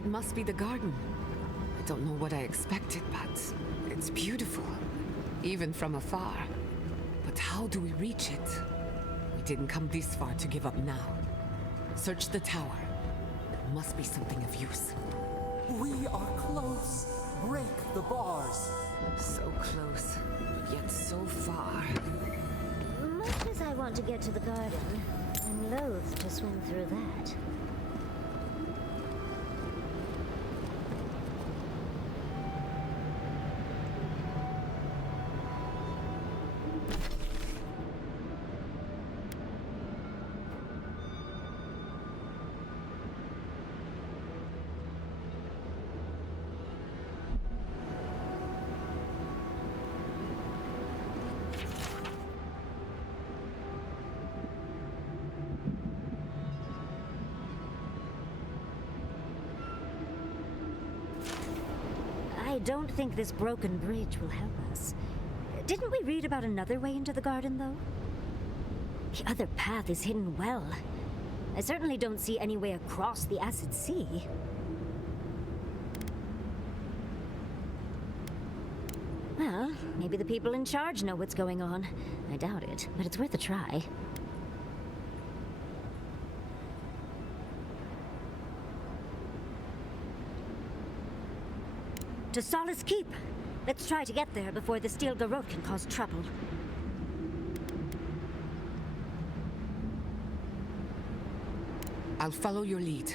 It must be the garden. I don't know what I expected, but it's beautiful, even from afar. But how do we reach it? We didn't come this far to give up now. Search the tower. There must be something of use. We are close. Break the bars. So close, but yet so far. Much as I want to get to the garden, I'm loath to swim through that. I don't think this broken bridge will help us. Didn't we read about another way into the garden, though? The other path is hidden well. I certainly don't see any way across the acid sea. Well, maybe the people in charge know what's going on. I doubt it, but it's worth a try. To Solace Keep. Let's try to get there before the steel garrote can cause trouble. I'll follow your lead.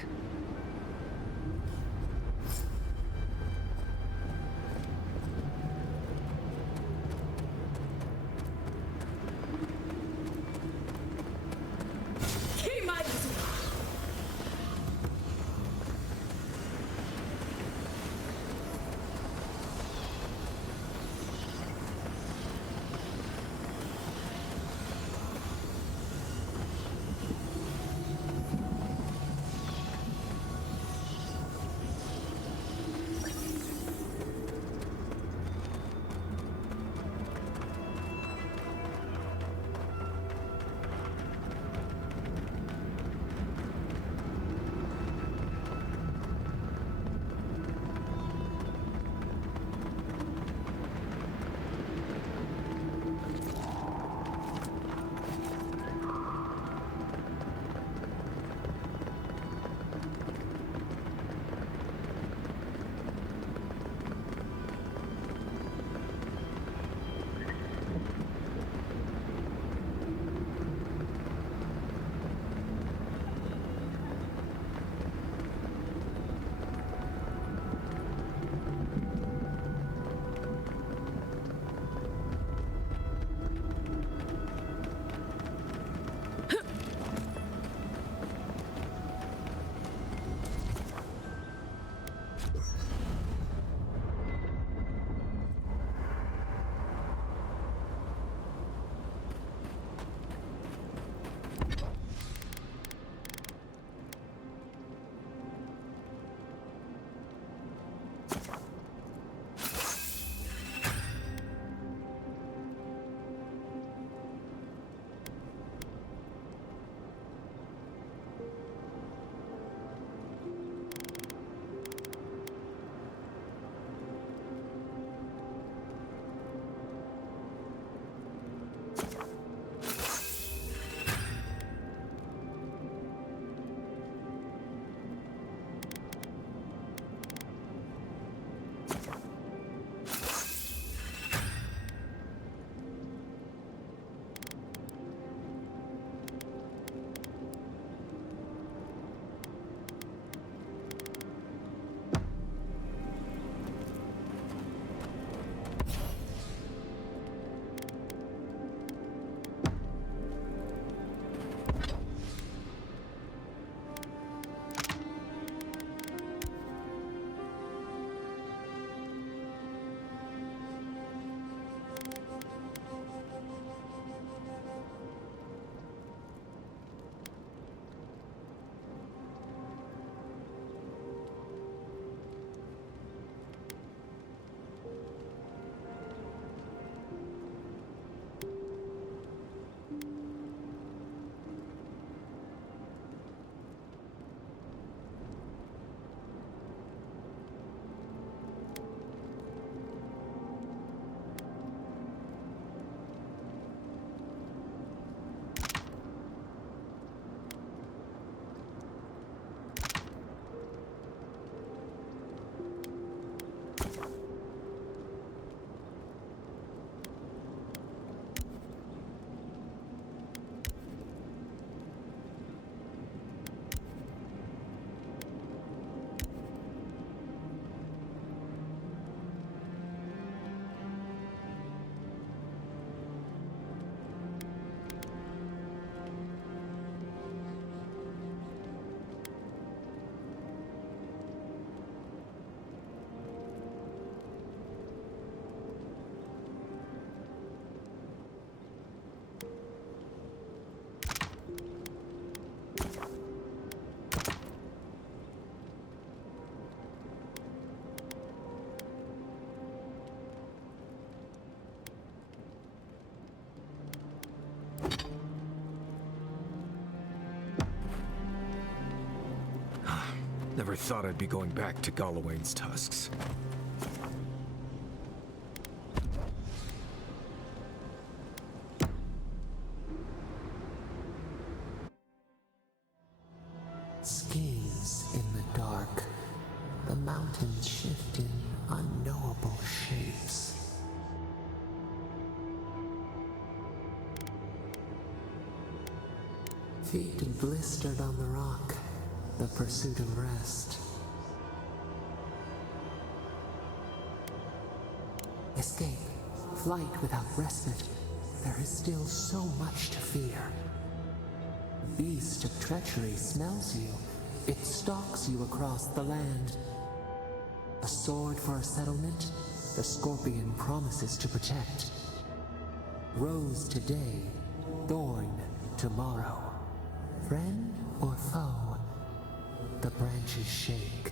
Never thought I'd be going back to Galawain's tusks. Schemes in the dark. The mountains shift in unknowable shapes. Feet blistered on the rock, the pursuit of rest. Escape, flight without respite. There is still so much to fear. The beast of treachery smells you. It stalks you across the land. A sword for a settlement, the scorpion promises to protect. Rose today, thorn tomorrow. Friend or foe, the branches shake.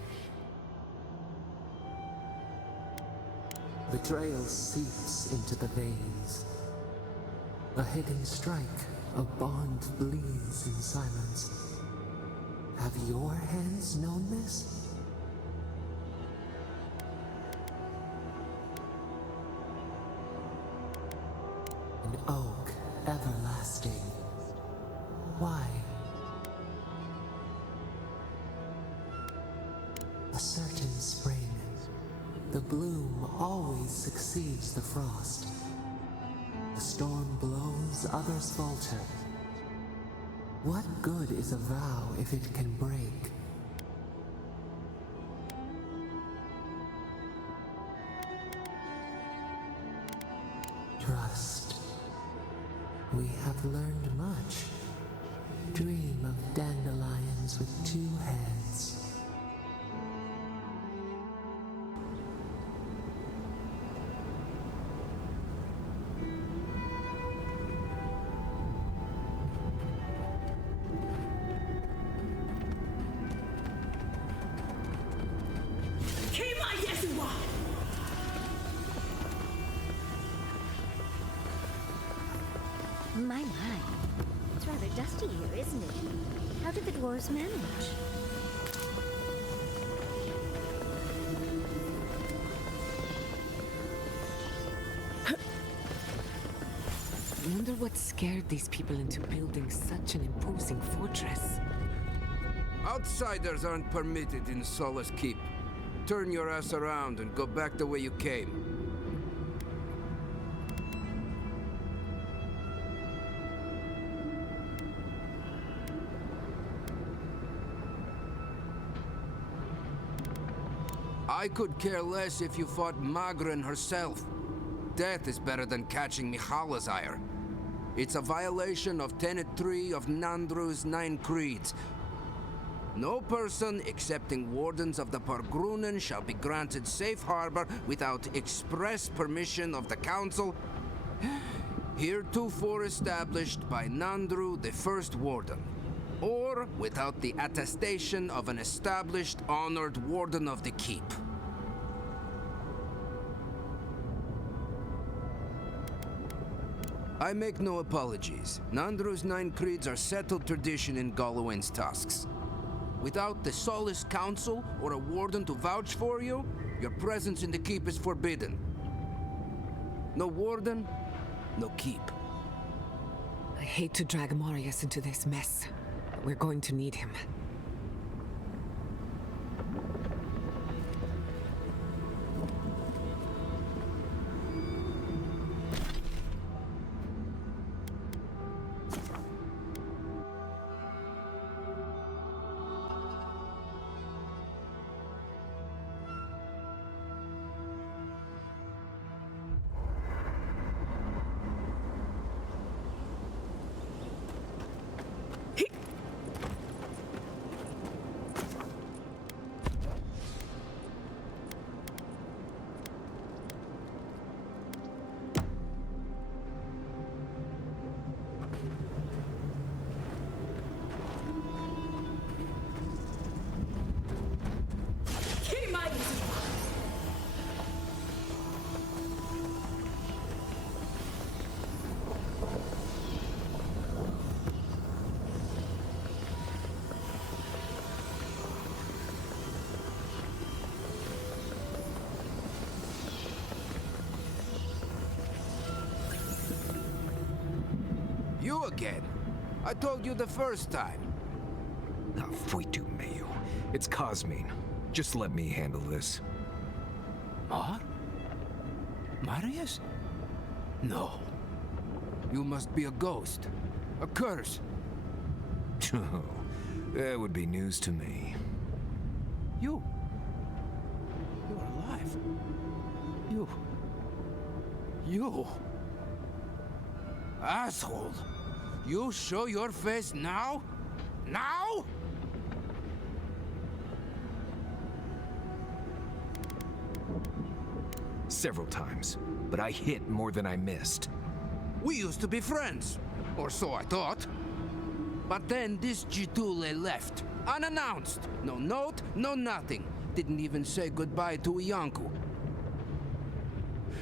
Betrayal seeps into the veins. A hidden strike, a bond bleeds in silence. Have your hands known this? An oak everlasting. Why? A certain spring. The bloom always succeeds the frost. The storm blows, others falter. What good is a vow if it can break? Trust. We have learned much. Dream of dandelions with two heads. My. It's rather dusty here, isn't it? How did the dwarves manage? I wonder what scared these people into building such an imposing fortress. Outsiders aren't permitted in Solace Keep. Turn your ass around and go back the way you came. I could care less if you fought Magrin herself. Death is better than catching Michala's ire. It's a violation of Tenet 3 of Nandru's 9 creeds. No person excepting wardens of the Pargrunen shall be granted safe harbor without express permission of the council, heretofore established by Nandru, the first warden, or without the attestation of an established, honored warden of the keep. I make no apologies. Nandru's 9 creeds are settled tradition in Galawain's tusks. Without the Solace Council or a warden to vouch for you, your presence in the keep is forbidden. No warden, no keep. I hate to drag Marius into this mess, but we're going to need him. You again. I told you the first time. Ah, foi tu meio. It's Cosmine. Just let me handle this. Marius? No. You must be a ghost. A curse. Oh, that would be news to me. You are alive. You. Asshole. You show your face now? Now? Several times, but I hit more than I missed. We used to be friends. Or so I thought. But then this Gitule left. Unannounced. No note, no nothing. Didn't even say goodbye to Iancu.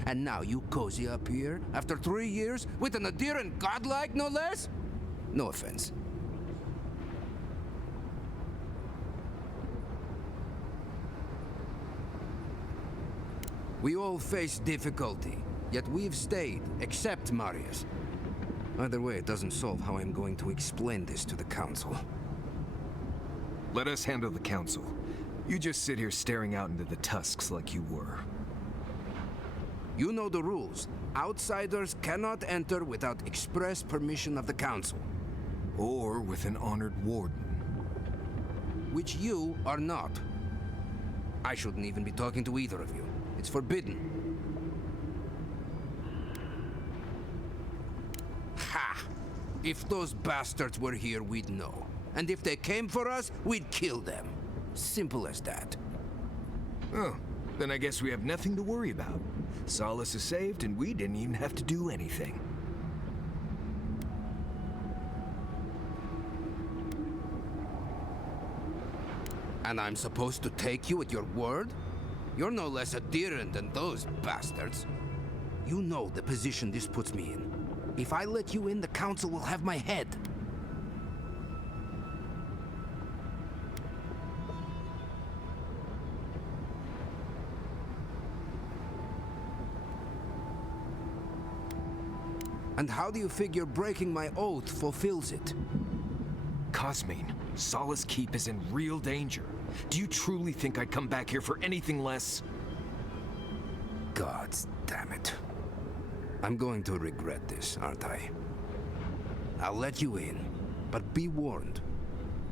And now you cozy up here, after 3 years, with an adherent godlike, no less? No offense. We all face difficulty, yet we've stayed, except Marius. Either way, it doesn't solve how I'm going to explain this to the Council. Let us handle the council. You just sit here staring out into the tusks like you were. You know the rules. Outsiders cannot enter without express permission of the Council. Or with an honored warden. Which you are not. I shouldn't even be talking to either of you. It's forbidden. Ha! If those bastards were here, we'd know. And if they came for us, we'd kill them. Simple as that. Oh, then I guess we have nothing to worry about. Solace is saved, and we didn't even have to do anything. And I'm supposed to take you at your word? You're no less adherent than those bastards. You know the position this puts me in. If I let you in, the Council will have my head. And how do you figure breaking my oath fulfills it? Cosmine, Solace Keep is in real danger. Do you truly think I'd come back here for anything less? Gods damn it. I'm going to regret this, aren't I? I'll let you in, but be warned.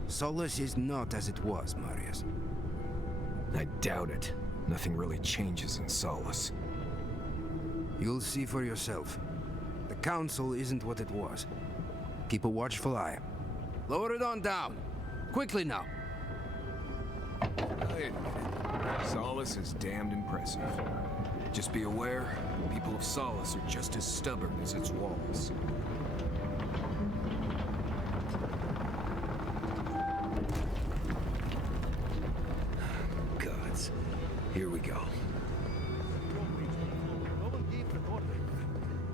Solace is not as it was, Marius. I doubt it. Nothing really changes in Solace. You'll see for yourself. The Council isn't what it was. Keep a watchful eye. Lower it on down. Quickly now. Wait a minute. Solace is damned impressive. Just be aware, the people of Solace are just as stubborn as its walls. Gods. Here we go.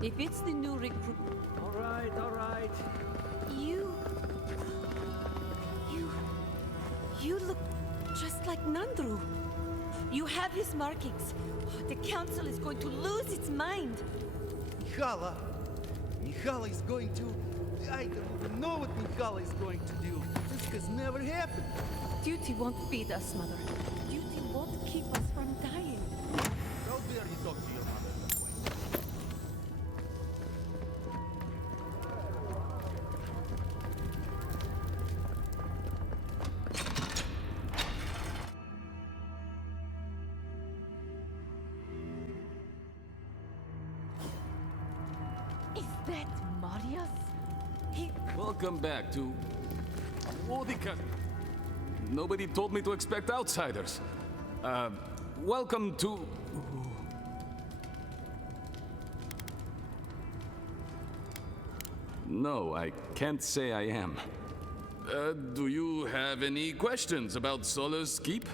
If it's the new recruit... All right. You look just like Nandru. You have his markings. The council is going to lose its mind. Mihala is going to... I don't even know what Mihala is going to do. This has never happened. Duty won't feed us, Mother. Duty won't keep us from dying. How dare you talk to your mother that way? Is that Marius? Welcome back to Wodika. Nobody told me to expect outsiders. Welcome to... No, I can't say I am. Do you have any questions about Solace Keep?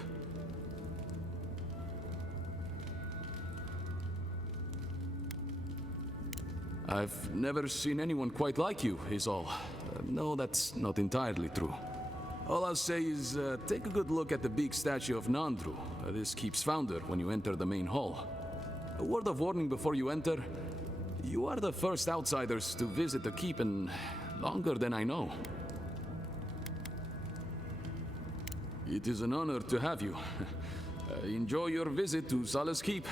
I've never seen anyone quite like you, is all. No, that's not entirely true. All I'll say is, take a good look at the big statue of Nandru, this keep's founder, when you enter the main hall. A word of warning before you enter, You are the first outsiders to visit the keep in longer than I know. It is an honor to have you. Enjoy your visit to Sala's Keep.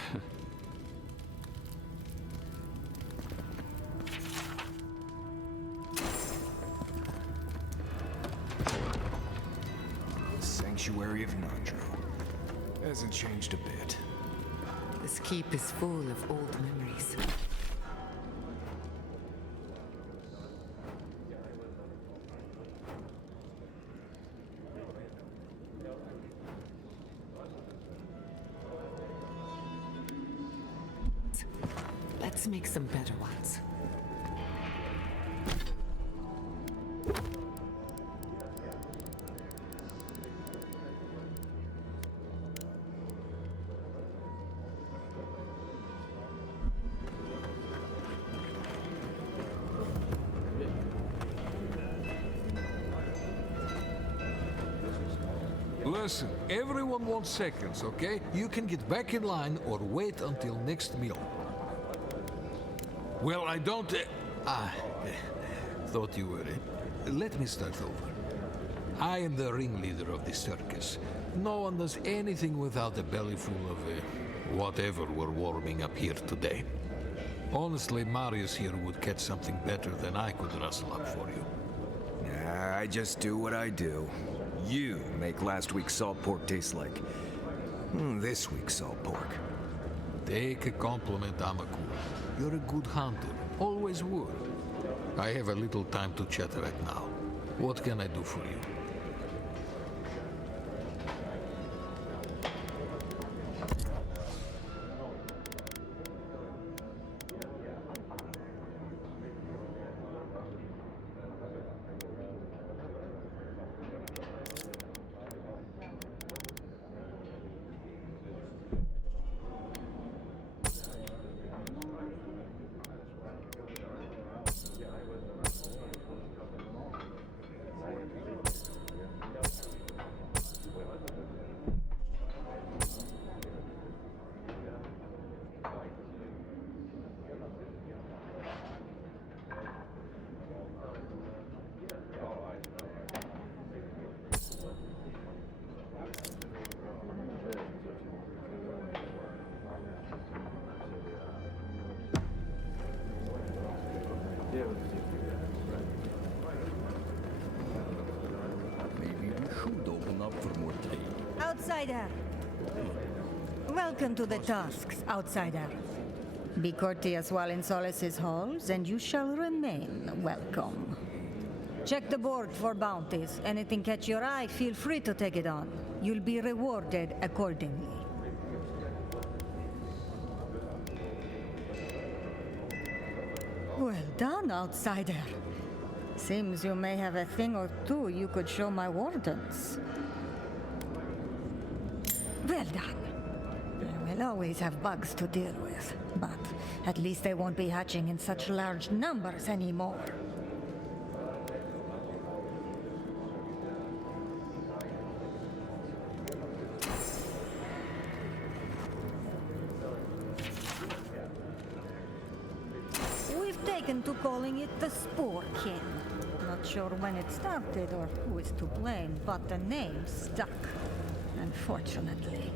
The Sanctuary of Nandro. Hasn't changed a bit. This keep is full of old memories. Let's make some better ones. Listen, everyone wants seconds, okay? You can get back in line or wait until next meal. Well, I don't... thought you were... Let me start over. I am the ringleader of the circus. No one does anything without a belly full of whatever we're warming up here today. Honestly, Marius here would catch something better than I could rustle up for you. Nah, I just do what I do. You make last week's salt pork taste like this week's salt pork. Take a compliment, Amaku. You're a good hunter. Always would. I have a little time to chat right now. What can I do for you? Maybe we should open up for more trade. Outsider! Welcome to the tasks, outsider. Be courteous while in Solace's halls, and you shall remain welcome. Check the board for bounties. Anything catch your eye, feel free to take it on. You'll be rewarded accordingly. Well done, outsider. Seems you may have a thing or two you could show my wardens. Well done. We'll always have bugs to deal with, but at least they won't be hatching in such large numbers anymore. We've taken to calling it the Spore King. Not sure when it started or who is to blame, but the name stuck, unfortunately.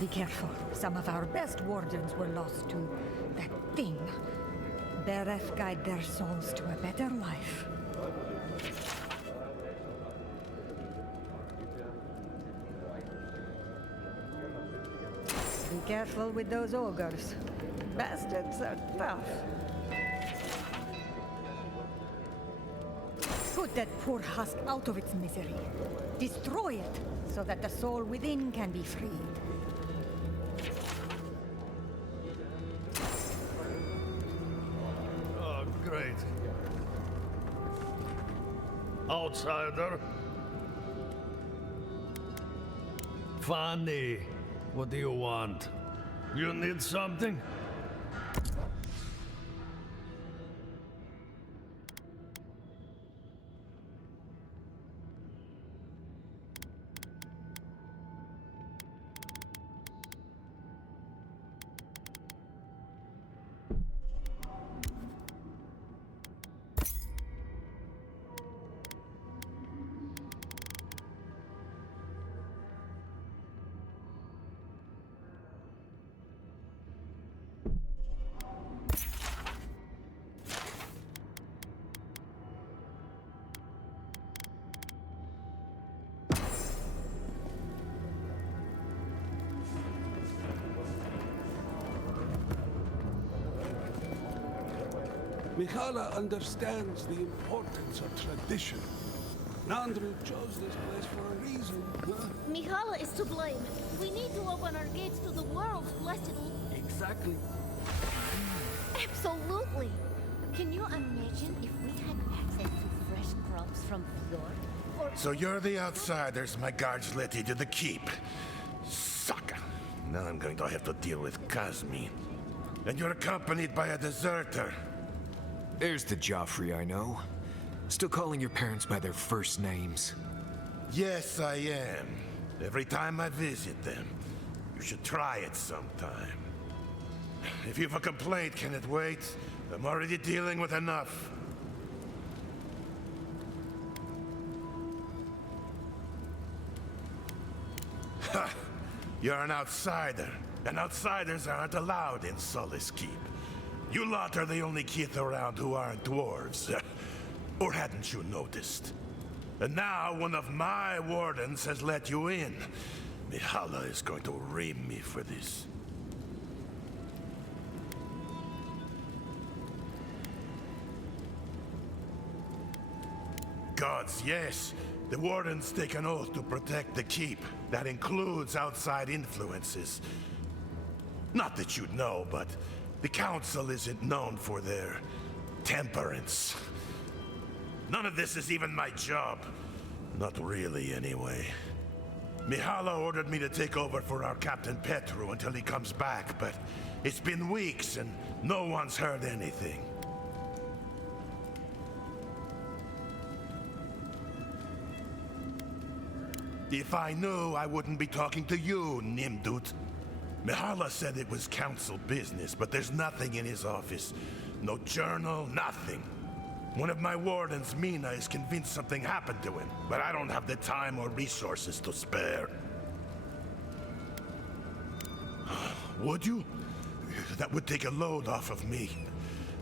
Be careful. Some of our best wardens were lost to that thing. Bereth guide their souls to a better life. Be careful with those ogres. Bastards are tough. Put that poor husk out of its misery. Destroy it, so that the soul within can be freed. Oh, great. Outsider. Funny. What do you want? You need something? Mihala understands the importance of tradition. Nandru chose this place for a reason, huh? Mihala is to blame. We need to open our gates to the world's blessed... Exactly. Absolutely. Can you imagine if we had access to fresh crops from Fjord? Or... So you're the outsiders my guards let into the keep. Sucker. Now I'm going to have to deal with Kazmi. And you're accompanied by a deserter. There's the Joffrey I know. Still calling your parents by their first names. Yes, I am. Every time I visit them. You should try it sometime. If you've a complaint, can it wait? I'm already dealing with enough. Ha! You're an outsider, and outsiders aren't allowed in Solace Keep. You lot are the only kith around who aren't dwarves. Or hadn't you noticed? And now one of my wardens has let you in. Mihala is going to ream me for this. Gods, yes. The wardens take an oath to protect the keep. That includes outside influences. Not that you'd know, but the council isn't known for their temperance. None of this is even my job. Not really, anyway. Mihala ordered me to take over for our Captain Petru until he comes back, but it's been weeks and no one's heard anything. If I knew, I wouldn't be talking to you, Nimdut. Mihala said it was council business, but there's nothing in his office. No journal, nothing. One of my wardens, Mina, is convinced something happened to him, but I don't have the time or resources to spare. Would you? That would take a load off of me.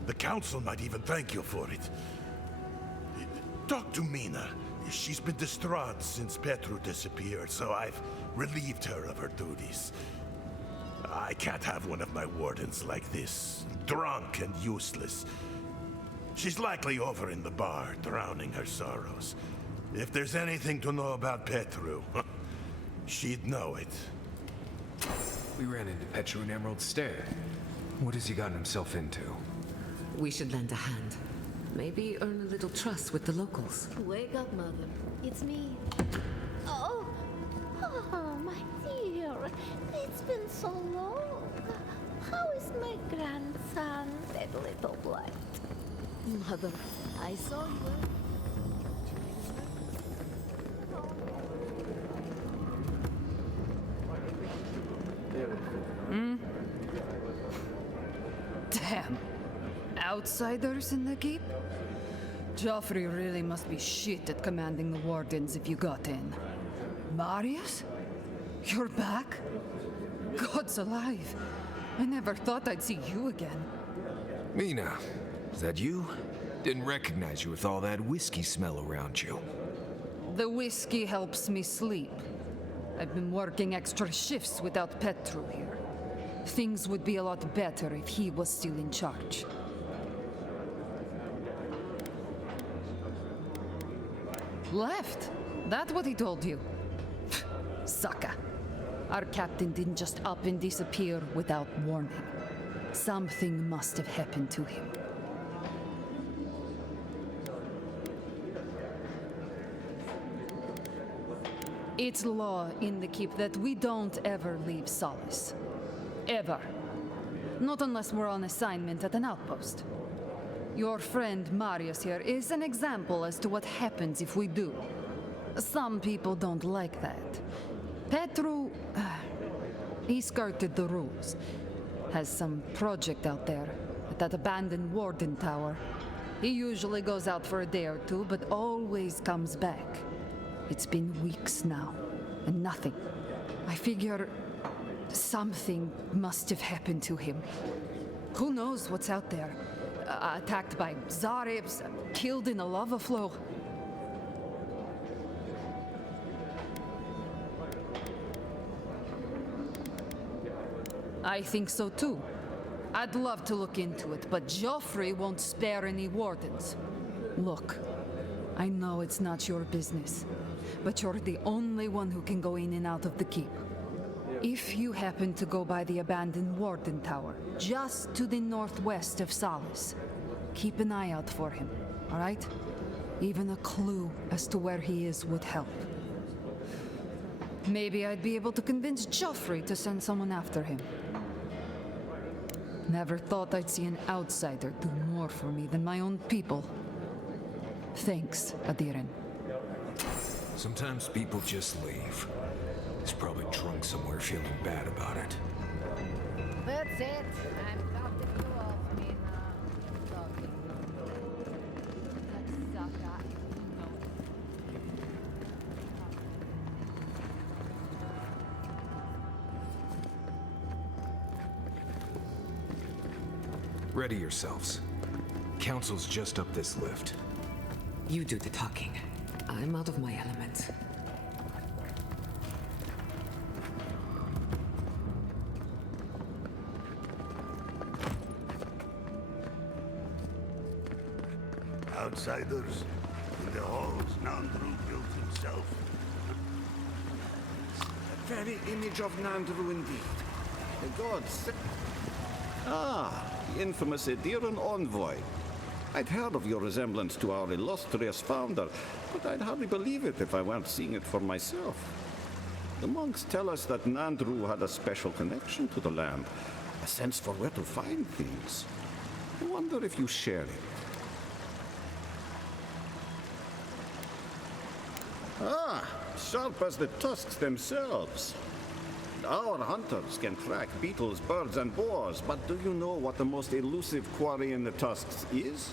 The council might even thank you for it. Talk to Mina. She's been distraught since Petru disappeared, so I've relieved her of her duties. I can't have one of my wardens like this, drunk and useless. She's likely over in the bar, drowning her sorrows. If there's anything to know about Petru, she'd know it. We ran into Petru in Emerald Stair. What has he gotten himself into? We should lend a hand. Maybe earn a little trust with the locals. Wake up, Mother. It's me. Oh! Oh, my dear. It's been so long. How is my grandson, that little blight? Mother, I saw you. Damn. Outsiders in the keep? Joffrey really must be shit at commanding the wardens if you got in. Marius? You're back? God's alive. I never thought I'd see you again. Mina, is that you? Didn't recognize you with all that whiskey smell around you. The whiskey helps me sleep. I've been working extra shifts without Petru here. Things would be a lot better if he was still in charge. Left? That what he told you? Sucker. Our captain didn't just up and disappear without warning. Something must have happened to him. It's law in the keep that we don't ever leave Solace. Ever. Not unless we're on assignment at an outpost. Your friend Marius here is an example as to what happens if we do. Some people don't like that. Petru, he skirted the rules. Has some project out there at that abandoned warden tower. He usually goes out for a day or two, but always comes back. It's been weeks now, and nothing. I figure something must have happened to him. Who knows what's out there? Attacked by Zaribs, killed in a lava flow. I think so too. I'd love to look into it, but Joffrey won't spare any wardens. Look, I know it's not your business, but you're the only one who can go in and out of the keep. If you happen to go by the abandoned Warden Tower, just to the northwest of Solace, keep an eye out for him, all right? Even a clue as to where he is would help. Maybe I'd be able to convince Joffrey to send someone after him. Never thought I'd see an outsider do more for me than my own people. Thanks, Adiren. Sometimes people just leave. He's probably drunk somewhere feeling bad about it. That's it. I'm counting you off, Mina. Talking. Ready yourselves. Council's just up this lift. You do the talking. I'm out of my element. Outsiders in the halls Nandru built himself. The very image of Nandru indeed. The gods. Ah, the infamous Edirn envoy. I'd heard of your resemblance to our illustrious founder, but I'd hardly believe it if I weren't seeing it for myself. The monks tell us that Nandru had a special connection to the land, a sense for where to find things. I wonder if you share it. Ah, sharp as the tusks themselves. Our hunters can track beetles, birds, and boars, but do you know what the most elusive quarry in the tusks is?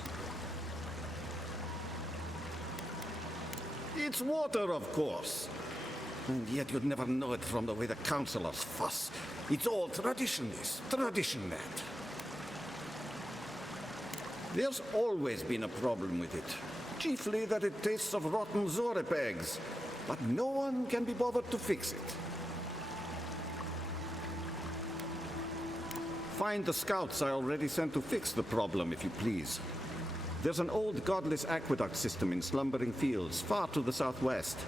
It's water, of course. And yet you'd never know it from the way the councillors fuss. It's all tradition, this. Tradition, that. There's always been a problem with it. Chiefly that it tastes of rotten Zorep eggs. But no one can be bothered to fix it. Find the scouts I already sent to fix the problem, if you please. There's an old godless aqueduct system in slumbering fields, far to the southwest.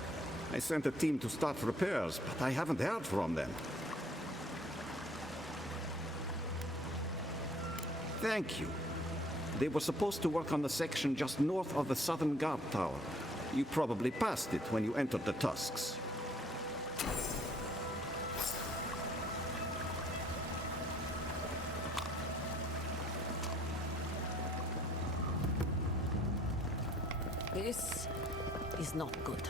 I sent a team to start repairs, but I haven't heard from them. Thank you. They were supposed to work on the section just north of the southern guard tower. You probably passed it when you entered the Tusks. This is not good.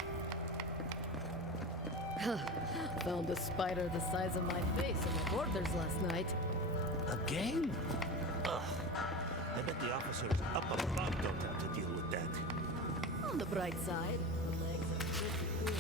Found a spider the size of my face in the borders last night. Again? Ugh. I bet the officers up above don't have to deal with that. On the bright side, the legs are pretty cool.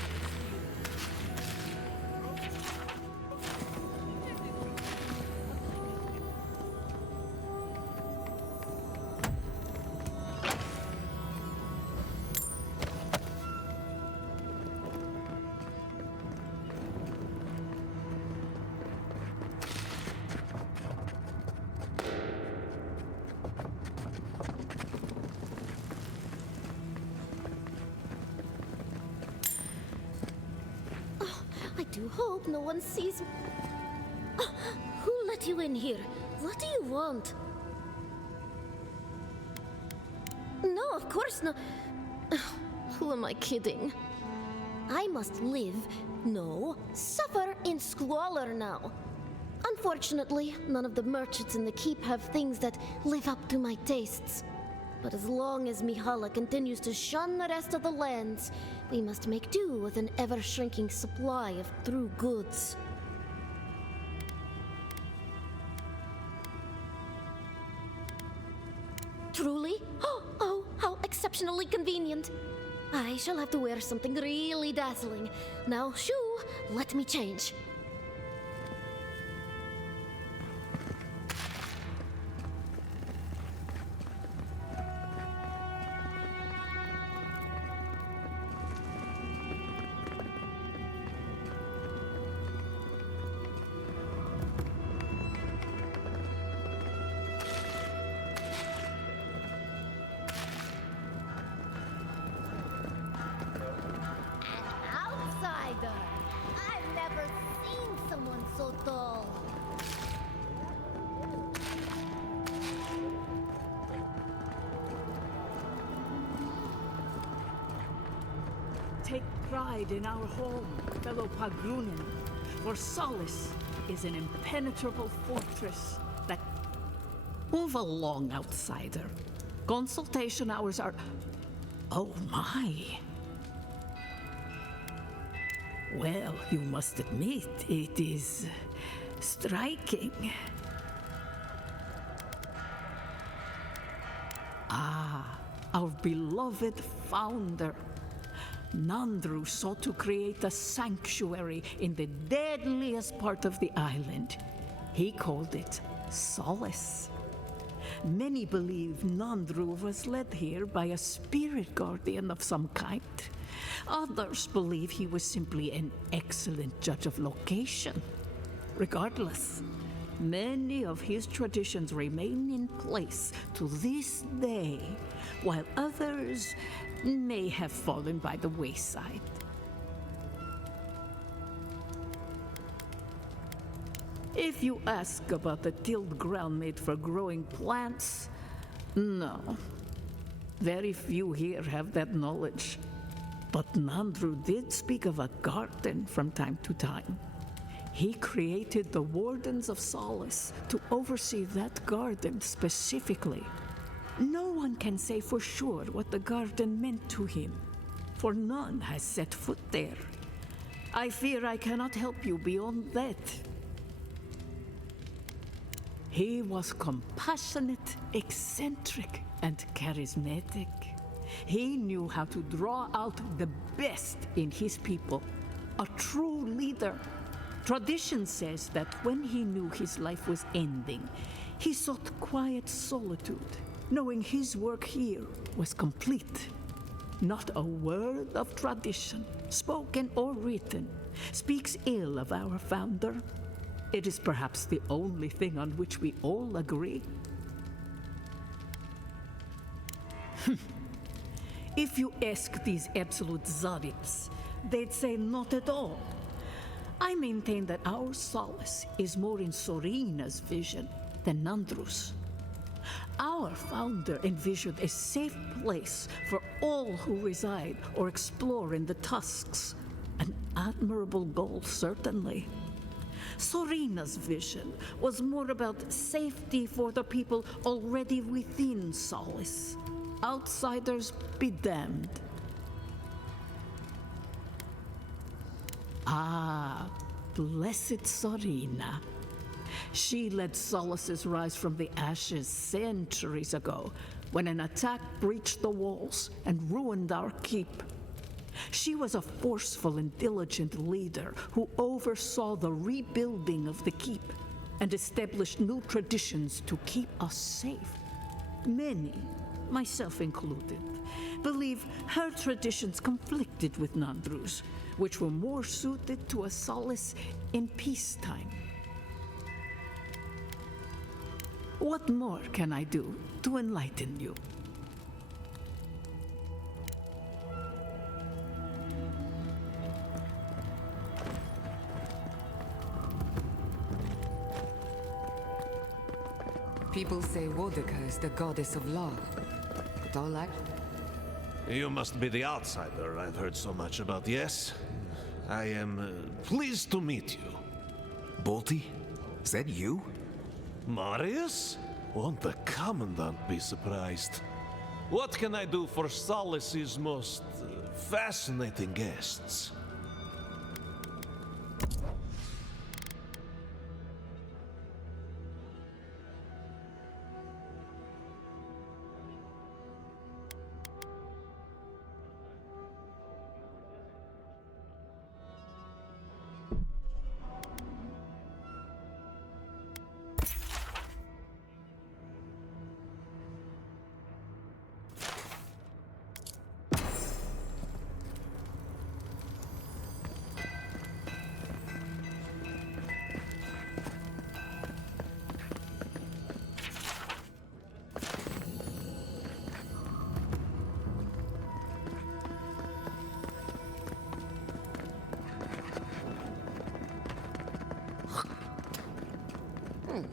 I do hope no one sees me. Who let you in here? What do you want? No, of course not. Who am I kidding? I must live, no, suffer in squalor now. Unfortunately, none of the merchants in the keep have things that live up to my tastes. But as long as Mihala continues to shun the rest of the lands, we must make do with an ever-shrinking supply of true goods. Truly? Oh, how exceptionally convenient. I shall have to wear something really dazzling. Now, shoo, let me change. take pride in our home, fellow Pagrunen, for Solace is an impenetrable fortress that... Move along, outsider. Consultation hours are... Oh my. Well, you must admit, it is striking. Ah, our beloved founder. Nandru sought to create a sanctuary in the deadliest part of the island. He called it Solace. Many believe Nandru was led here by a spirit guardian of some kind. Others believe he was simply an excellent judge of location. Regardless, many of his traditions remain in place to this day, while others may have fallen by the wayside. If you ask about the tilled ground made for growing plants, no. Very few here have that knowledge. But Nandru did speak of a garden from time to time. He created the Wardens of Solace to oversee that garden specifically. No one can say for sure what the garden meant to him, for none has set foot there. I fear I cannot help you beyond that. He was compassionate, eccentric, and charismatic. He knew how to draw out the best in his people, a true leader. Tradition says that when he knew his life was ending, he sought quiet solitude, knowing his work here was complete. Not a word of tradition, spoken or written, speaks ill of our founder. It is perhaps the only thing on which we all agree. If you ask these absolute Zarips, they'd say not at all. I maintain that our solace is more in Sorina's vision than Nandru's. Our founder envisioned a safe place for all who reside or explore in the Tusks. An admirable goal, certainly. Sorina's vision was more about safety for the people already within Solace. Outsiders be damned. Ah, blessed Sorina. She led Solace's rise from the ashes centuries ago, when an attack breached the walls and ruined our keep. She was a forceful and diligent leader who oversaw the rebuilding of the keep and established new traditions to keep us safe. Many, myself included, believe her traditions conflicted with Nandru's, which were more suited to a solace in peacetime. What more can I do to enlighten you? People say Wodika is the goddess of law. But all I... You must be the outsider I've heard so much about, yes? I am pleased to meet you. Bolty? Is that you? Marius? Won't the Commandant be surprised? What can I do for Solace's most fascinating guests?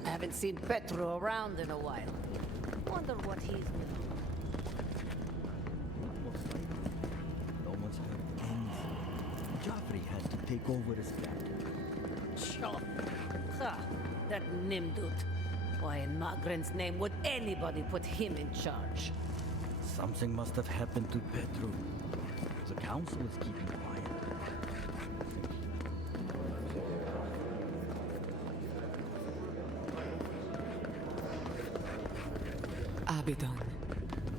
Haven't seen Petro around in a while. Wonder what he's doing. No one's heard anything. take over as captain. Sure. Ha! That Nimdut. Why in Magren's name would anybody put him in charge? Something must have happened to Petru. The council is keeping quiet. Abaddon,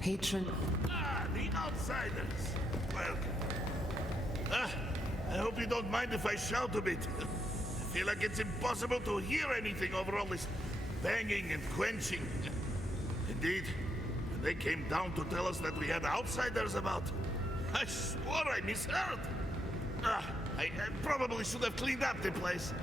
patron. Ah, the outsiders. Welcome. I hope you don't mind if I shout a bit. I feel like it's impossible to hear anything over all this banging and quenching. Indeed, when they came down to tell us that we had outsiders about, I swore I misheard. I probably should have cleaned up the place.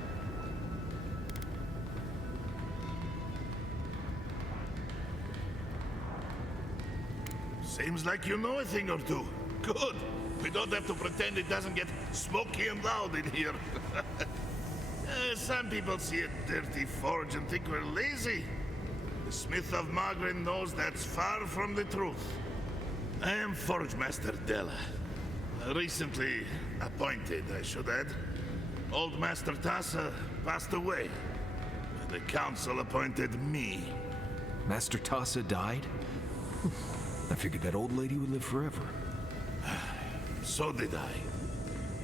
Seems like you know a thing or two. Good. We don't have to pretend it doesn't get smoky and loud in here. Some people see a dirty forge and think we're lazy. The Smith of Magren knows that's far from the truth. I am Forge Master Della. Recently appointed, I should add. Old Master Tassa passed away. The council appointed me. Master Tassa died? I figured that old lady would live forever. So did I.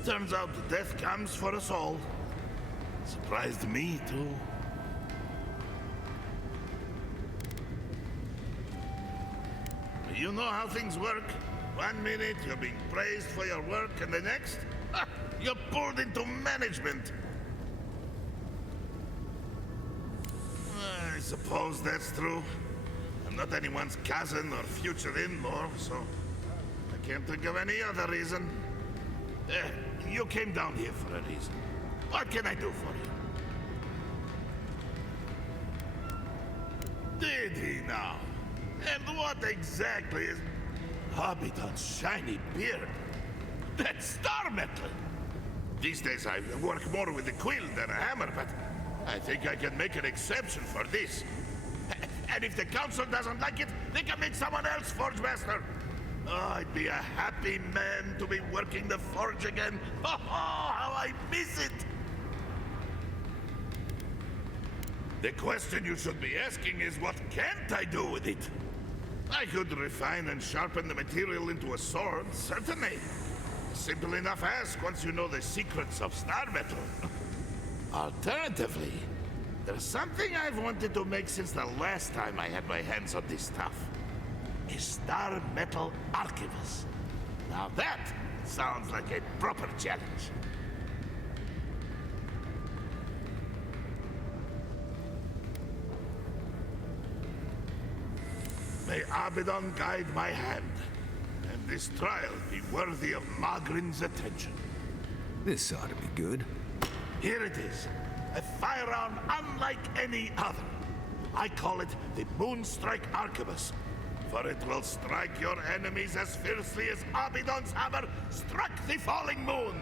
Turns out death comes for us all. Surprised me, too. You know how things work. 1 minute you're being praised for your work, and the next, you're pulled into management. I suppose that's true. I'm not anyone's cousin or future in-law, so I can't think of any other reason. You came down here for a reason. What can I do for you? Did he now? And what exactly is Abaddon's shiny beard? That's star metal! These days I work more with a quill than a hammer, but I think I can make an exception for this. And if the council doesn't like it, they can make someone else Forge Master. Oh, I'd be a happy man to be working the forge again. Oh, how I miss it! The question you should be asking is, what can't I do with it? I could refine and sharpen the material into a sword, certainly. Simple enough ask once you know the secrets of star metal. Alternatively, there's something I've wanted to make since the last time I had my hands on this stuff. A star metal archivist. Now that sounds like a proper challenge. May Abaddon guide my hand, and this trial be worthy of Magrin's attention. This ought to be good. Here it is, a firearm unlike any other. I call it the Moonstrike Arquebus, for it will strike your enemies as fiercely as Abaddon's hammer struck the falling moon.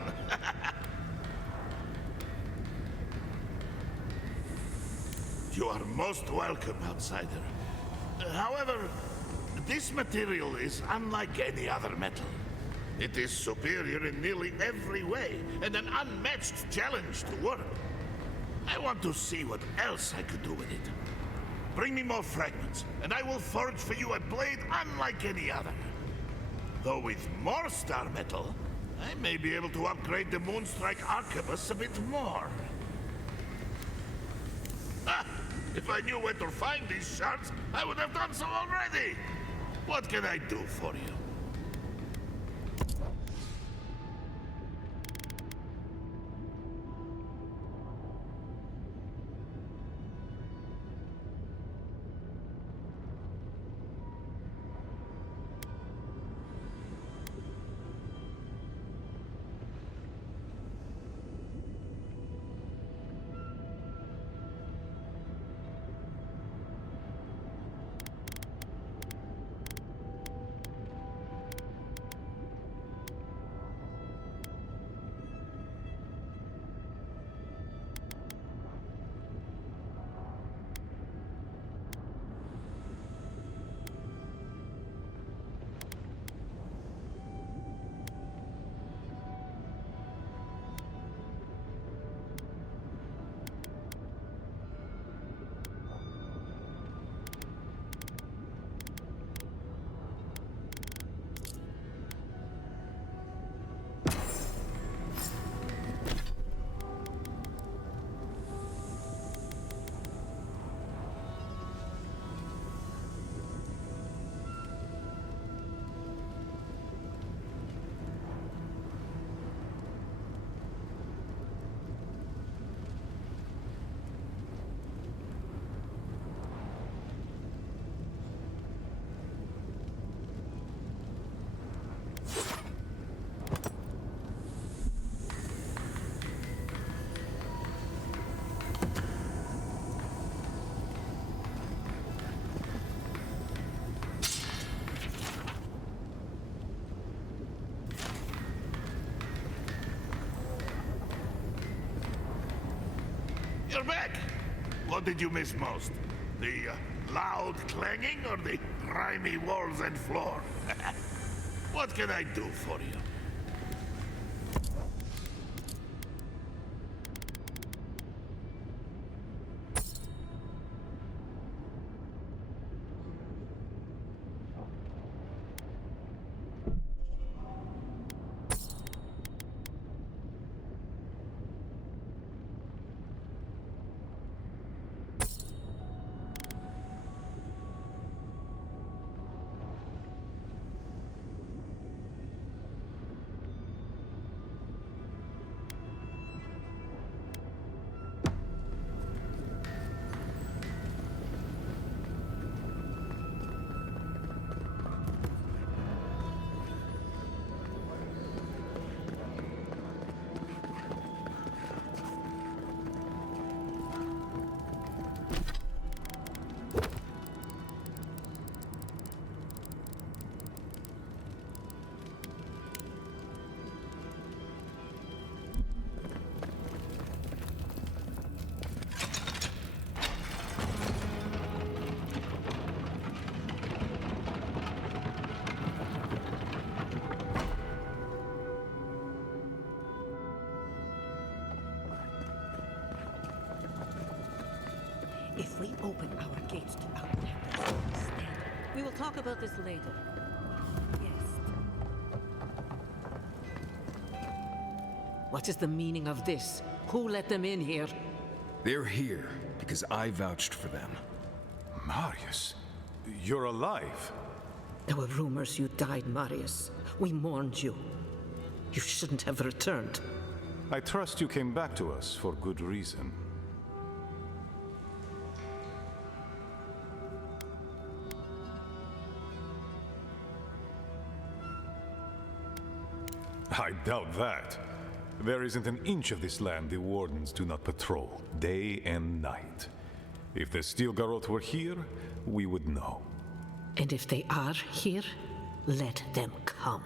You are most welcome, outsider. However, this material is unlike any other metal. It is superior in nearly every way, and an unmatched challenge to work. I want to see what else I could do with it. Bring me more fragments, and I will forge for you a blade unlike any other. Though with more star metal, I may be able to upgrade the Moonstrike Arquebus a bit more. If I knew where to find these shards, I would have done so already. What can I do for you? You're back! What did you miss most? The loud clanging or the grimy walls and floor? What can I do for you? If we open our gates to outlanders instead, we will talk about this later. Yes. What is the meaning of this? Who let them in here? They're here because I vouched for them. Marius, you're alive. There were rumors you died, Marius. We mourned you. You shouldn't have returned. I trust you came back to us for good reason. I doubt that. There isn't an inch of this land the Wardens do not patrol, day and night. If the Steel Garrote were here, we would know. And if they are here, let them come.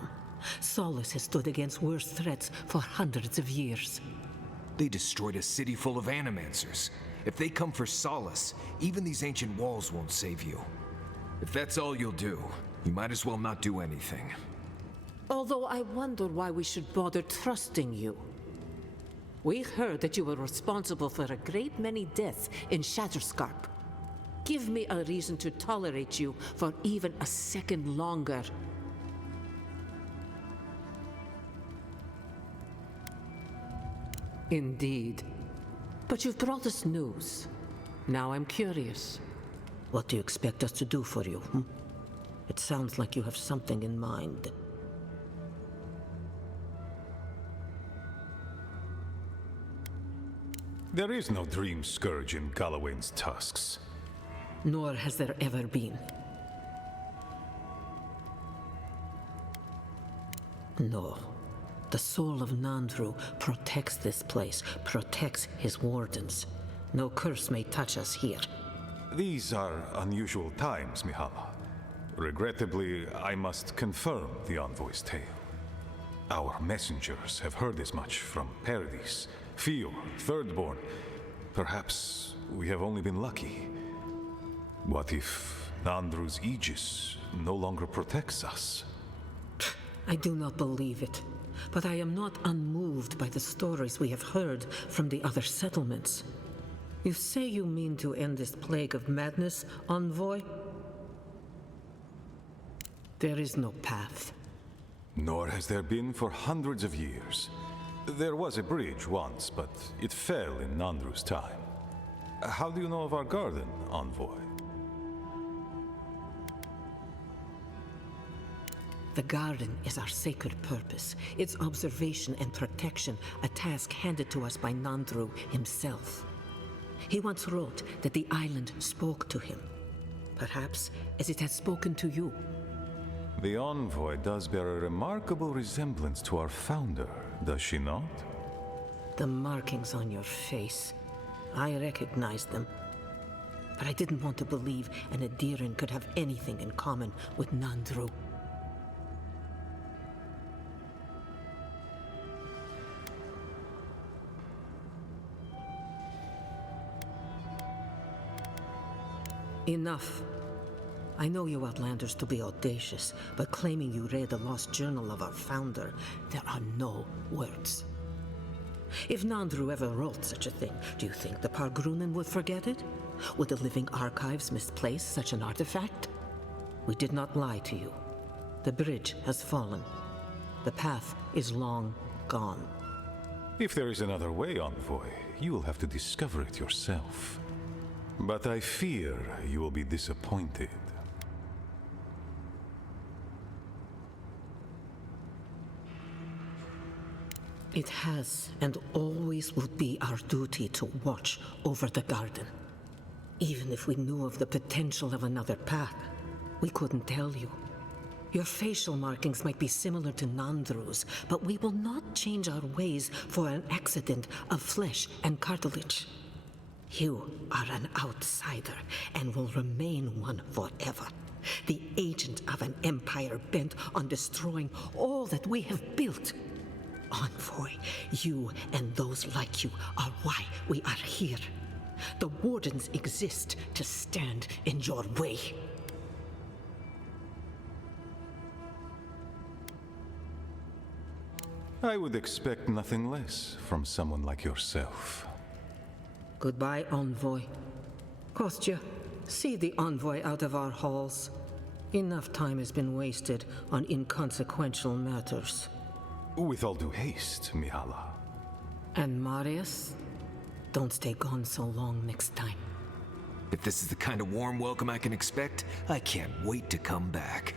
Solus has stood against worse threats for hundreds of years. They destroyed a city full of animancers. If they come for Solace, even these ancient walls won't save you. If that's all you'll do, you might as well not do anything. Although I wonder why we should bother trusting you. We heard that you were responsible for a great many deaths in Shatterscarp. Give me a reason to tolerate you for even a second longer. Indeed. But you've brought us news. Now I'm curious. What do you expect us to do for you? It sounds like you have something in mind. There is no dream scourge in Galawain's tusks. Nor has there ever been. No. The soul of Nandru protects this place, protects his wardens. No curse may touch us here. These are unusual times, Mihala. Regrettably, I must confirm the envoy's tale. Our messengers have heard as much from Paradis, Fio, Thirdborn. Perhaps we have only been lucky. What if Nandru's aegis no longer protects us? I do not believe it, but I am not unmoved by the stories we have heard from the other settlements. You say you mean to end this plague of madness, envoy? There is no path. Nor has there been for hundreds of years. There was a bridge once, but it fell in Nandru's time. How do you know of our garden, envoy? The garden is our sacred purpose, its observation and protection, a task handed to us by Nandru himself. He once wrote that the island spoke to him, perhaps as it has spoken to you. The envoy does bear a remarkable resemblance to our founder, does she not? The markings on your face, I recognized them. But I didn't want to believe an Adiran could have anything in common with Nandru. Enough. I know you outlanders to be audacious, but claiming you read the lost journal of our founder, there are no words. If Nandru ever wrote such a thing, do you think the Pargrunen would forget it? Would the living archives misplace such an artifact? We did not lie to you. The bridge has fallen. The path is long gone. If there is another way, Envoy, you will have to discover it yourself. But I fear you will be disappointed. It has and always will be our duty to watch over the garden. Even if we knew of the potential of another path, we couldn't tell you. Your facial markings might be similar to Nandru's, but we will not change our ways for an accident of flesh and cartilage. You are an outsider and will remain one forever. The agent of an empire bent on destroying all that we have built. Envoy, you and those like you are why we are here. The wardens exist to stand in your way. I would expect nothing less from someone like yourself. Goodbye, Envoy. Kostya, see the Envoy out of our halls. Enough time has been wasted on inconsequential matters. With all due haste, Mihala. And Marius, don't stay gone so long next time. If this is the kind of warm welcome I can expect, I can't wait to come back.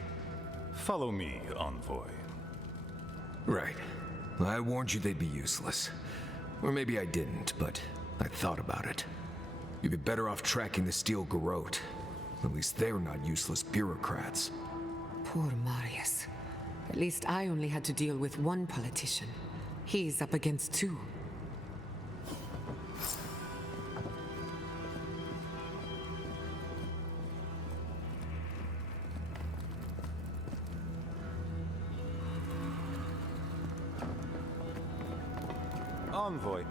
Follow me, Envoy. Right. I warned you they'd be useless. Or maybe I didn't, but I thought about it. You'd be better off tracking the Steel Garrote. At least they're not useless bureaucrats. Poor Marius. At least I only had to deal with one politician. He's up against two. Envoy,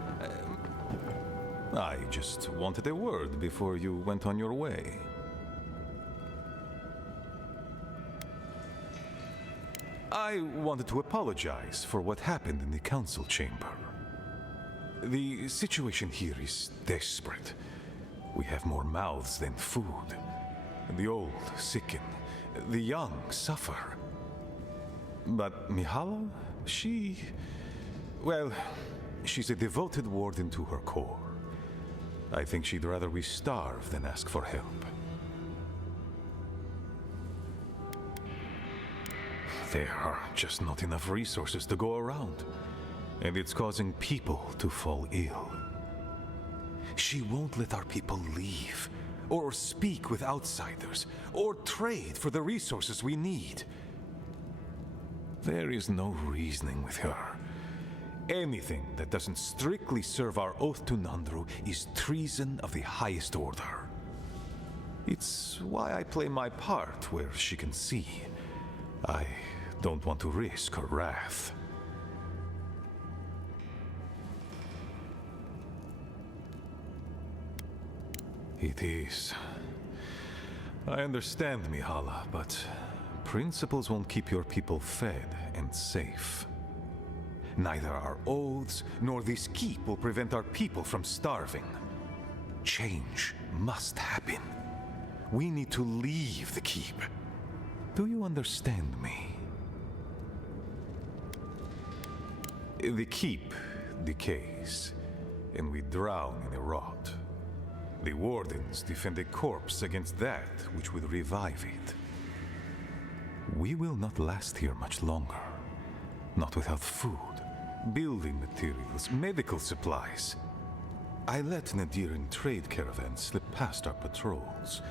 I just wanted a word before you went on your way. I wanted to apologize for what happened in the council chamber. The situation here is desperate. We have more mouths than food. The old sicken, the young suffer. But Mihala, she's a devoted warden to her core. I think she'd rather we starve than ask for help. There are just not enough resources to go around, and it's causing people to fall ill. She won't let our people leave, or speak with outsiders, or trade for the resources we need. There is no reasoning with her. Anything that doesn't strictly serve our oath to Nandru is treason of the highest order. It's why I play my part where she can see. I don't want to risk her wrath. It is. I understand, Mihala, but principles won't keep your people fed and safe. Neither our oaths nor this keep will prevent our people from starving. Change must happen. We need to leave the keep. Do you understand me? The keep decays, and we drown in a rot. The wardens defend a corpse against that which would revive it. We will not last here much longer. Not without food, building materials, medical supplies. I let an Nadiran trade caravan slip past our patrols,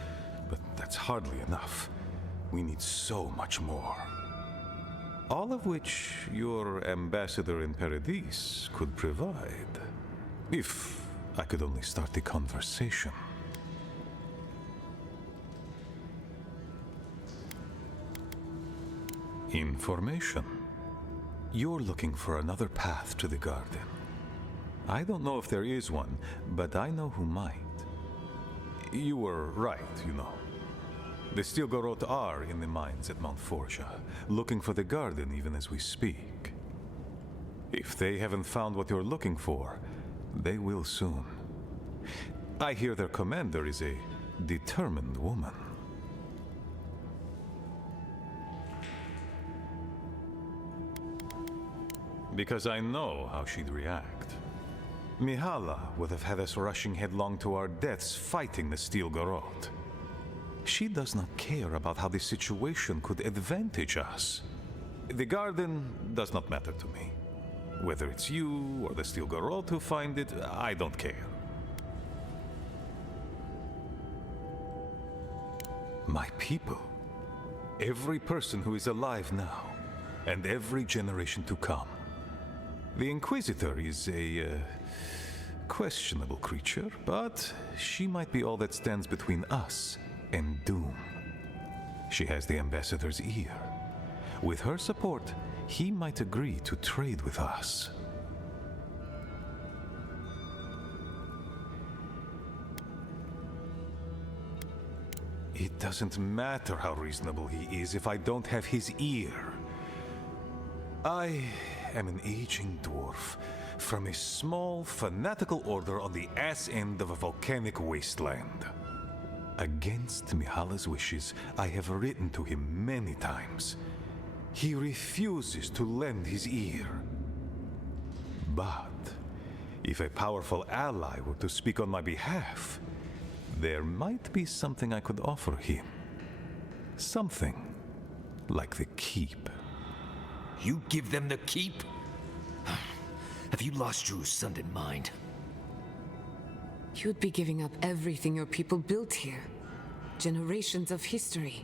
but that's hardly enough. We need so much more. All of which your ambassador in Paradis could provide. If I could only start the conversation. Information. You're looking for another path to the garden. I don't know if there is one, but I know who might. You were right, you know. The Stilgarroth are in the mines at Mount Forja, looking for the garden even as we speak. If they haven't found what you're looking for, they will soon. I hear their commander is a determined woman. Because I know how she'd react. Mihala would have had us rushing headlong to our deaths fighting the Stilgarroth. She does not care about how the situation could advantage us. The garden does not matter to me. Whether it's you or the Stilgarroth who find it, I don't care. My people. Every person who is alive now, and every generation to come. The Inquisitor is a questionable creature, but she might be all that stands between us and doom. She has the Ambassador's ear. With her support, he might agree to trade with us. It doesn't matter how reasonable he is if I don't have his ear. I am an aging dwarf from a small, fanatical order on the ass end of a volcanic wasteland. Against Mihala's wishes, I have written to him many times. He refuses to lend his ear. But if a powerful ally were to speak on my behalf, there might be something I could offer him. Something like the keep. You give them the keep? Have you lost your Sunday mind? You'd be giving up everything your people built here. Generations of history.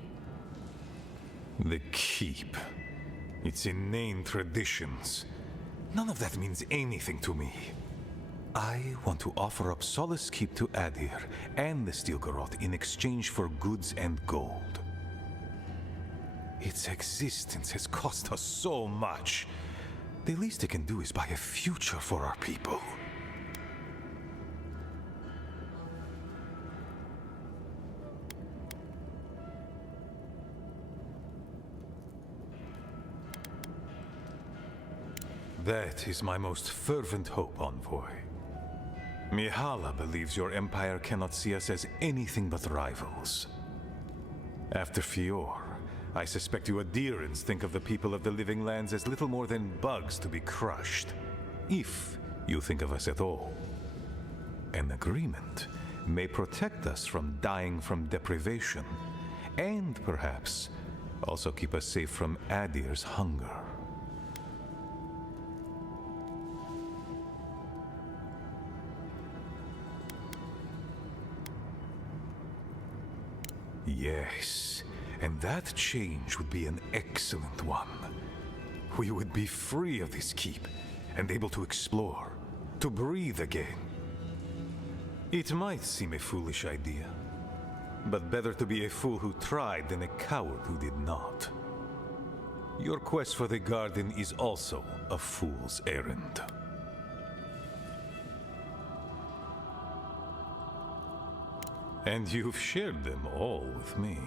The keep. Its inane traditions. None of that means anything to me. I want to offer up Solace Keep to Adir and the Stilgarroth in exchange for goods and gold. Its existence has cost us so much. The least it can do is buy a future for our people. That is my most fervent hope, Envoy. Mihala believes your empire cannot see us as anything but rivals. After Fior, I suspect you Adirans think of the people of the Living Lands as little more than bugs to be crushed, if you think of us at all. An agreement may protect us from dying from deprivation, and perhaps also keep us safe from Adir's hunger. Yes, and that change would be an excellent one. We would be free of this keep, and able to explore, to breathe again. It might seem a foolish idea, but better to be a fool who tried than a coward who did not. Your quest for the garden is also a fool's errand. And you've shared them all with me.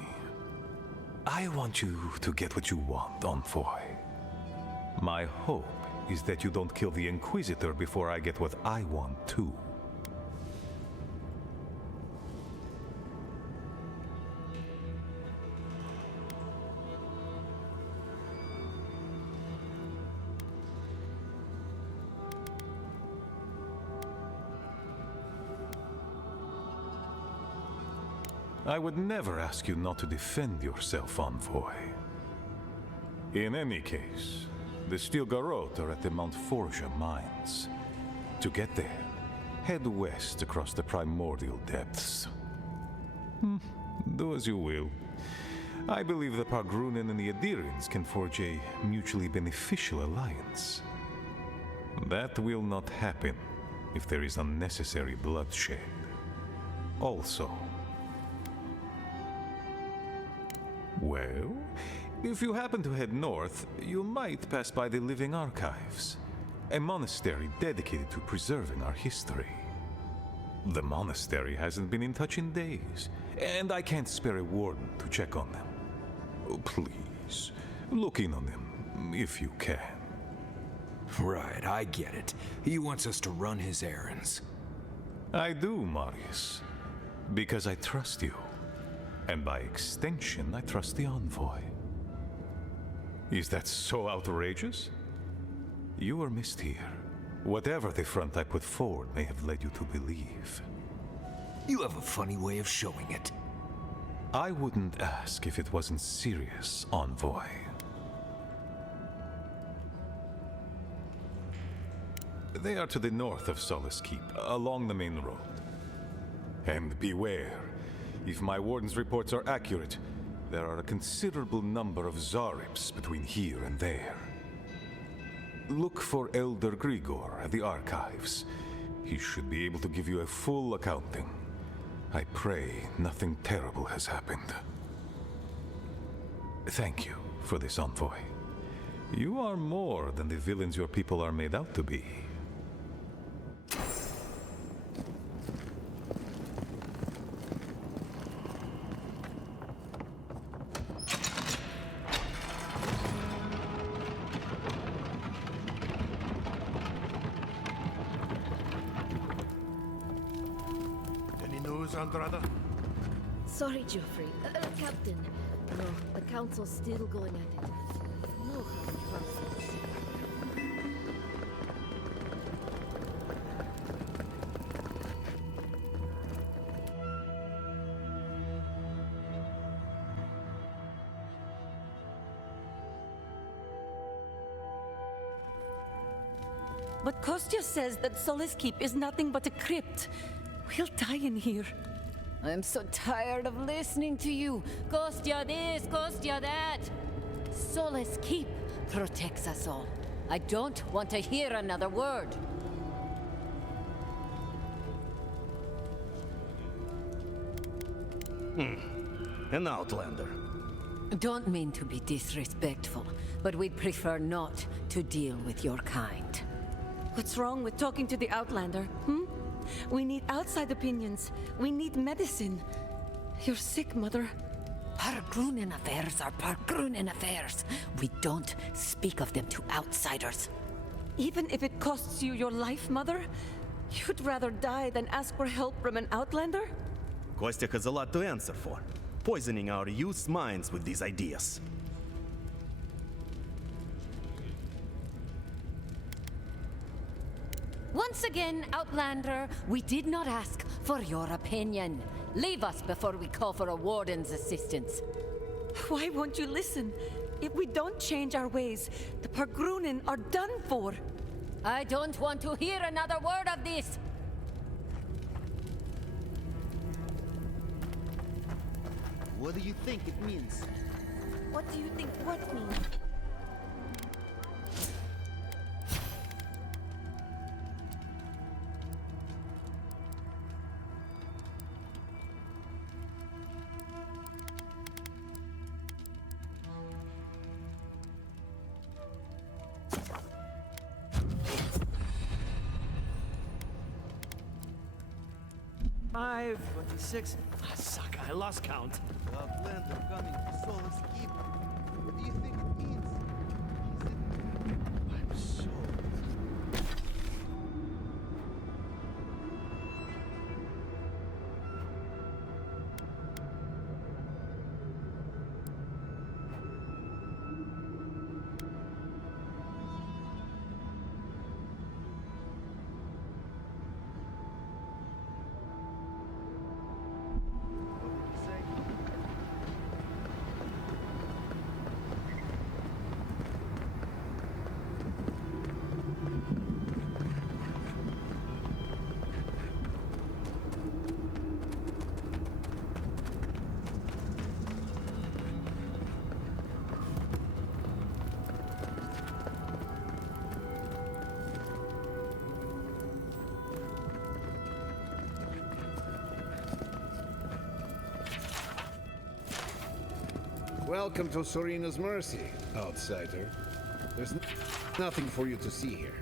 I want you to get what you want, Envoy. My hope is that you don't kill the Inquisitor before I get what I want too. I would never ask you not to defend yourself, Envoy. In any case, the Stilgarroth are at the Mount Forja mines. To get there, head west across the primordial depths. Do as you will. I believe the Pargrunen and the Adirans can forge a mutually beneficial alliance. That will not happen if there is unnecessary bloodshed. Also, well, if you happen to head north, you might pass by the Living Archives, a monastery dedicated to preserving our history. The monastery hasn't been in touch in days, and I can't spare a warden to check on them. Oh, please, look in on them if you can. Right, I get it. He wants us to run his errands. I do, Marius, because I trust you. And by extension, I trust the envoy. Is that so outrageous? You were missed here. Whatever the front I put forward may have led you to believe. You have a funny way of showing it. I wouldn't ask if it wasn't serious, envoy. They are to the north of Solace Keep, along the main road. And beware, if my warden's reports are accurate, there are a considerable number of Zarips between here and there. Look for Elder Grigor at the archives. He should be able to give you a full accounting. I pray nothing terrible has happened. Thank you for this, envoy. You are more than the villains your people are made out to be. Andrada? Sorry, Geoffrey. Captain. No, the council's still going at it. No hard process. But Kostya says that Solace Keep is nothing but a crypt. We'll die in here. I'm so tired of listening to you. Kostya this, Kostya that. Solace Keep protects us all. I don't want to hear another word. An outlander. Don't mean to be disrespectful, but we'd prefer not to deal with your kind. What's wrong with talking to the Outlander, We need outside opinions. We need medicine. You're sick, Mother. Pargrunen affairs are Pargrunen affairs. We don't speak of them to outsiders. Even if it costs you your life, Mother? You'd rather die than ask for help from an Outlander? Kostya has a lot to answer for, poisoning our youth's minds with these ideas. Once again, Outlander, we did not ask for your opinion. Leave us before we call for a warden's assistance. Why won't you listen? If we don't change our ways, the Pargrunen are done for. I don't want to hear another word of this. What do you think it means? What do you think what means? Five, 26. Ah, suck, I lost count. Outlander coming to Solace Keep. What do you think it means? I'm so... Welcome to Serena's Mercy, outsider. There's nothing for you to see here.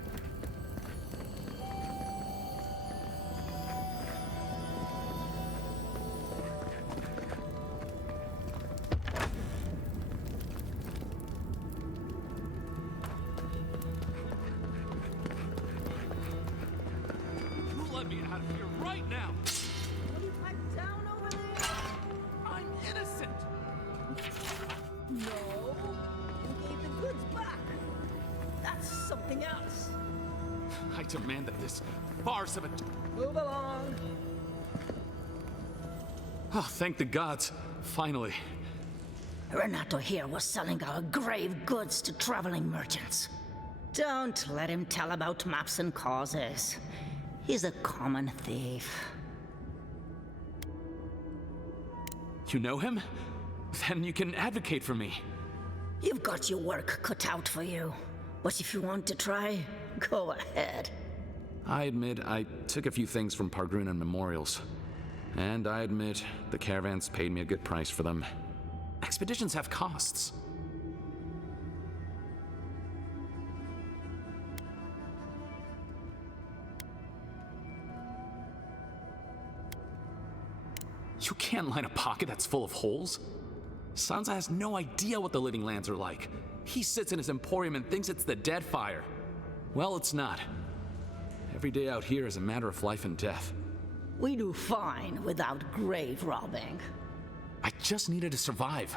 let me out of here right now! Will you pipe down over there? I'm innocent! No. You gave the goods back. That's something else. I demand that this farce of a... Move along. Oh, thank the gods. Finally. Renato here was selling our grave goods to traveling merchants. Don't let him tell about maps and causes. He's a common thief. You know him? Then you can advocate for me. You've got your work cut out for you. But if you want to try, go ahead. I admit I took a few things from Pargrunan memorials. And I admit the caravans paid me a good price for them. Expeditions have costs. You can't line a pocket that's full of holes. Sansa has no idea what the living lands are like. He sits in his emporium and thinks it's the Deadfire. Well, it's not. Every day out here is a matter of life and death. We do fine without grave robbing. I just needed to survive.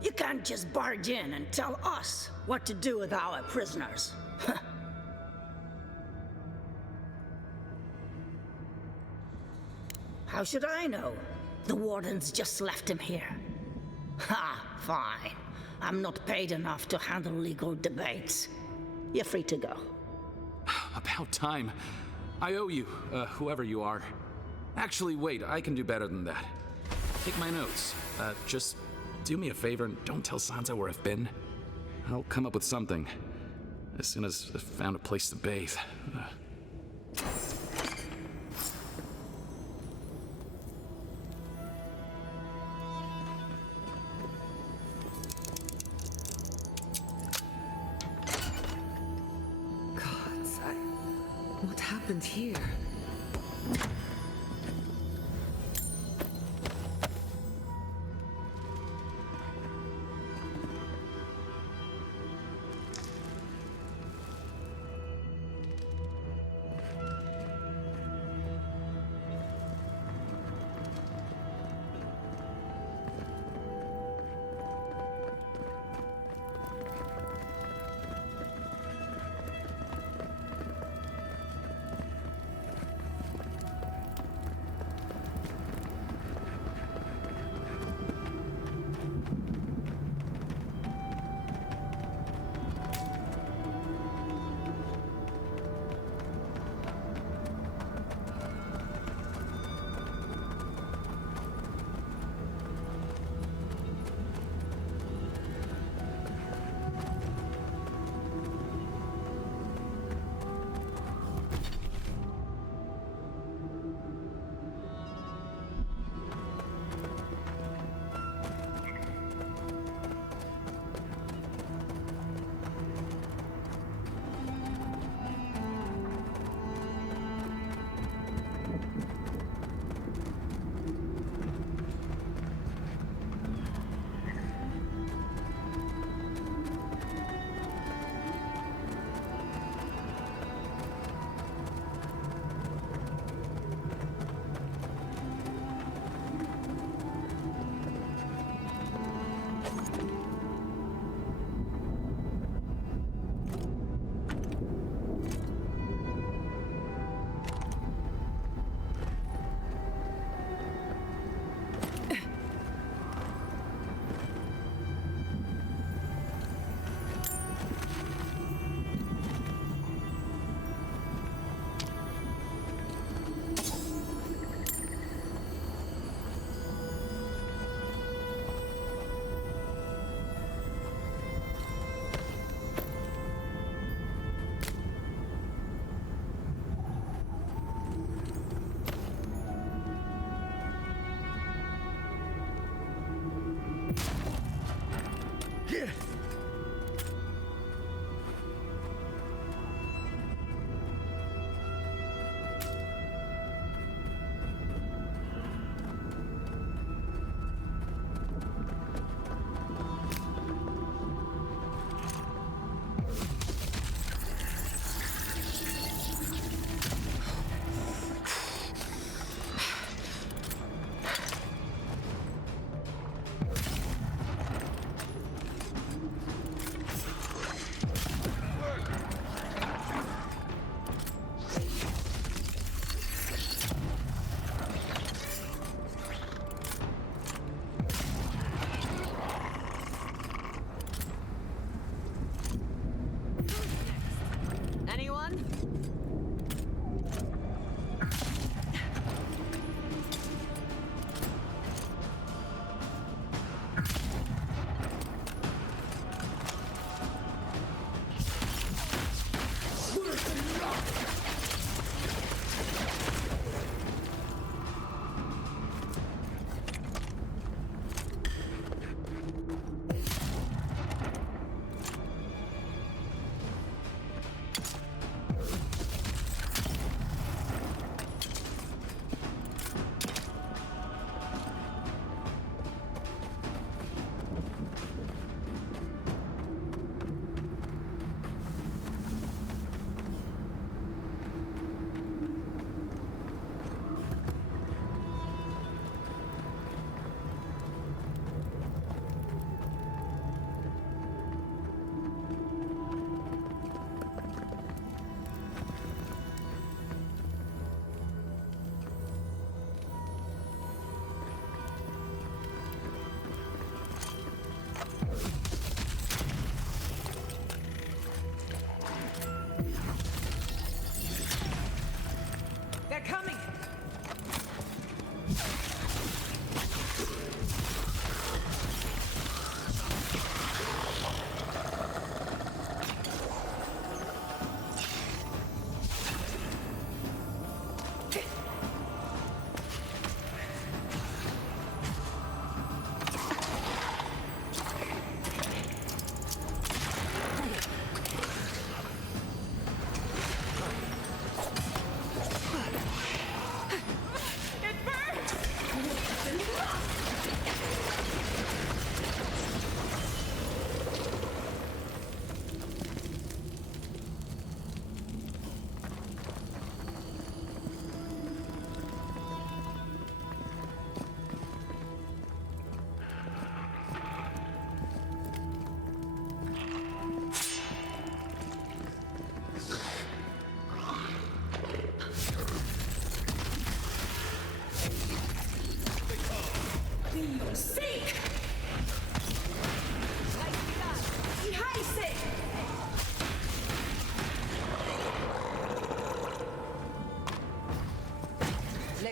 You can't just barge in and tell us what to do with our prisoners. How should I know? The wardens just left him here. Ha, fine. I'm not paid enough to handle legal debates. You're free to go. About time. I owe you, whoever you are. Actually, wait, I can do better than that. Take my notes. Just do me a favor and don't tell Sansa where I've been. I'll come up with something. As soon as I've found a place to bathe. What happened here?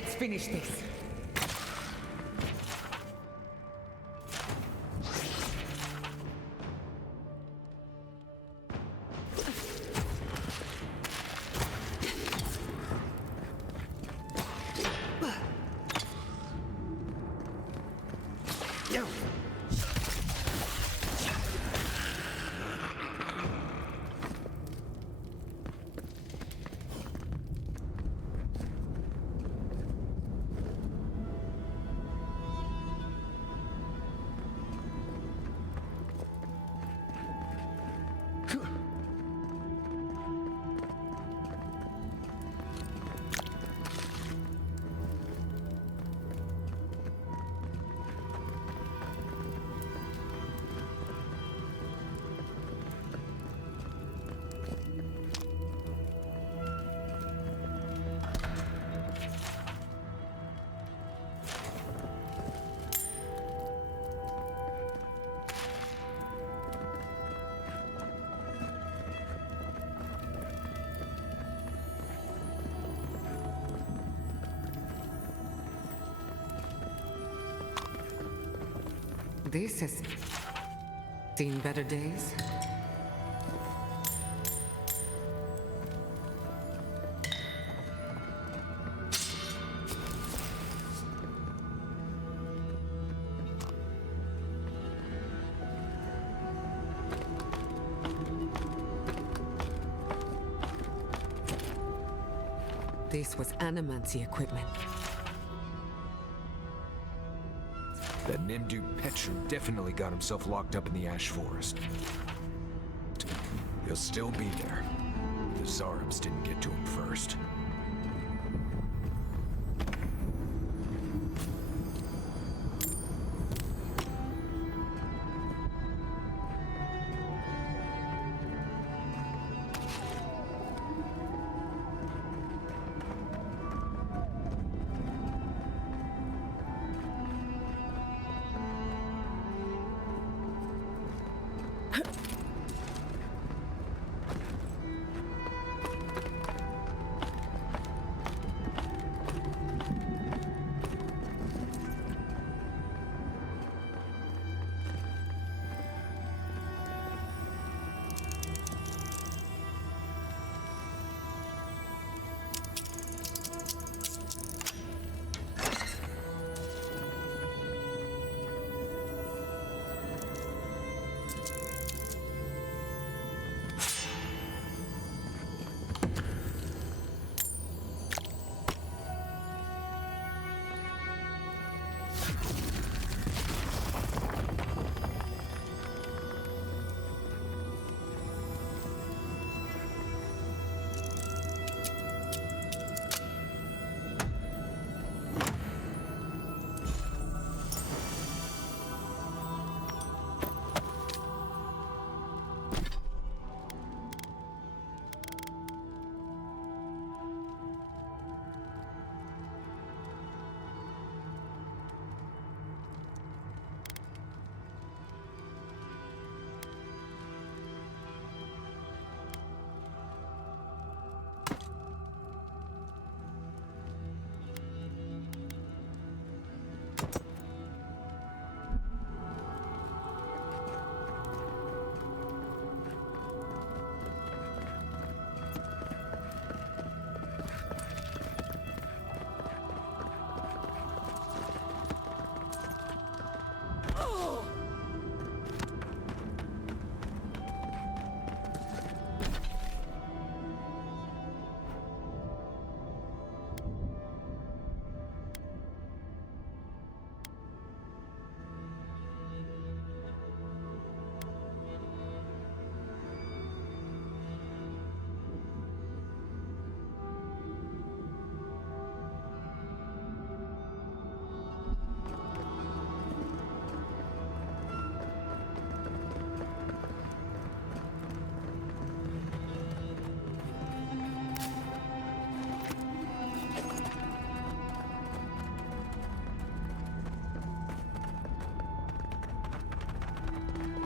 Let's finish this. This has seen better days. This was animancy equipment. That Nimdu Petru definitely got himself locked up in the Ash Forest. He'll still be there. The Zarabs didn't get to him first.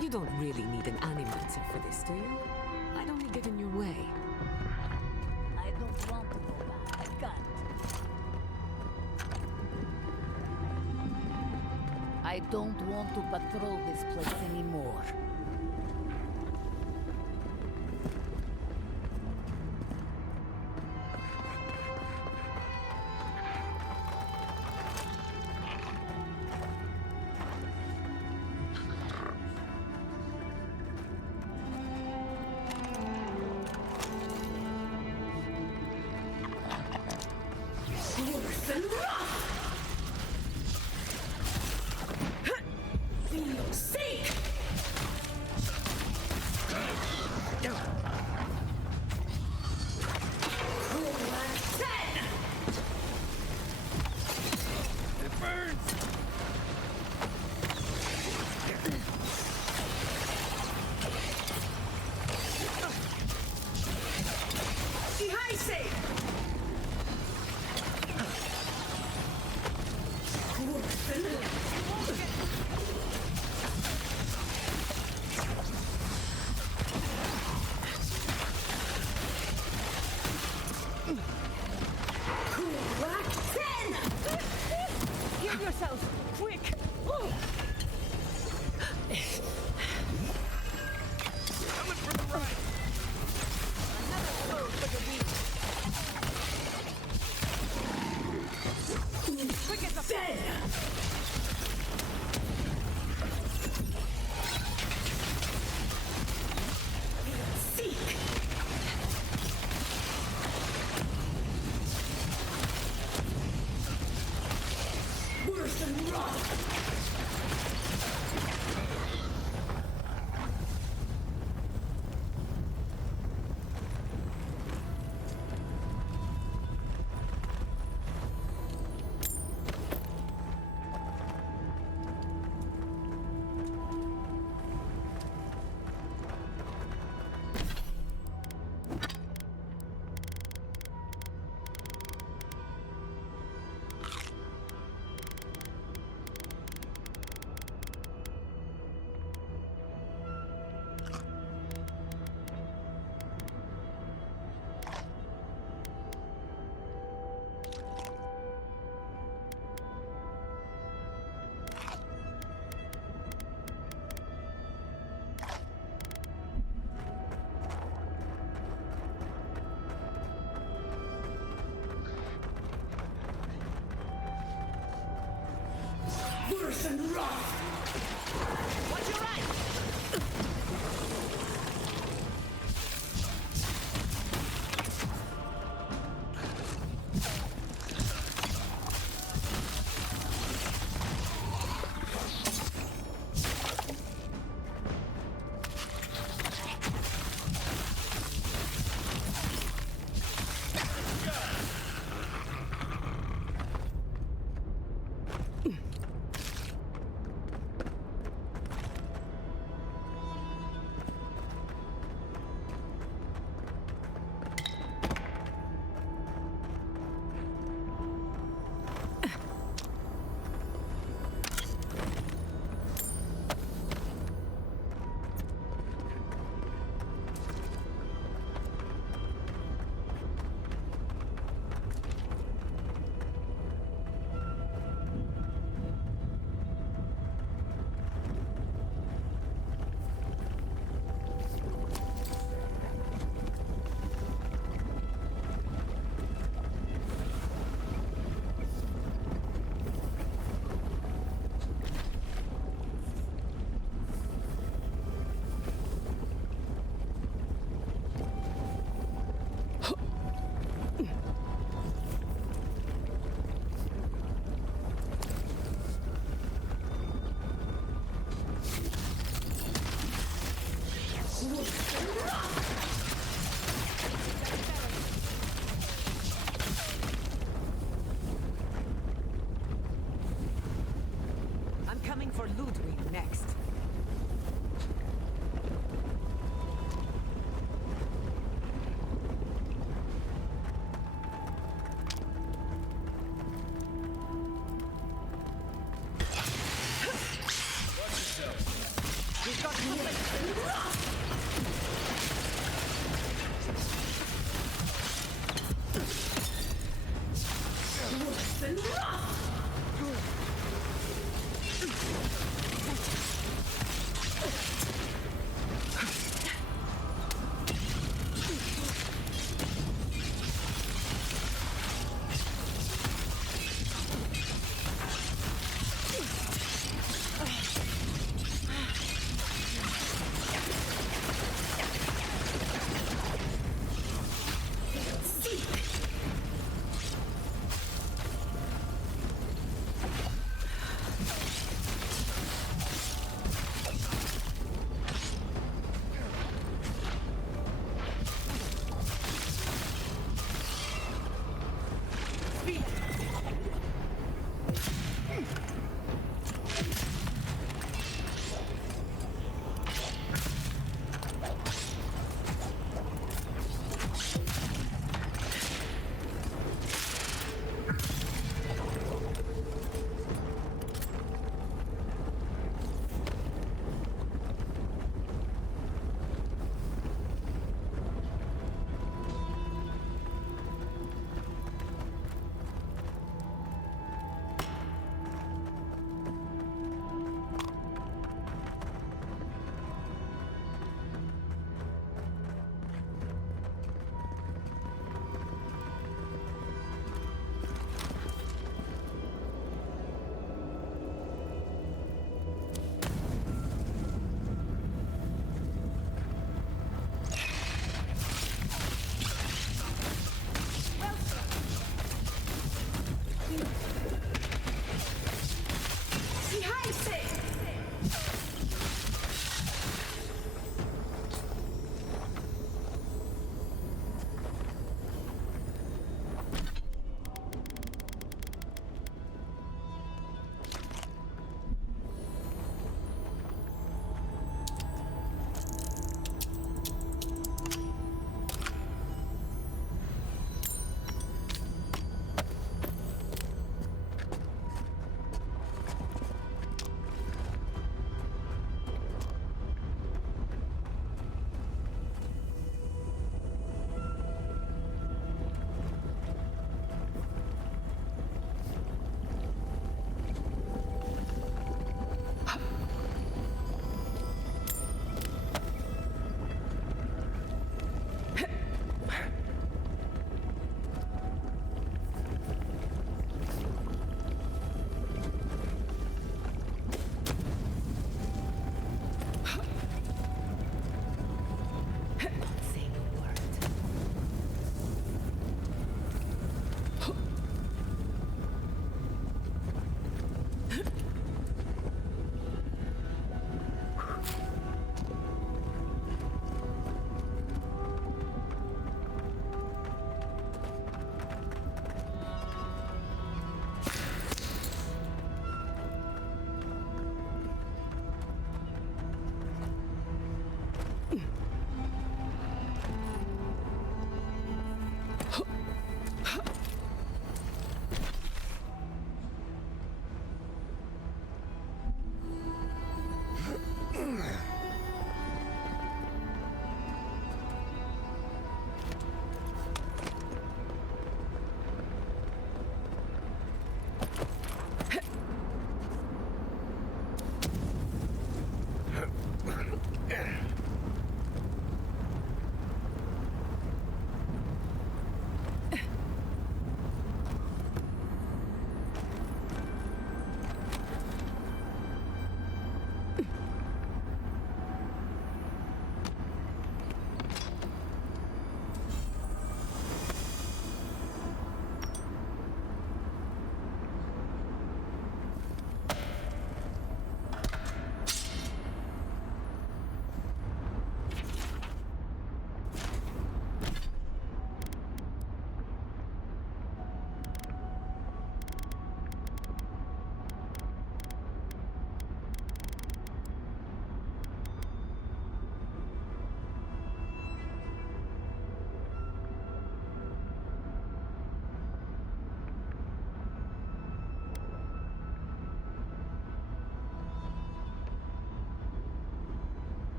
You don't really need an animator for this, do you? I'd only get in your way. I don't want to go back. I can't. I don't want to patrol this place anymore. for Ludwig next. We've got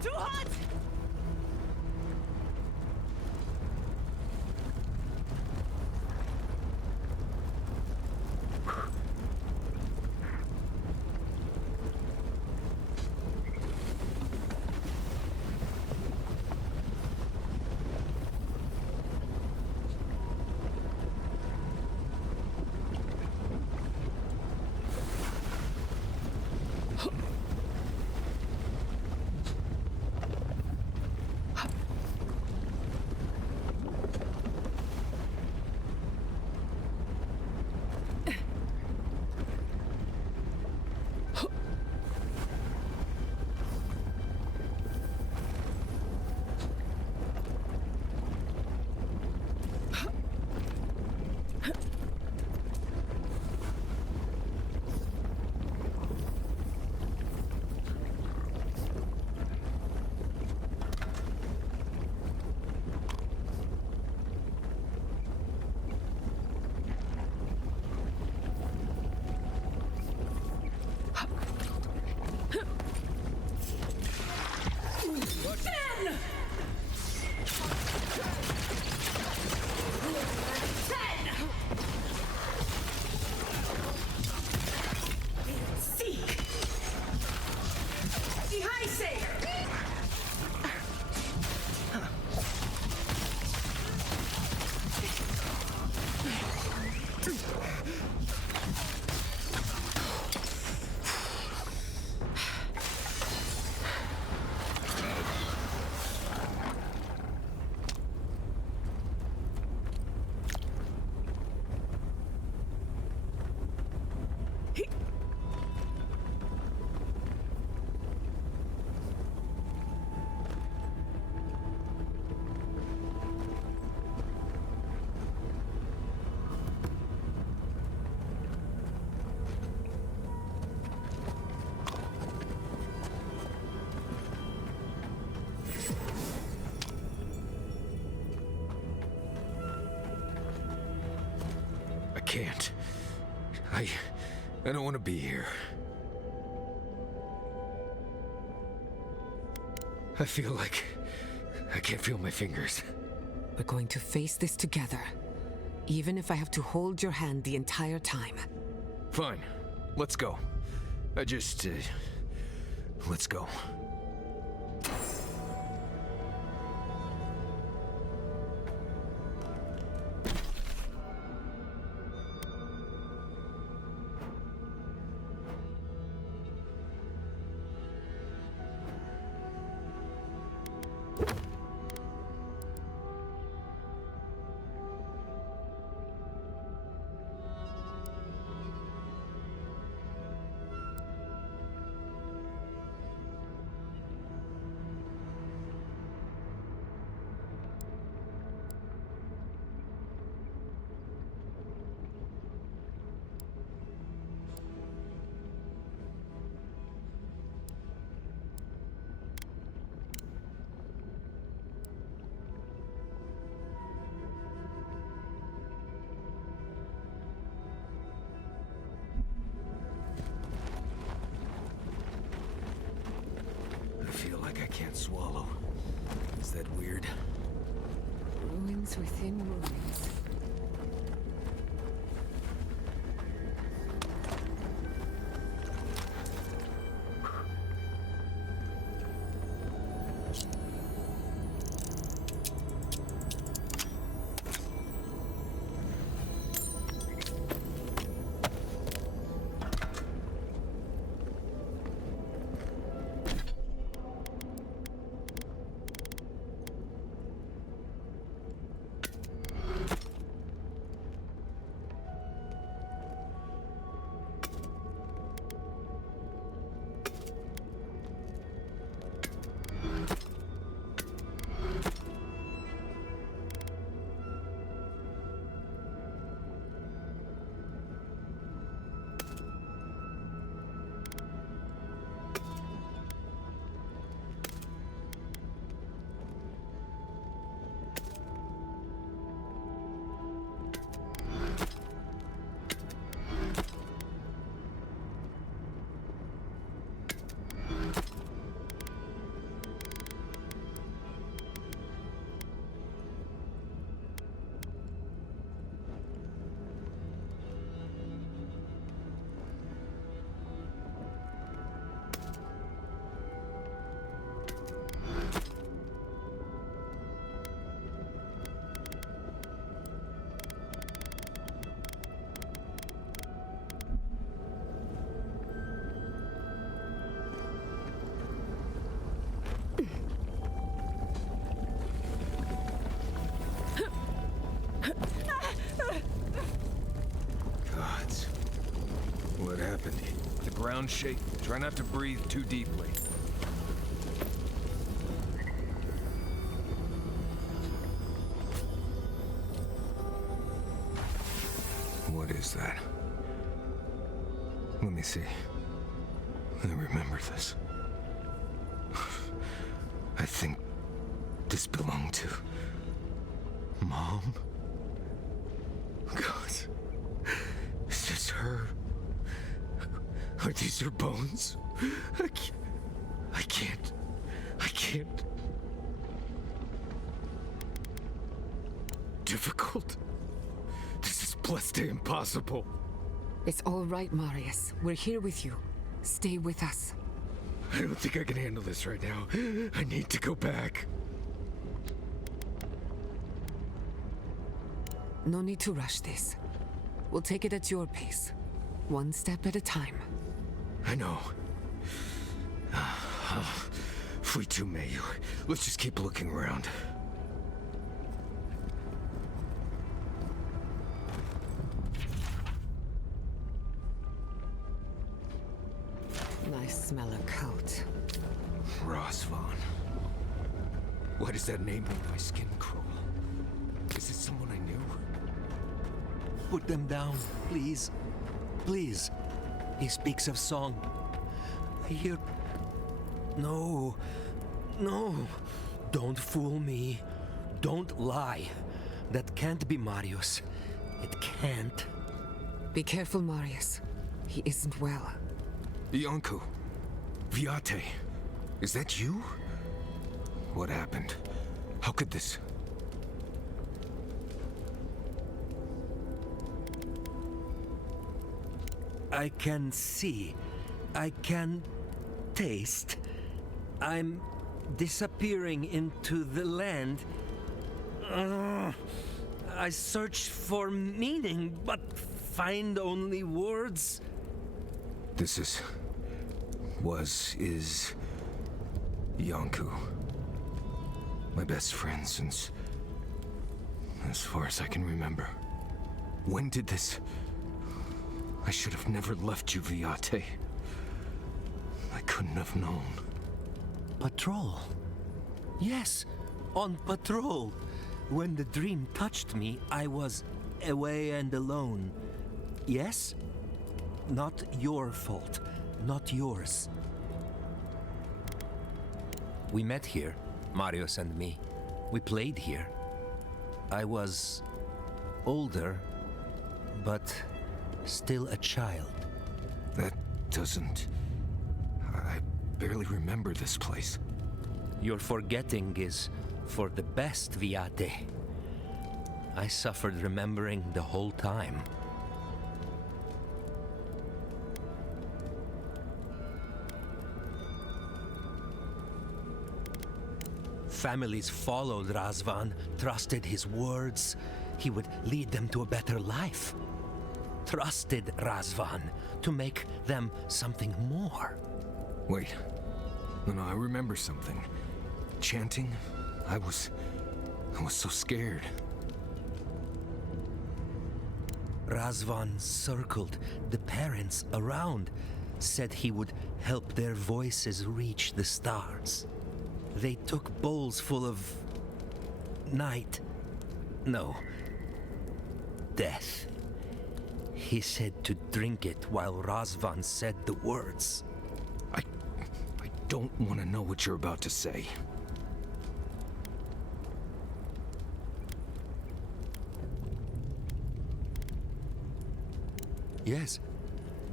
Too hot! Can't. I don't want to be here. I feel like I can't feel my fingers. We're going to face this together, even if I have to hold your hand the entire time. Fine. Let's go. Let's go. Is that weird? Ruins within ruins. The ground shake. Try not to breathe too deeply. What is that? Let me see. I remember this. I think this belonged to Mom? God. Is this her? Are these her bones? I can't. Difficult. This is blessed impossible. It's all right, Marius. We're here with you. Stay with us. I don't think I can handle this right now. I need to go back. No need to rush this. We'll take it at your pace. One step at a time. I know. Fui too meio. Let's just keep looking around. Nice smell of coat. Rosvan. Why does that name make my skin crawl? Is it someone I knew? Put them down, please. Please. He speaks of song. I hear... No. Don't fool me. Don't lie. That can't be Marius. It can't. Be careful, Marius. He isn't well. Iancu. Viate. Is that you? What happened? How could this... I can see. I can taste. I'm disappearing into the land. I search for meaning, but find only words. This is Iancu. My best friend since... as far as I can remember. When did this... I should have never left you, Viate. I couldn't have known. Patrol. Yes, on patrol. When the dream touched me, I was away and alone. Yes? Not your fault. Not yours. We met here, Marius and me. We played here. I was older, but still a child. That doesn't... I barely remember this place. Your forgetting is for the best, Viate. I suffered remembering the whole time. Families followed Razvan, trusted his words. He would lead them to a better life. Trusted Razvan to make them something more. Wait. No, I remember something. Chanting? I was so scared. Razvan circled the parents around, said he would help their voices reach the stars. They took bowls full of night. No, death. He said to drink it while Razvan said the words. I don't want to know what you're about to say.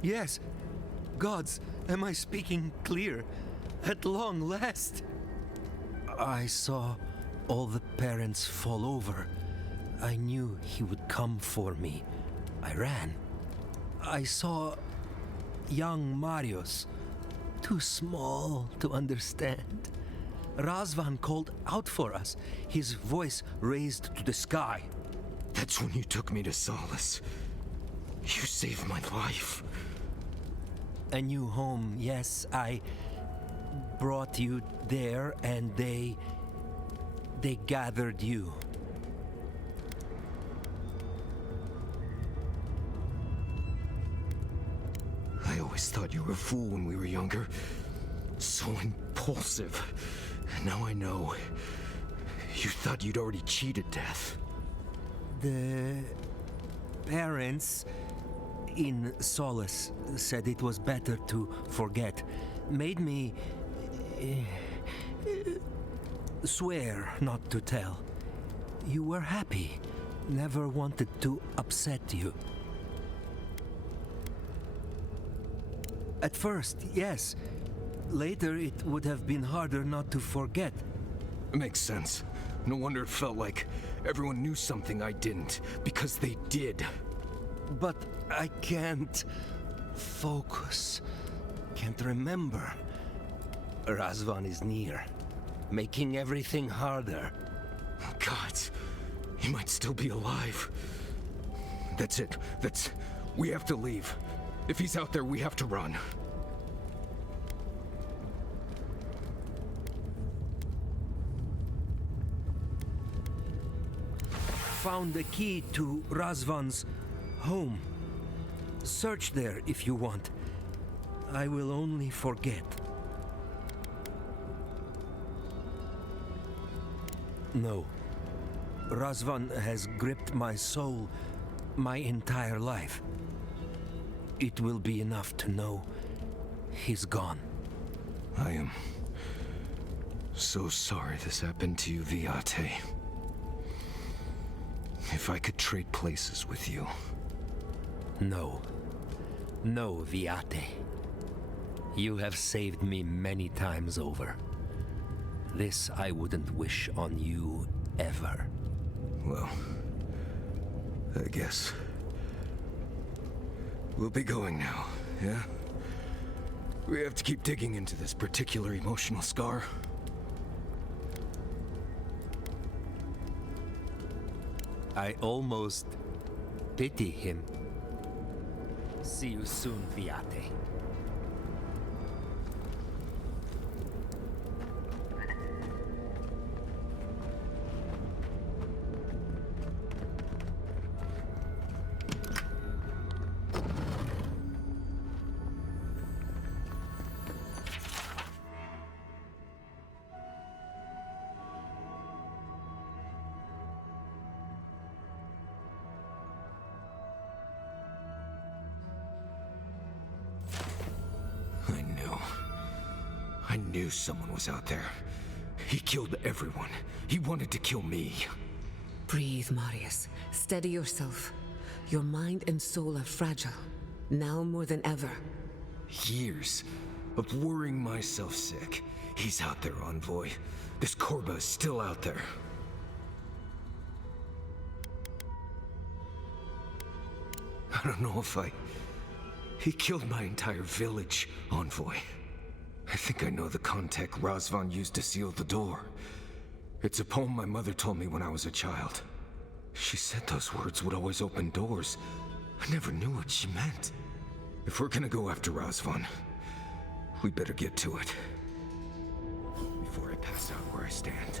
Yes. Gods, am I speaking clear? At long last. I saw all the parents fall over. I knew he would come for me. I ran. I saw young Marius, too small to understand. Razvan called out for us, his voice raised to the sky. That's when you took me to Solace. You saved my life. A new home, yes, I brought you there and they gathered you. I always thought you were a fool when we were younger. So impulsive. Now I know. You thought you'd already cheated death. The parents in Solace said it was better to forget. Made me swear not to tell. You were happy. Never wanted to upset you. At first, yes. Later, it would have been harder not to forget. Makes sense. No wonder it felt like everyone knew something I didn't, because they did. But I can't focus. Can't remember. Razvan is near, making everything harder. God, he might still be alive. That's it. We have to leave. If he's out there, we have to run. Found the key to Razvan's home. Search there if you want. I will only forget. No. Razvan has gripped my soul my entire life. It will be enough to know he's gone. I am so sorry this happened to you, Viate. If I could trade places with you. No. No, Viate. You have saved me many times over. This I wouldn't wish on you ever. Well, I guess we'll be going now, yeah? We have to keep digging into this particular emotional scar. I almost pity him. See you soon, Viate. I knew someone was out there. He killed everyone. He wanted to kill me. Breathe, Marius. Steady yourself. Your mind and soul are fragile. Now more than ever. Years of worrying myself sick. He's out there, Envoy. This Korba is still out there. I don't know if He killed my entire village, Envoy. I think I know the contact Razvan used to seal the door. It's a poem my mother told me when I was a child. She said those words would always open doors. I never knew what she meant. If we're gonna go after Razvan, we better get to it. Before I pass out where I stand.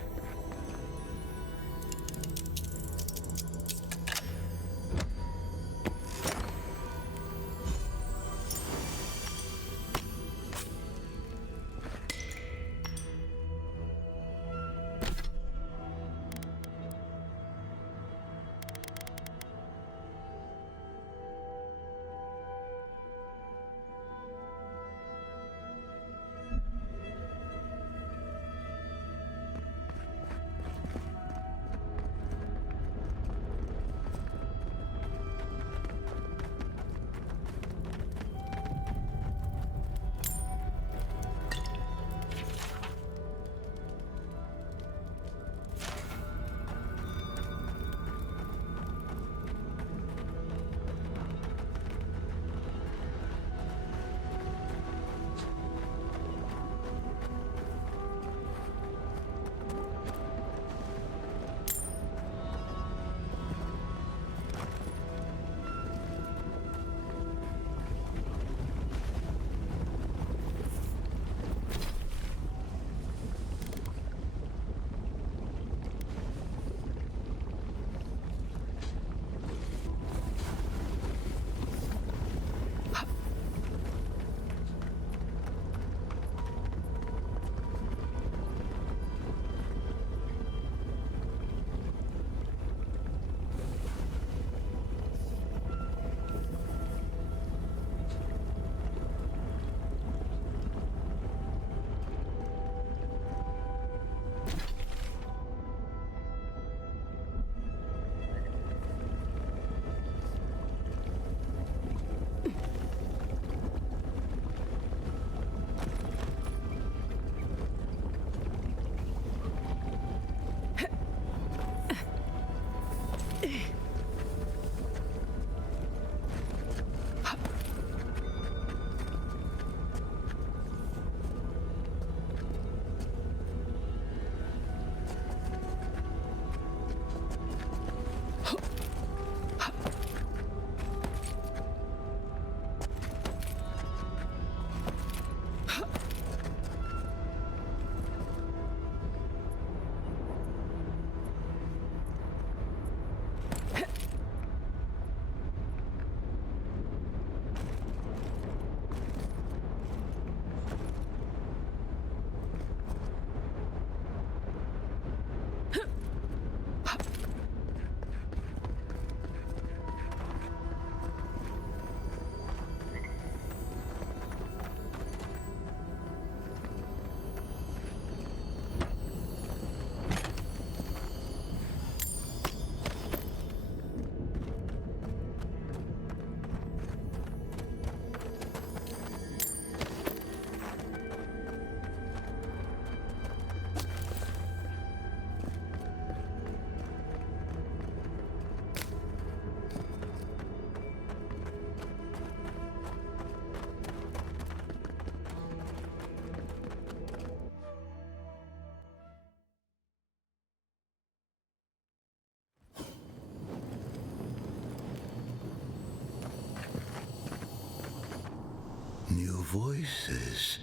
New voices.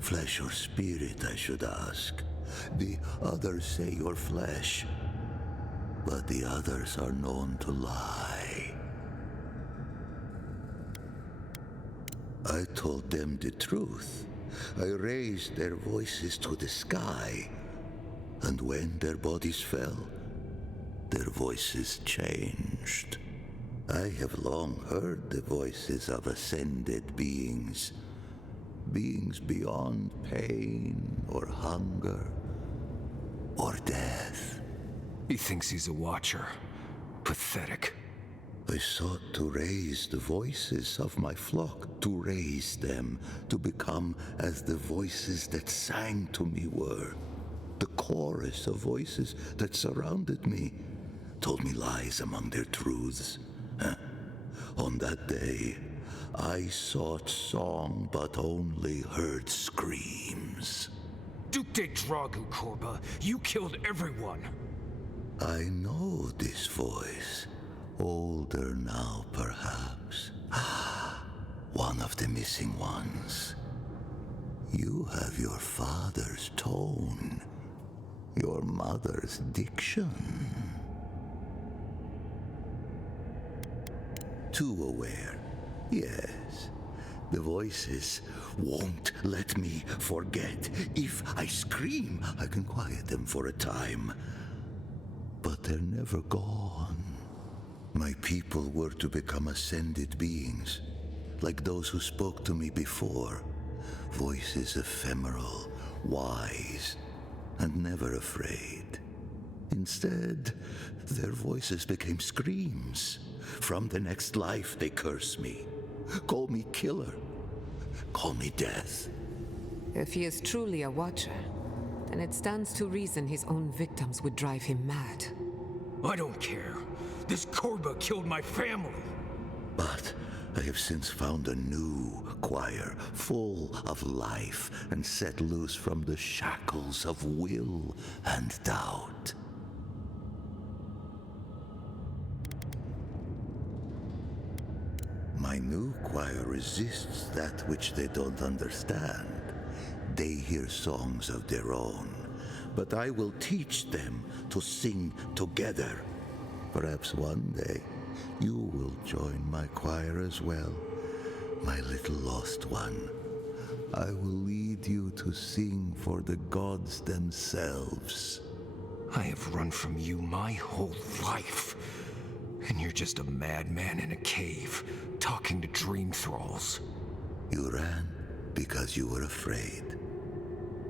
Flesh or spirit, I should ask. The others say you're flesh, but the others are known to lie. I told them the truth. I raised their voices to the sky, and when their bodies fell, their voices changed. I have long heard the voices of ascended beings, beings beyond pain or hunger or death. He thinks he's a watcher. Pathetic. I sought to raise the voices of my flock, to raise them to become as the voices that sang to me were. The chorus of voices that surrounded me told me lies among their truths. On that day, I sought song but only heard screams. Duke de Dragu, Korba, you killed everyone. I know this voice. Older now, perhaps. One of the missing ones. You have your father's tone, your mother's diction. Too aware, yes. The voices won't let me forget. If I scream, I can quiet them for a time. But they're never gone. My people were to become ascended beings, like those who spoke to me before. Voices ephemeral, wise, and never afraid. Instead, their voices became screams. From the next life, they curse me. Call me killer. Call me death. If he is truly a watcher, then it stands to reason his own victims would drive him mad. I don't care. This Korba killed my family. But I have since found a new choir, full of life and set loose from the shackles of will and doubt. My new choir resists that which they don't understand. They hear songs of their own, but I will teach them to sing together. Perhaps one day you will join my choir as well, my little lost one. I will lead you to sing for the gods themselves. I have run from you my whole life, and you're just a madman in a cave, talking to dream thralls. You ran because you were afraid.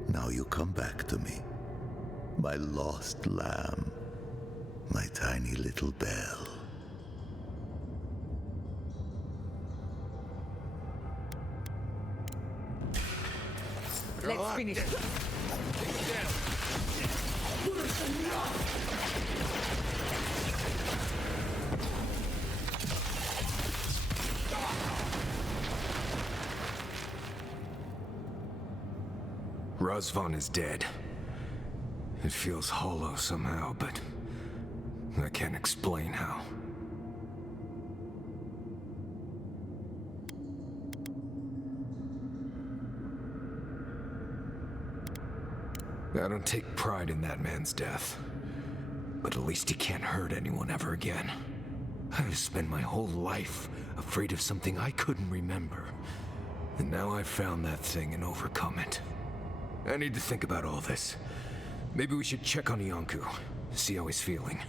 Now you come back to me, my lost lamb, my tiny little bell. Let's finish. Razvan is dead. It feels hollow somehow, but I can't explain how. I don't take pride in that man's death, but at least he can't hurt anyone ever again. I've spent my whole life afraid of something I couldn't remember, and now I've found that thing and overcome it. I need to think about all this. Maybe we should check on Iancu, see how he's feeling.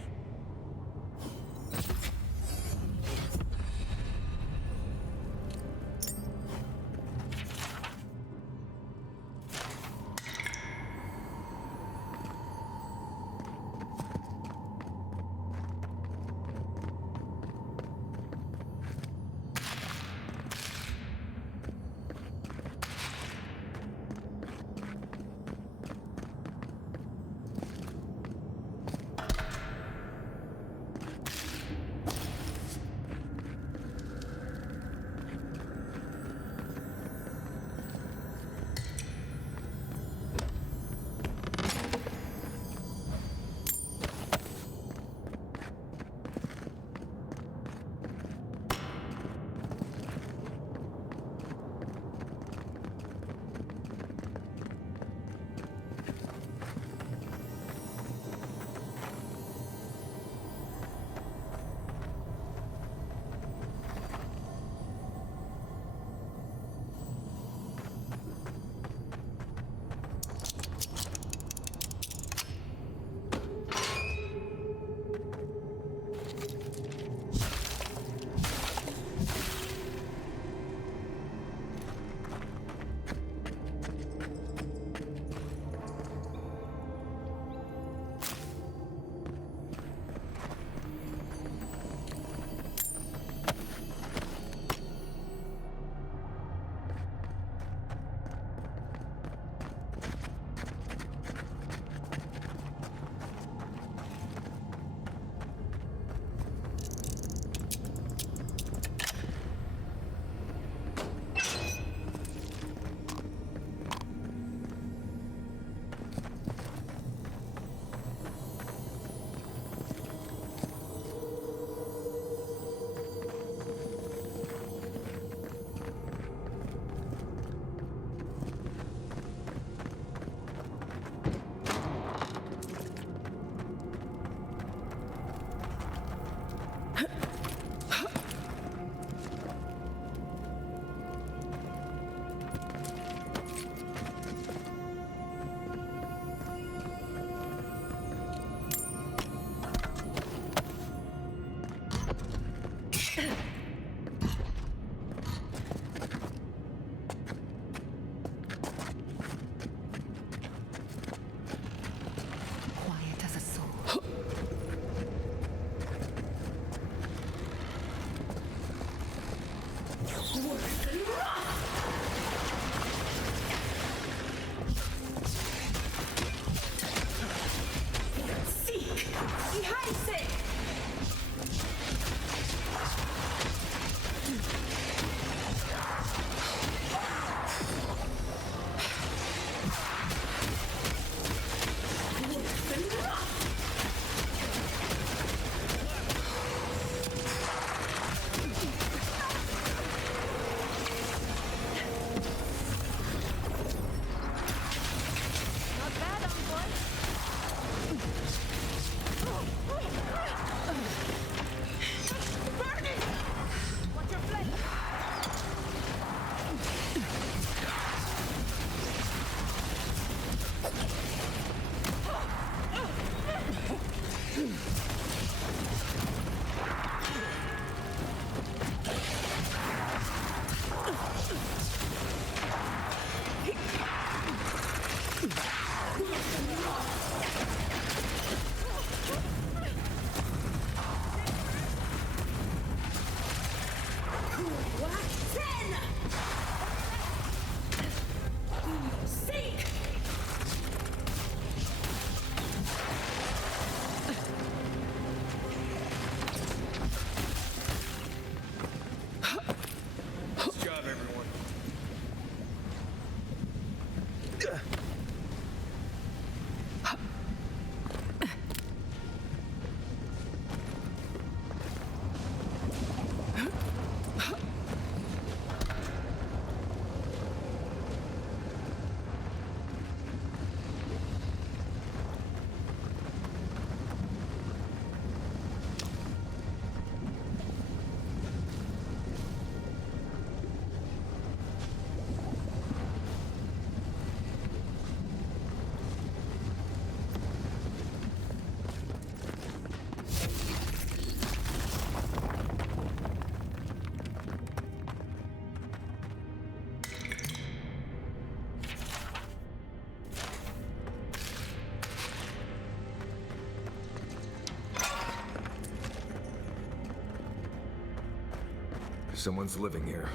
Someone's living here.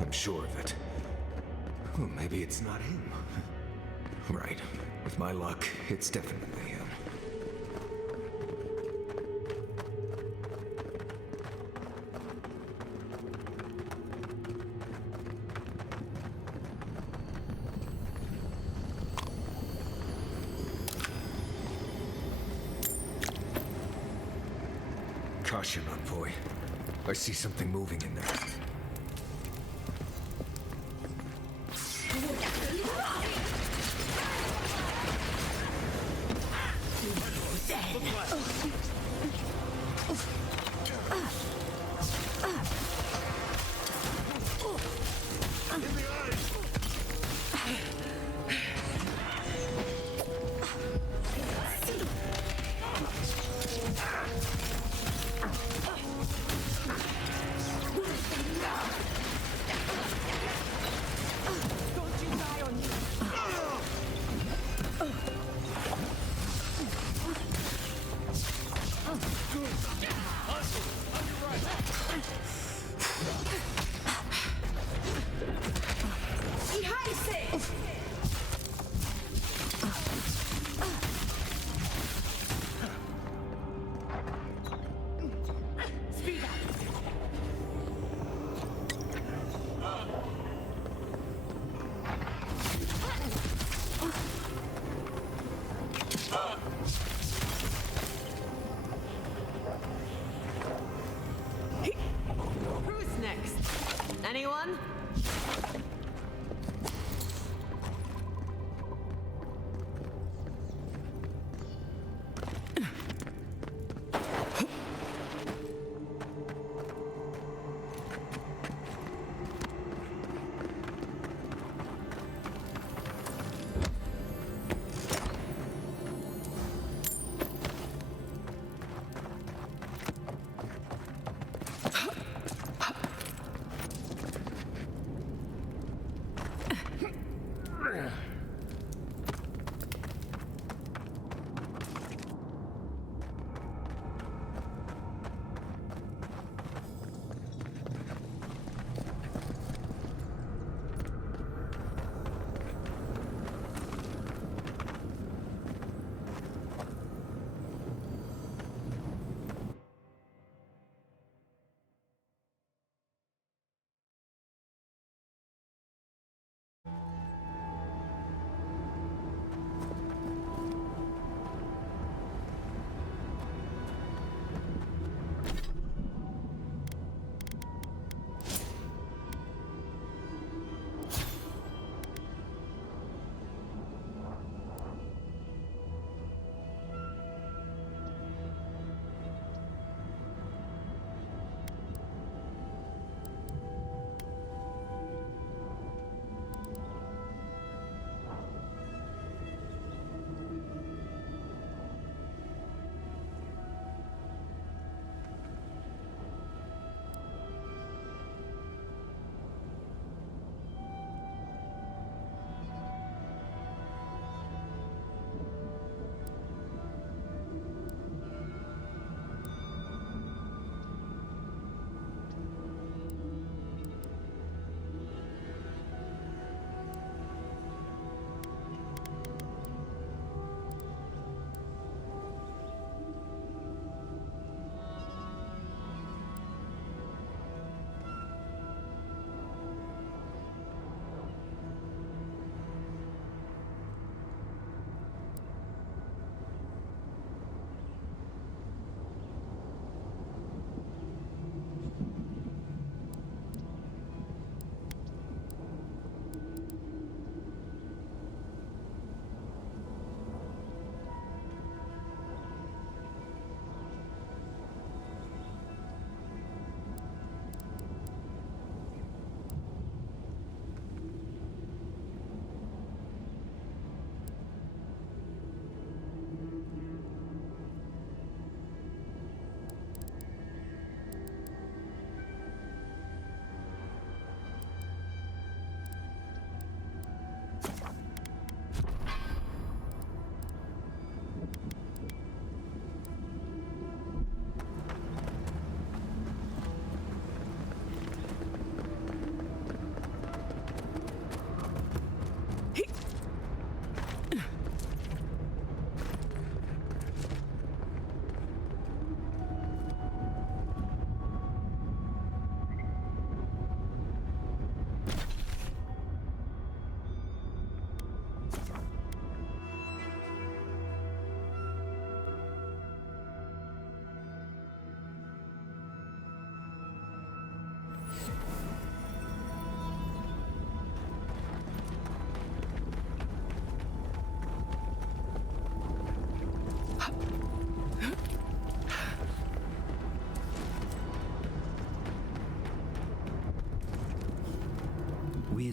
I'm sure of it. Well, maybe it's not him. Right. With my luck, it's definitely him. Caution, envoy. I see something moving in there. Anyone?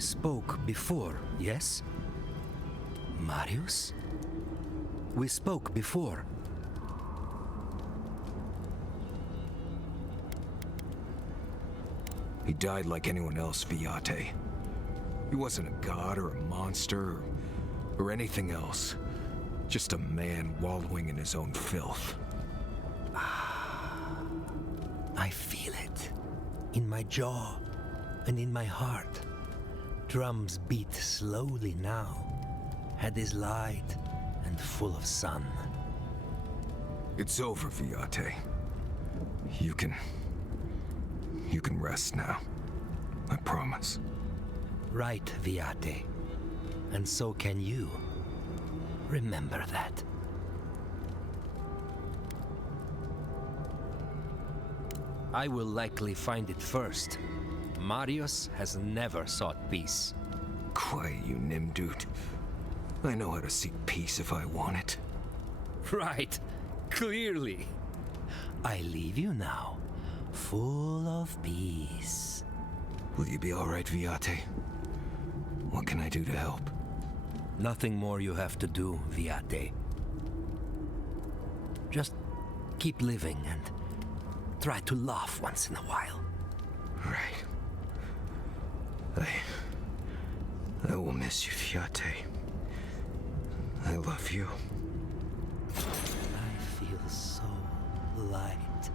spoke before, yes? Marius? We spoke before. He died like anyone else, Viate. He wasn't a god or a monster or anything else. Just a man wallowing in his own filth. I feel it. In my jaw and in my heart. Drums beat slowly now. Head is light and full of sun. It's over, Viate. You can rest now. I promise. Right, Viate. And so can you. Remember that. I will likely find it first. Marius has never sought peace. Quiet, you Nimdude. I know how to seek peace if I want it. Right. Clearly. I leave you now, full of peace. Will you be all right, Viate? What can I do to help? Nothing more you have to do, Viate. Just keep living and try to laugh once in a while. Right. I will miss you, Viate. I love you. I feel so light.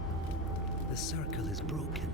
The circle is broken.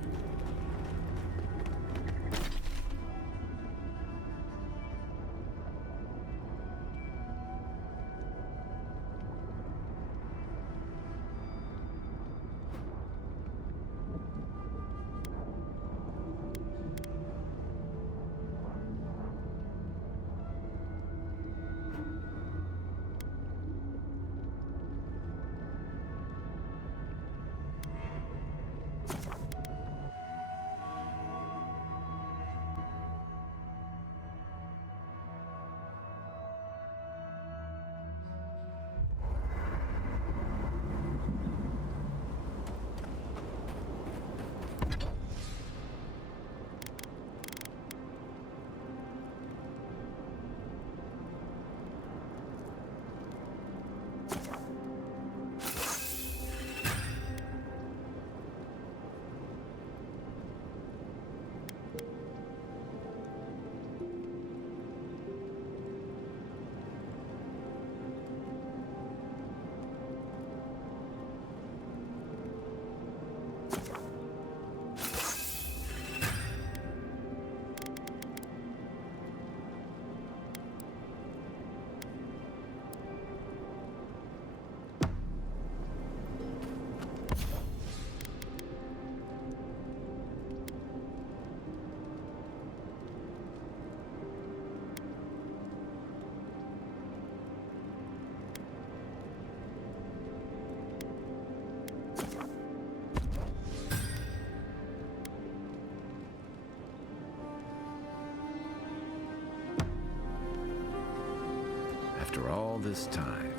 After all this time,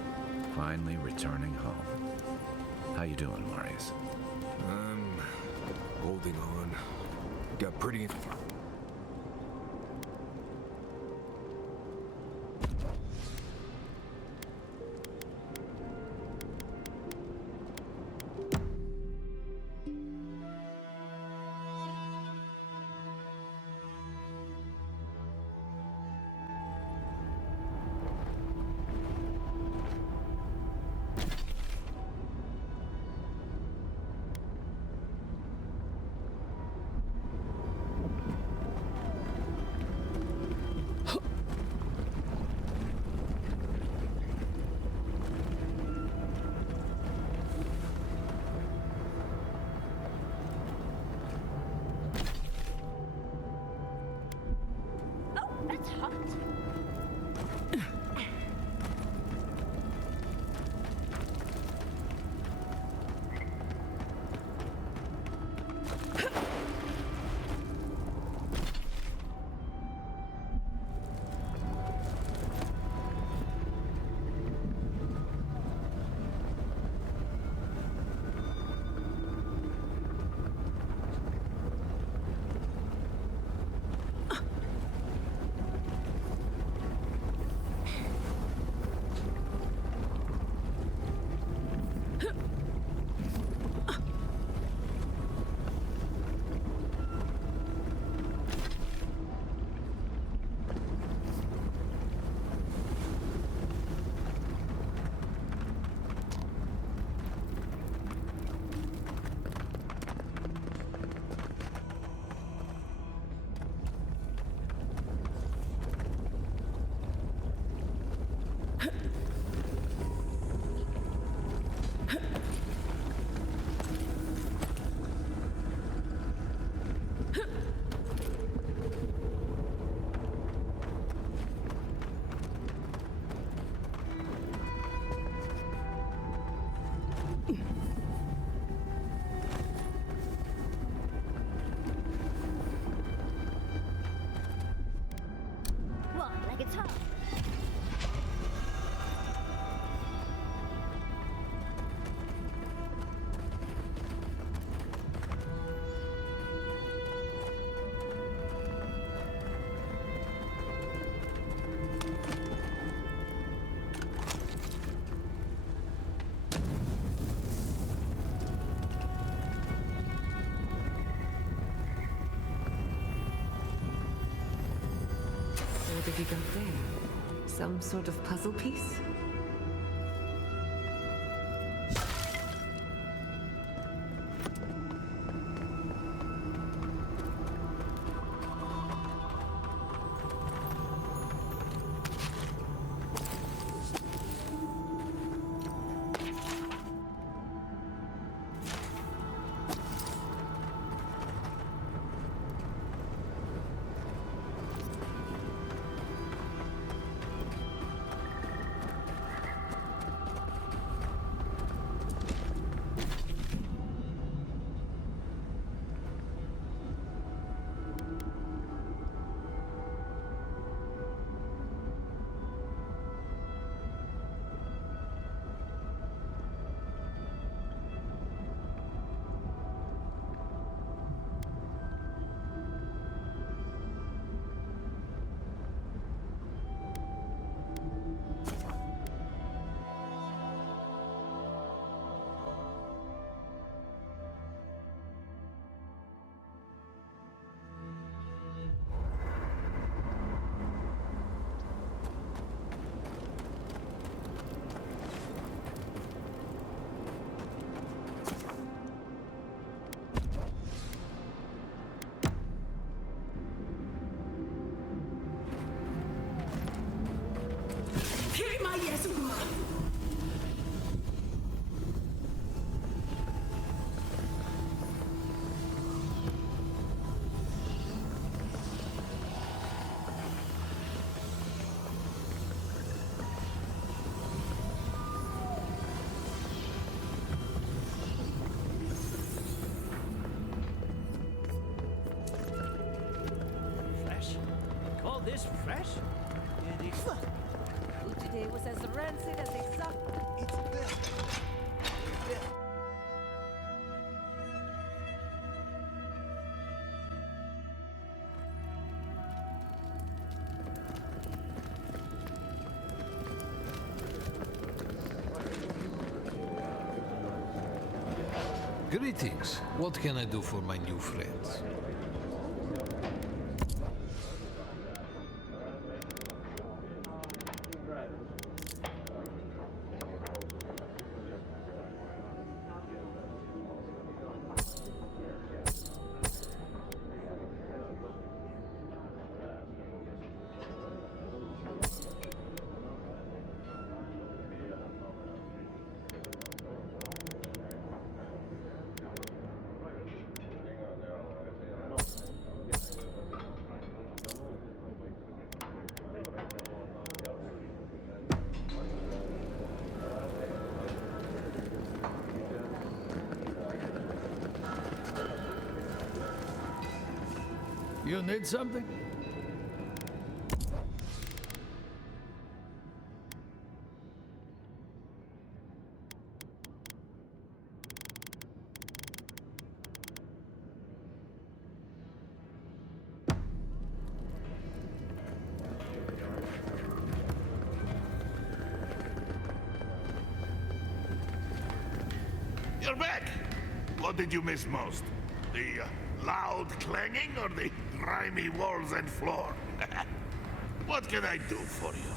finally returning home. How you doing, Marius? I'm holding on. Got pretty... What have you got there? Some sort of puzzle piece? This fresh? It is. Food today was as rancid as they suck. It's there. Greetings. What can I do for my new friends? You need something? You're back! What did you miss most? The loud clanging or the grimy walls and floor? What can I do for you?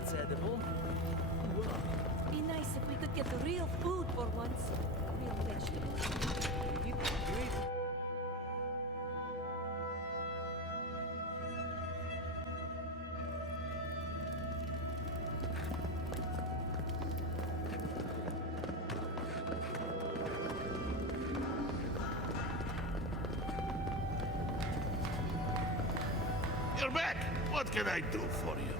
outside of home. Whoa. Be nice if we could get the real food for once. Real vegetables. You great. You're back! What can I do for you?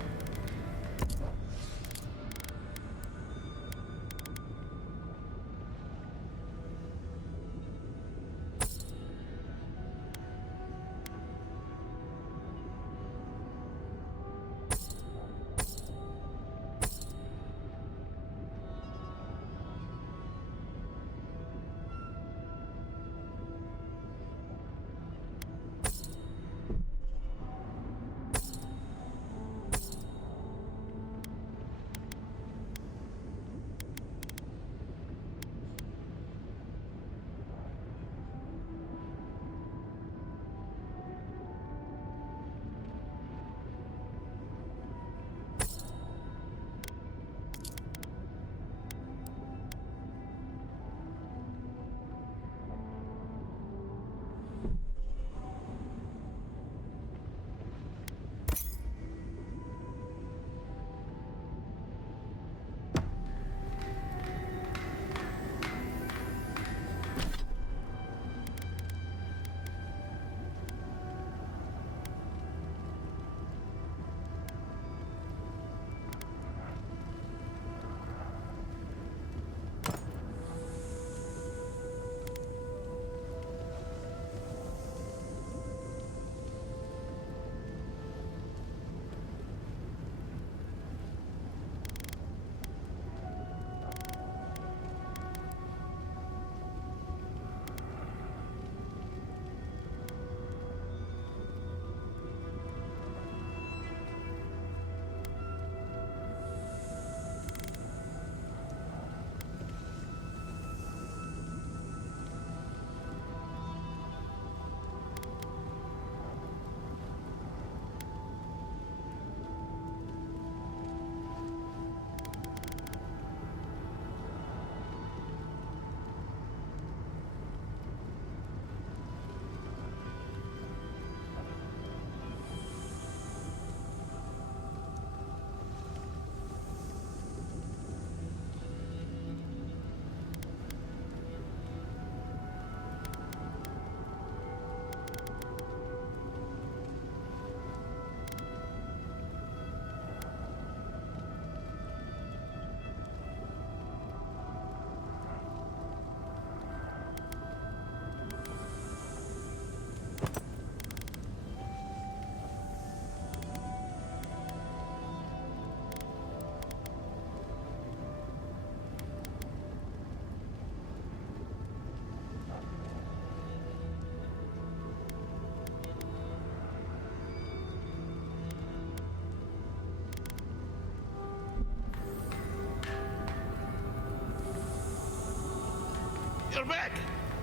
You're back!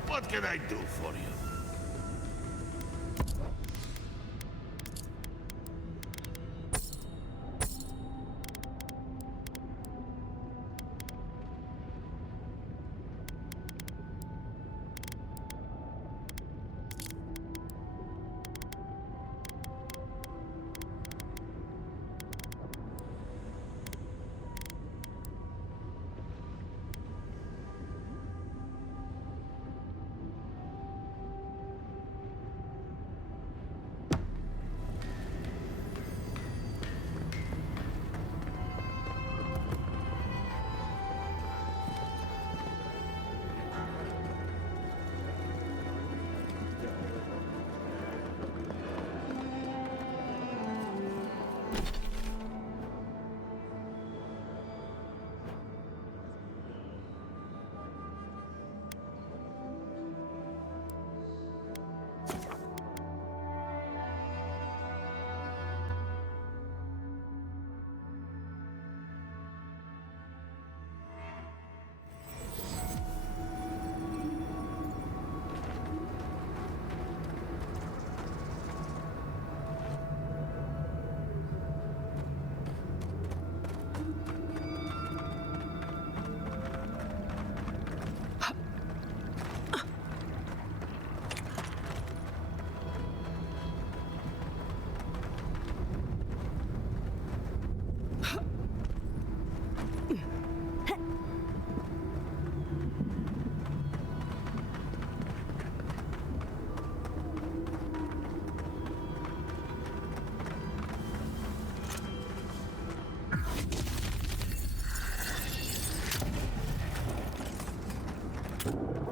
What can I do for you?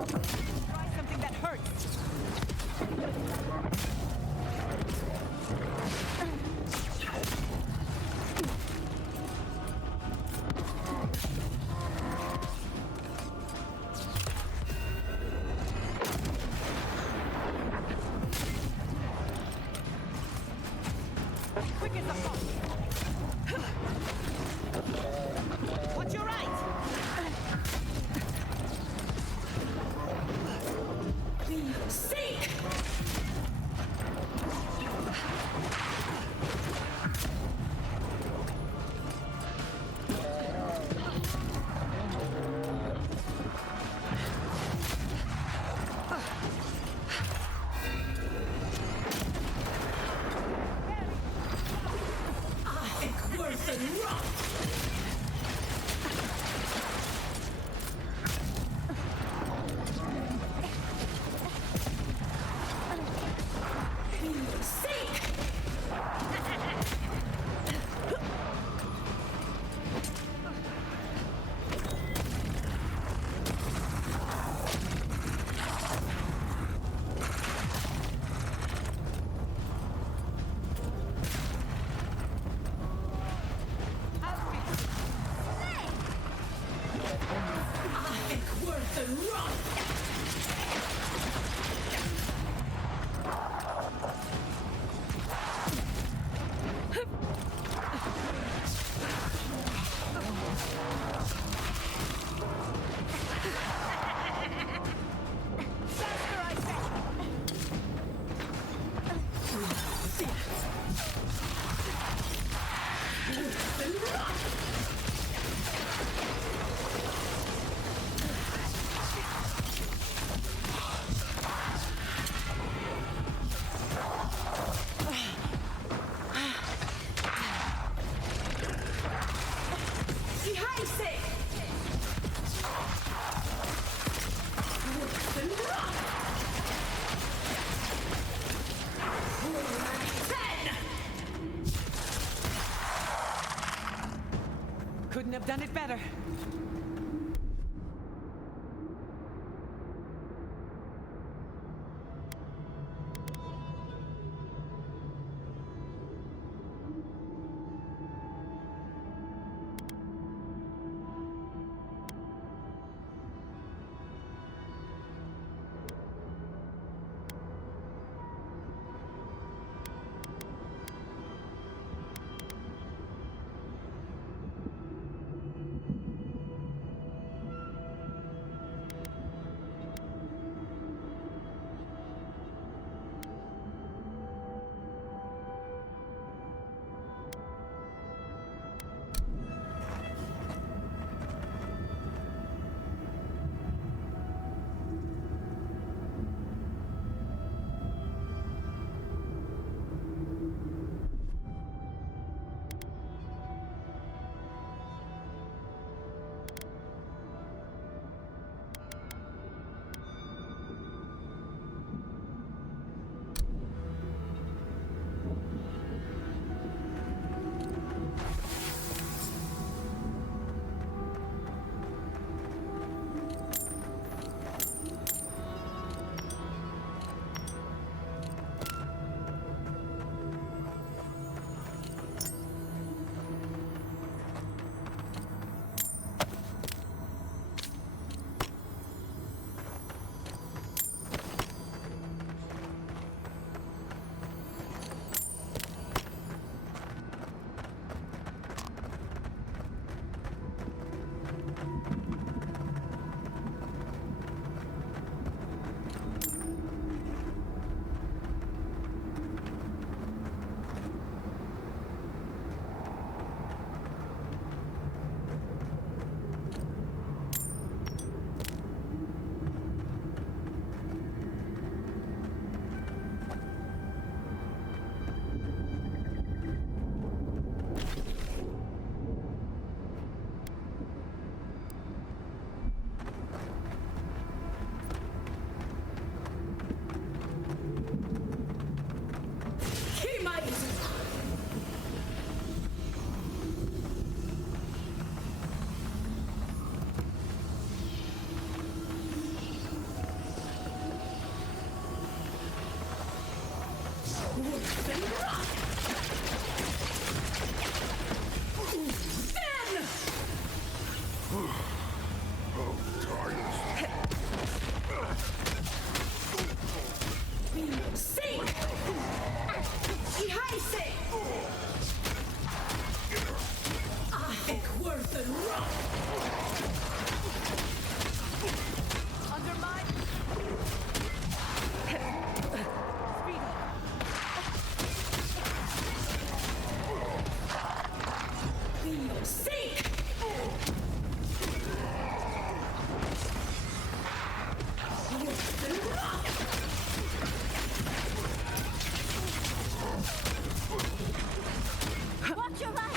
Try something that hurts. Quick as a hawk. Watch your right. Sink! Couldn't have done it better. Seek! Watch your right!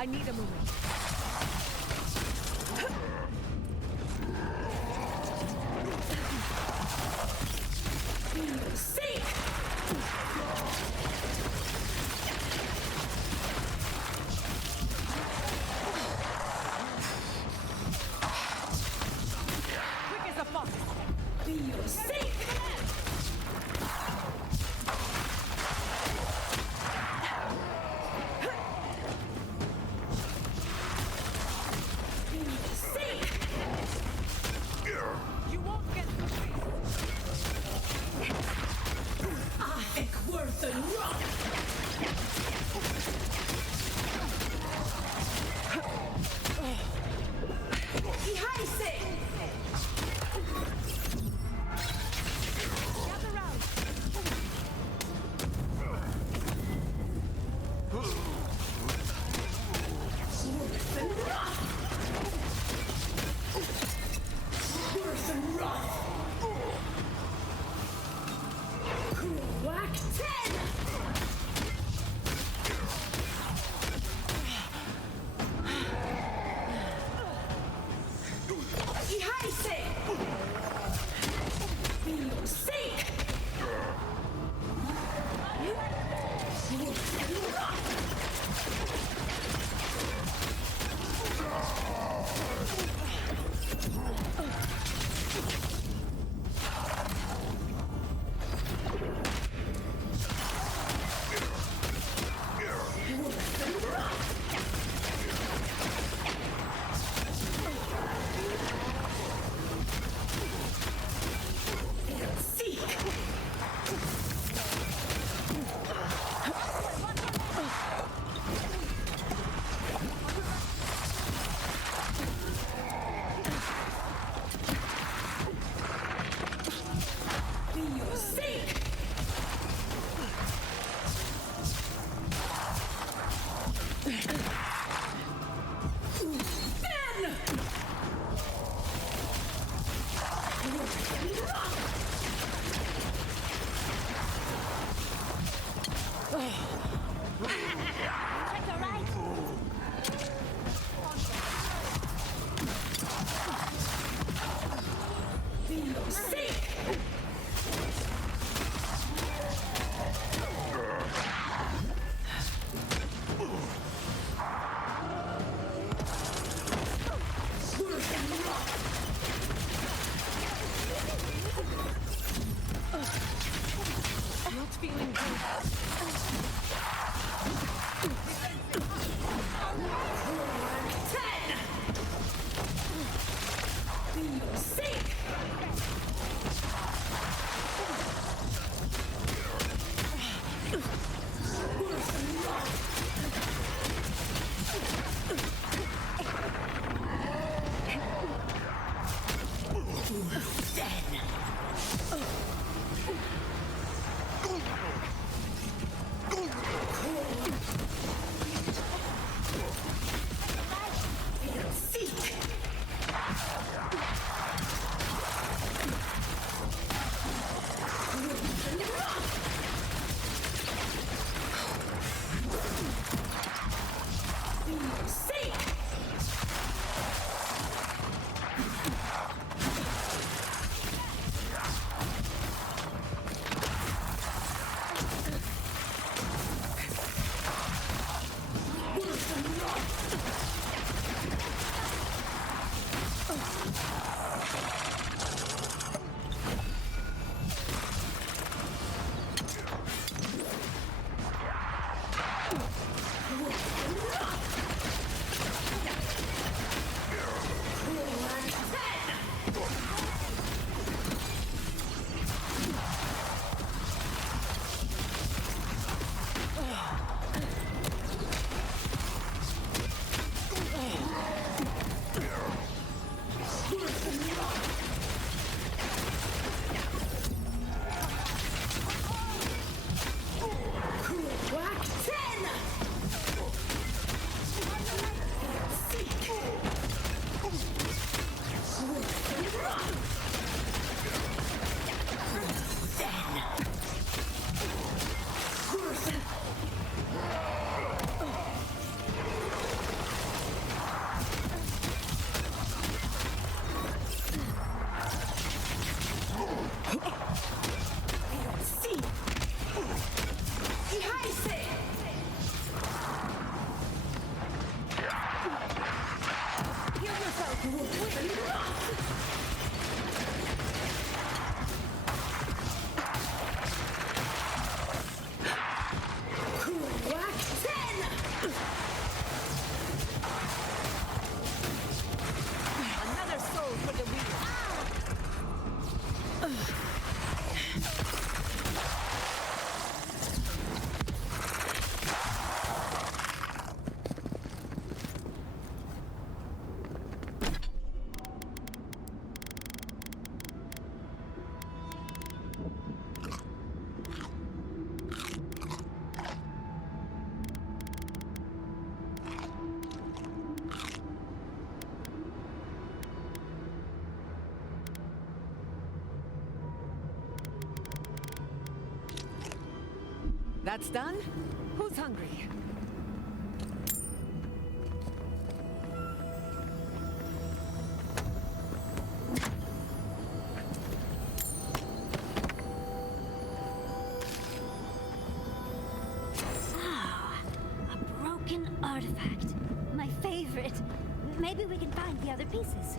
I need a moment. Seek! Quick as a fox. Seek! You won't get through. Ek worth a rock! Ihaise! Gather round. Whack 10! Ihaise! Seek! Not feeling good. That's done. Who's hungry? A broken artifact. My favorite. Maybe we can find the other pieces.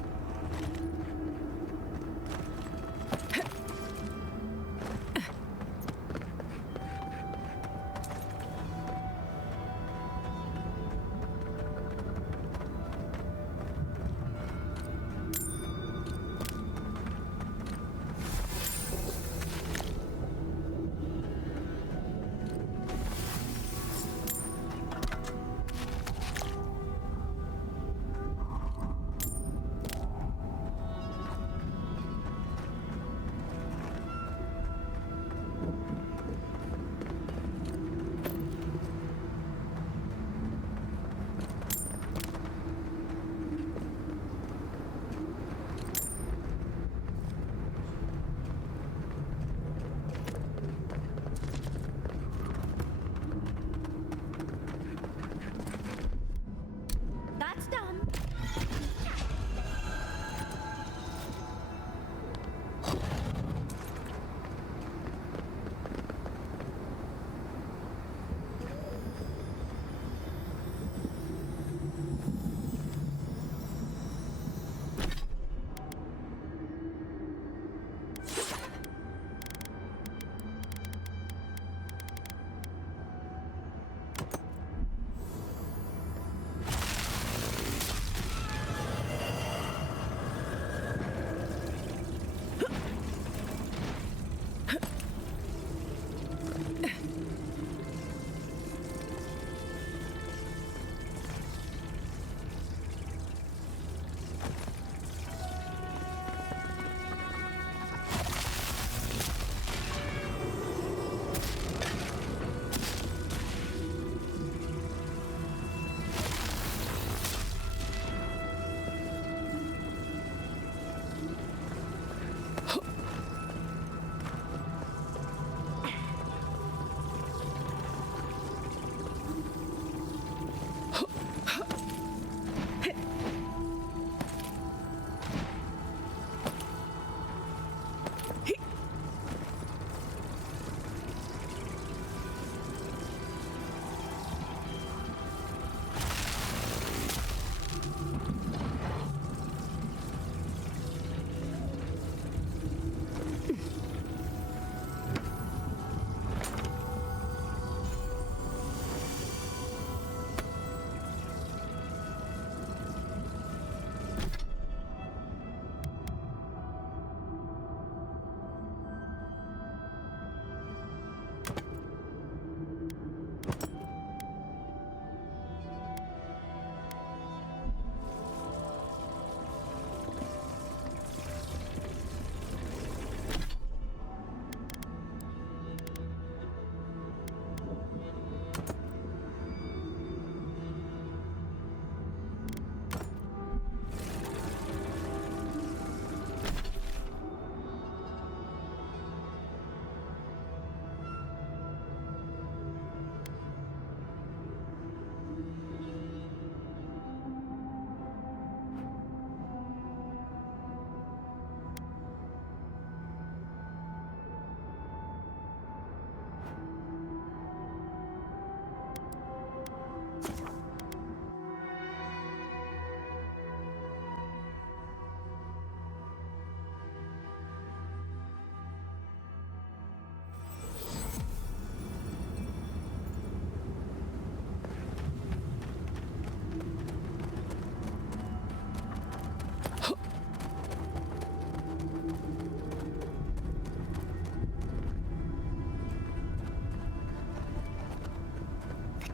That's done.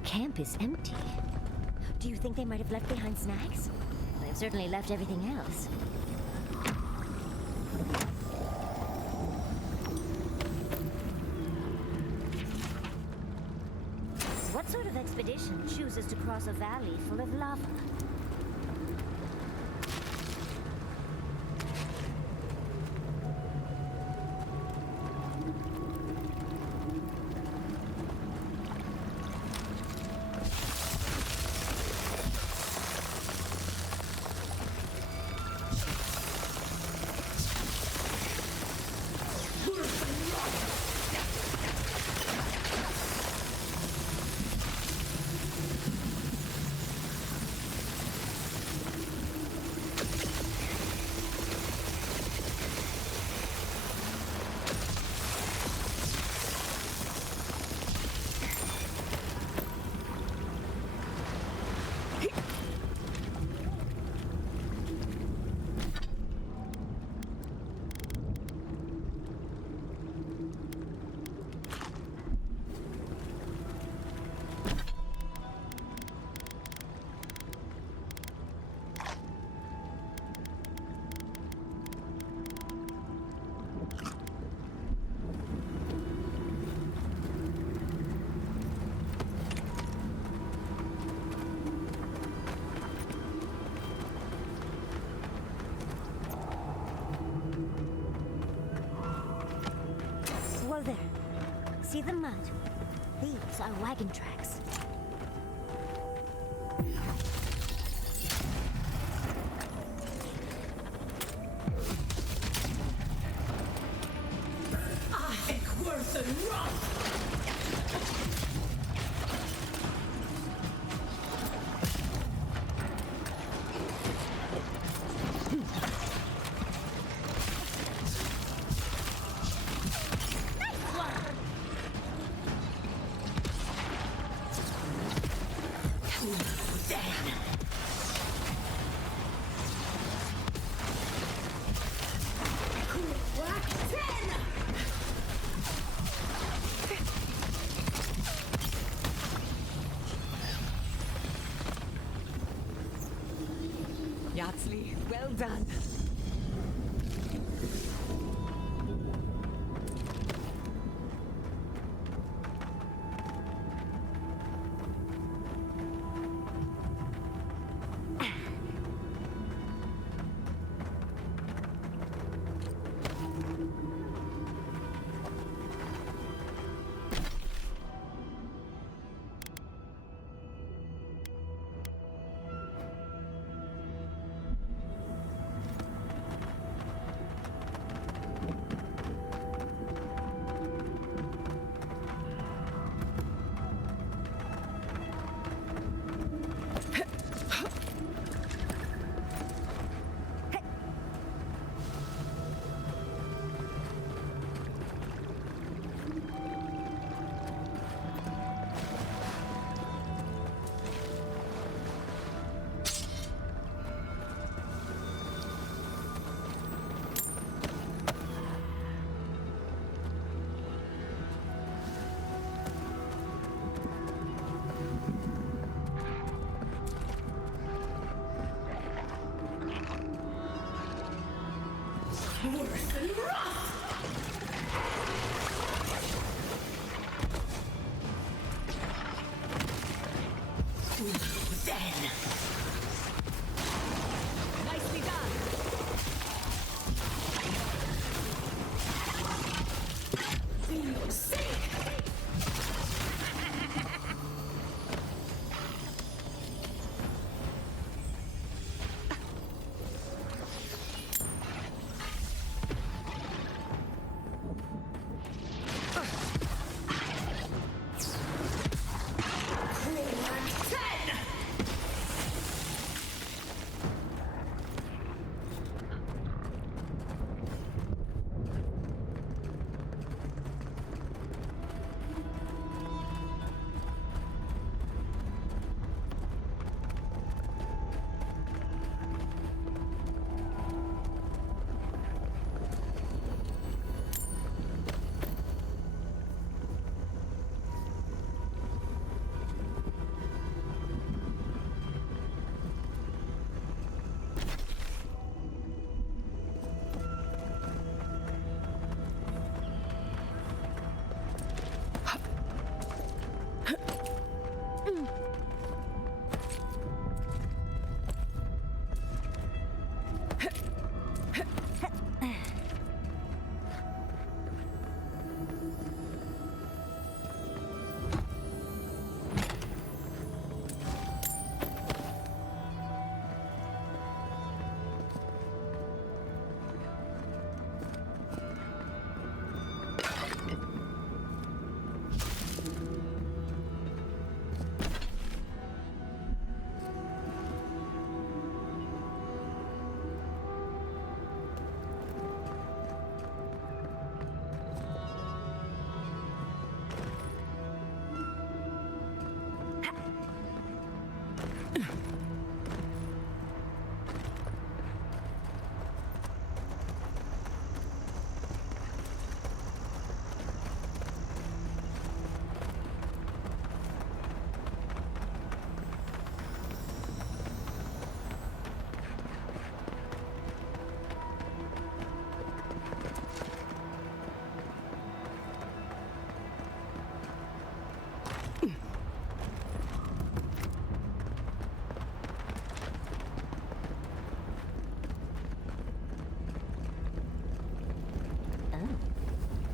Camp is empty. Do you think they might have left behind snacks? They've certainly left everything else. What sort of expedition chooses to cross a valley full of lava? Whoa there. See the mud? These are wagon tracks. Worse and rough! Yardley, well done. Worse and rough! Then. Nicely done. Feel safe.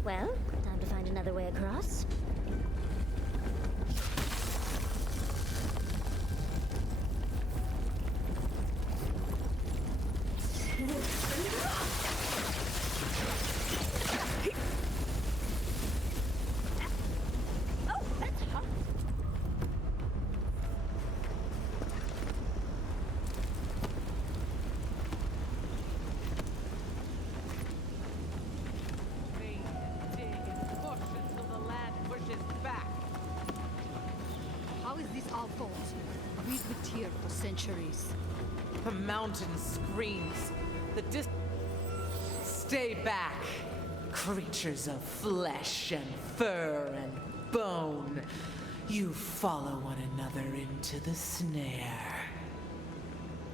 Well, time to find another way across. How is this our fault? We've lived here for centuries. The mountain screams. Stay back, creatures of flesh and fur and bone. You follow one another into the snare.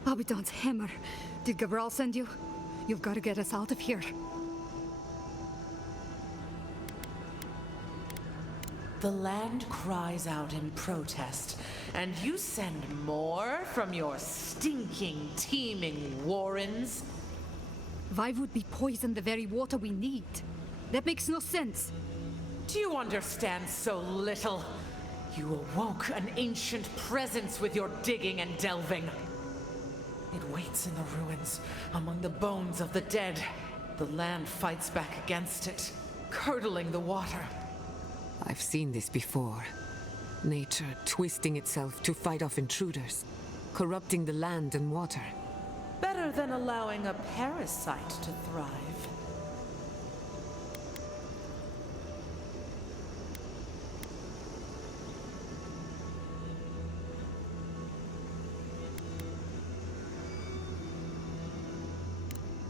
Abaddon's hammer. Did Gabral send you? You've got to get us out of here. The land cries out in protest, and you send more from your stinking, teeming warrens? Why would we poison the very water we need? That makes no sense. Do you understand so little? You awoke an ancient presence with your digging and delving. It waits in the ruins, among the bones of the dead. The land fights back against it, curdling the water. I've seen this before. Nature twisting itself to fight off intruders, corrupting the land and water. Better than allowing a parasite to thrive.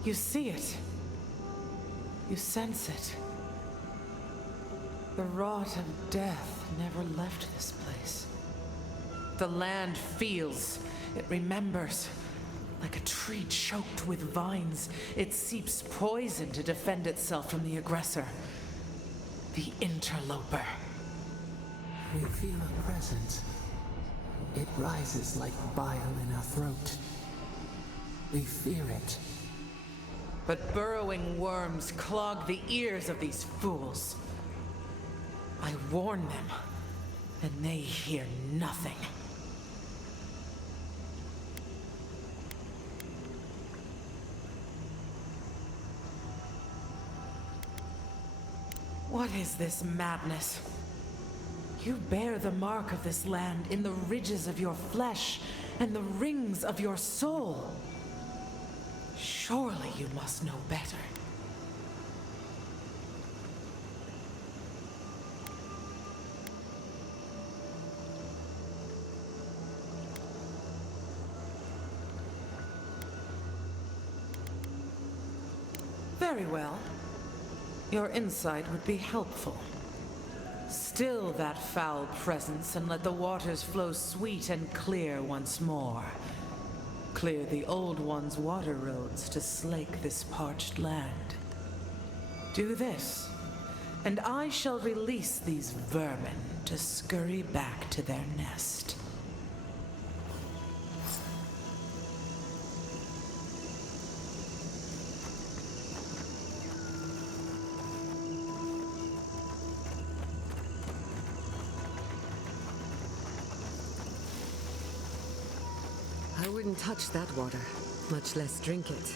You see it. You sense it. The rot of death never left this place. The land feels, it remembers. Like a tree choked with vines, it seeps poison to defend itself from the aggressor. The interloper. We feel a presence. It rises like bile in our throat. We fear it. But burrowing worms clog the ears of these fools. I warn them, and they hear nothing. What is this madness? You bear the mark of this land in the ridges of your flesh and the rings of your soul. Surely you must know better. Very well. Your insight would be helpful. Still that foul presence and let the waters flow sweet and clear once more. Clear the old one's water roads to slake this parched land. Do this, and I shall release these vermin to scurry back to their nest. I wouldn't touch that water, much less drink it.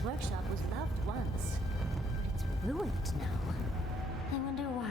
This workshop was loved once, but it's ruined now. I wonder why.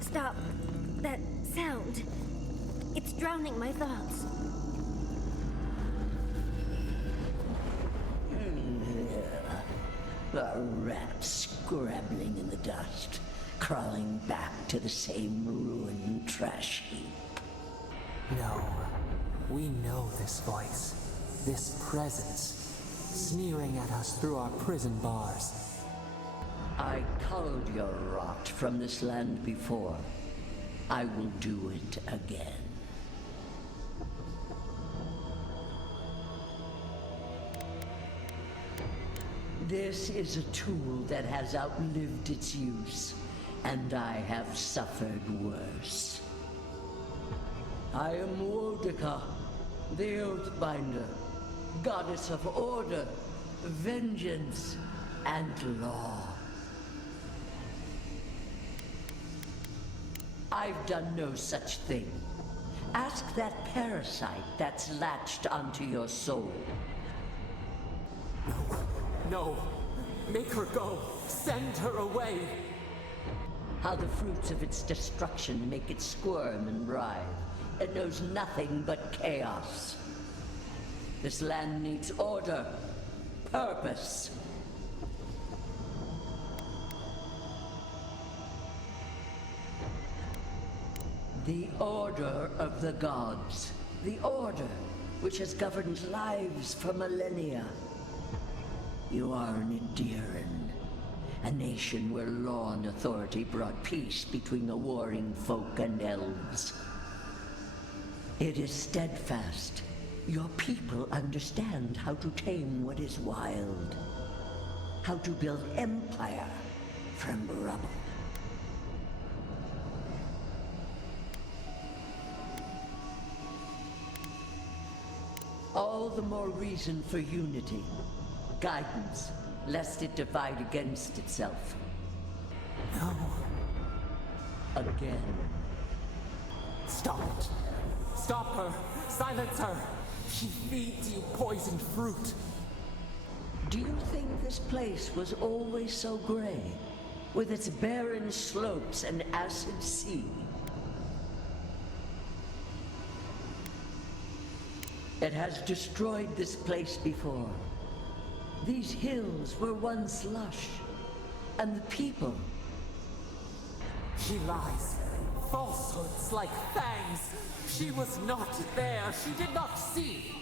Stop. That sound. It's drowning my thoughts. A rat scrabbling in the dust, crawling back to the same ruined trash heap. No, we know this voice, this presence, sneering at us through our prison bars. I culled your rot from this land before. I will do it again. This is a tool that has outlived its use, and I have suffered worse. I am Wodika, the Oathbinder, goddess of order, vengeance, and law. I've done no such thing. Ask that parasite that's latched onto your soul. No, make her go. Send her away. How the fruits of its destruction make it squirm and writhe. It knows nothing but chaos. This land needs order, purpose. The order of the gods. The order which has governed lives for millennia. You are an Edirran, a nation where law and authority brought peace between the warring folk and elves. It is steadfast. Your people understand how to tame what is wild, how to build empire from rubble. All the more reason for unity, guidance, lest it divide against itself. No. Again. Stop it. Stop her. Silence her. She feeds you poisoned fruit. Do you think this place was always so gray, with its barren slopes and acid sea? It has destroyed this place before. These hills were once lush, and the people. She lies. Falsehoods like fangs. She was not there. She did not see.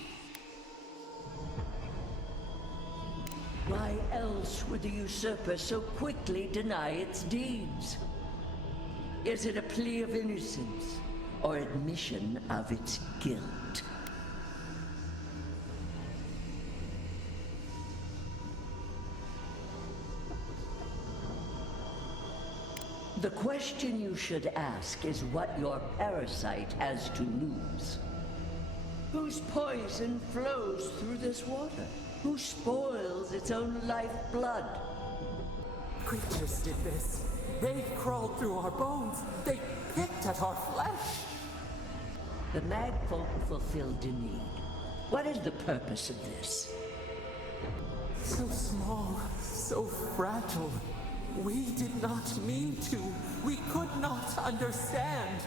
Why else would the usurper so quickly deny its deeds? Is it a plea of innocence, or admission of its guilt? The question you should ask is what your parasite has to lose. Whose poison flows through this water? Who spoils its own lifeblood? Creatures did this. They crawled through our bones. They picked at our flesh. The Magfolk fulfilled a need. What is the purpose of this? So small, so fragile. We did not mean to. We could not understand.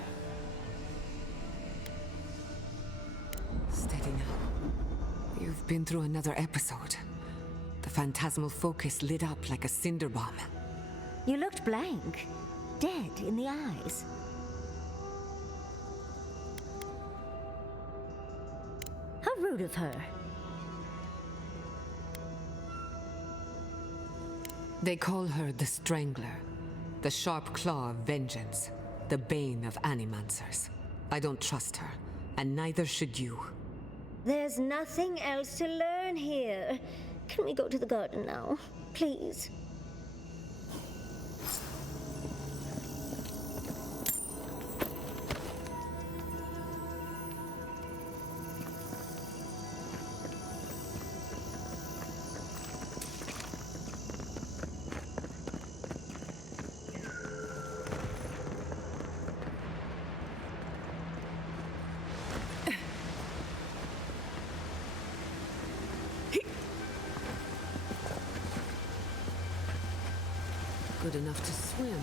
I've been through another episode. The phantasmal focus lit up like a cinder bomb. You looked blank, dead in the eyes. How rude of her. They call her the Strangler, the sharp claw of vengeance, the bane of animancers. I don't trust her, and neither should you. There's nothing else to learn here. Can we go to the garden now, please? Good enough to swim,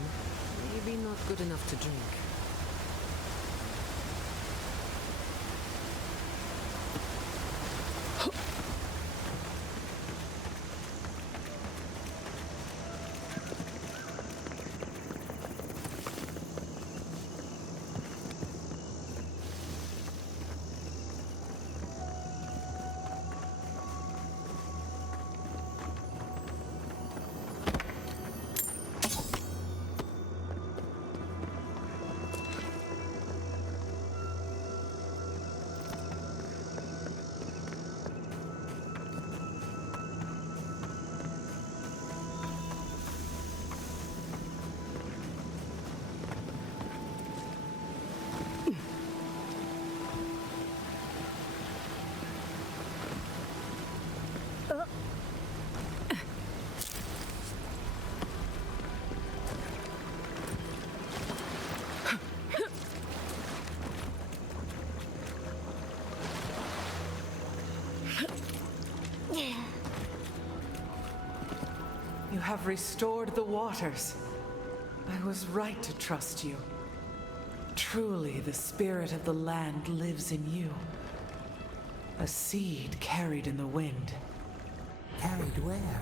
maybe not good enough to drink. You have restored the waters. I was right to trust you. Truly, the spirit of the land lives in you. A seed carried in the wind. Carried where?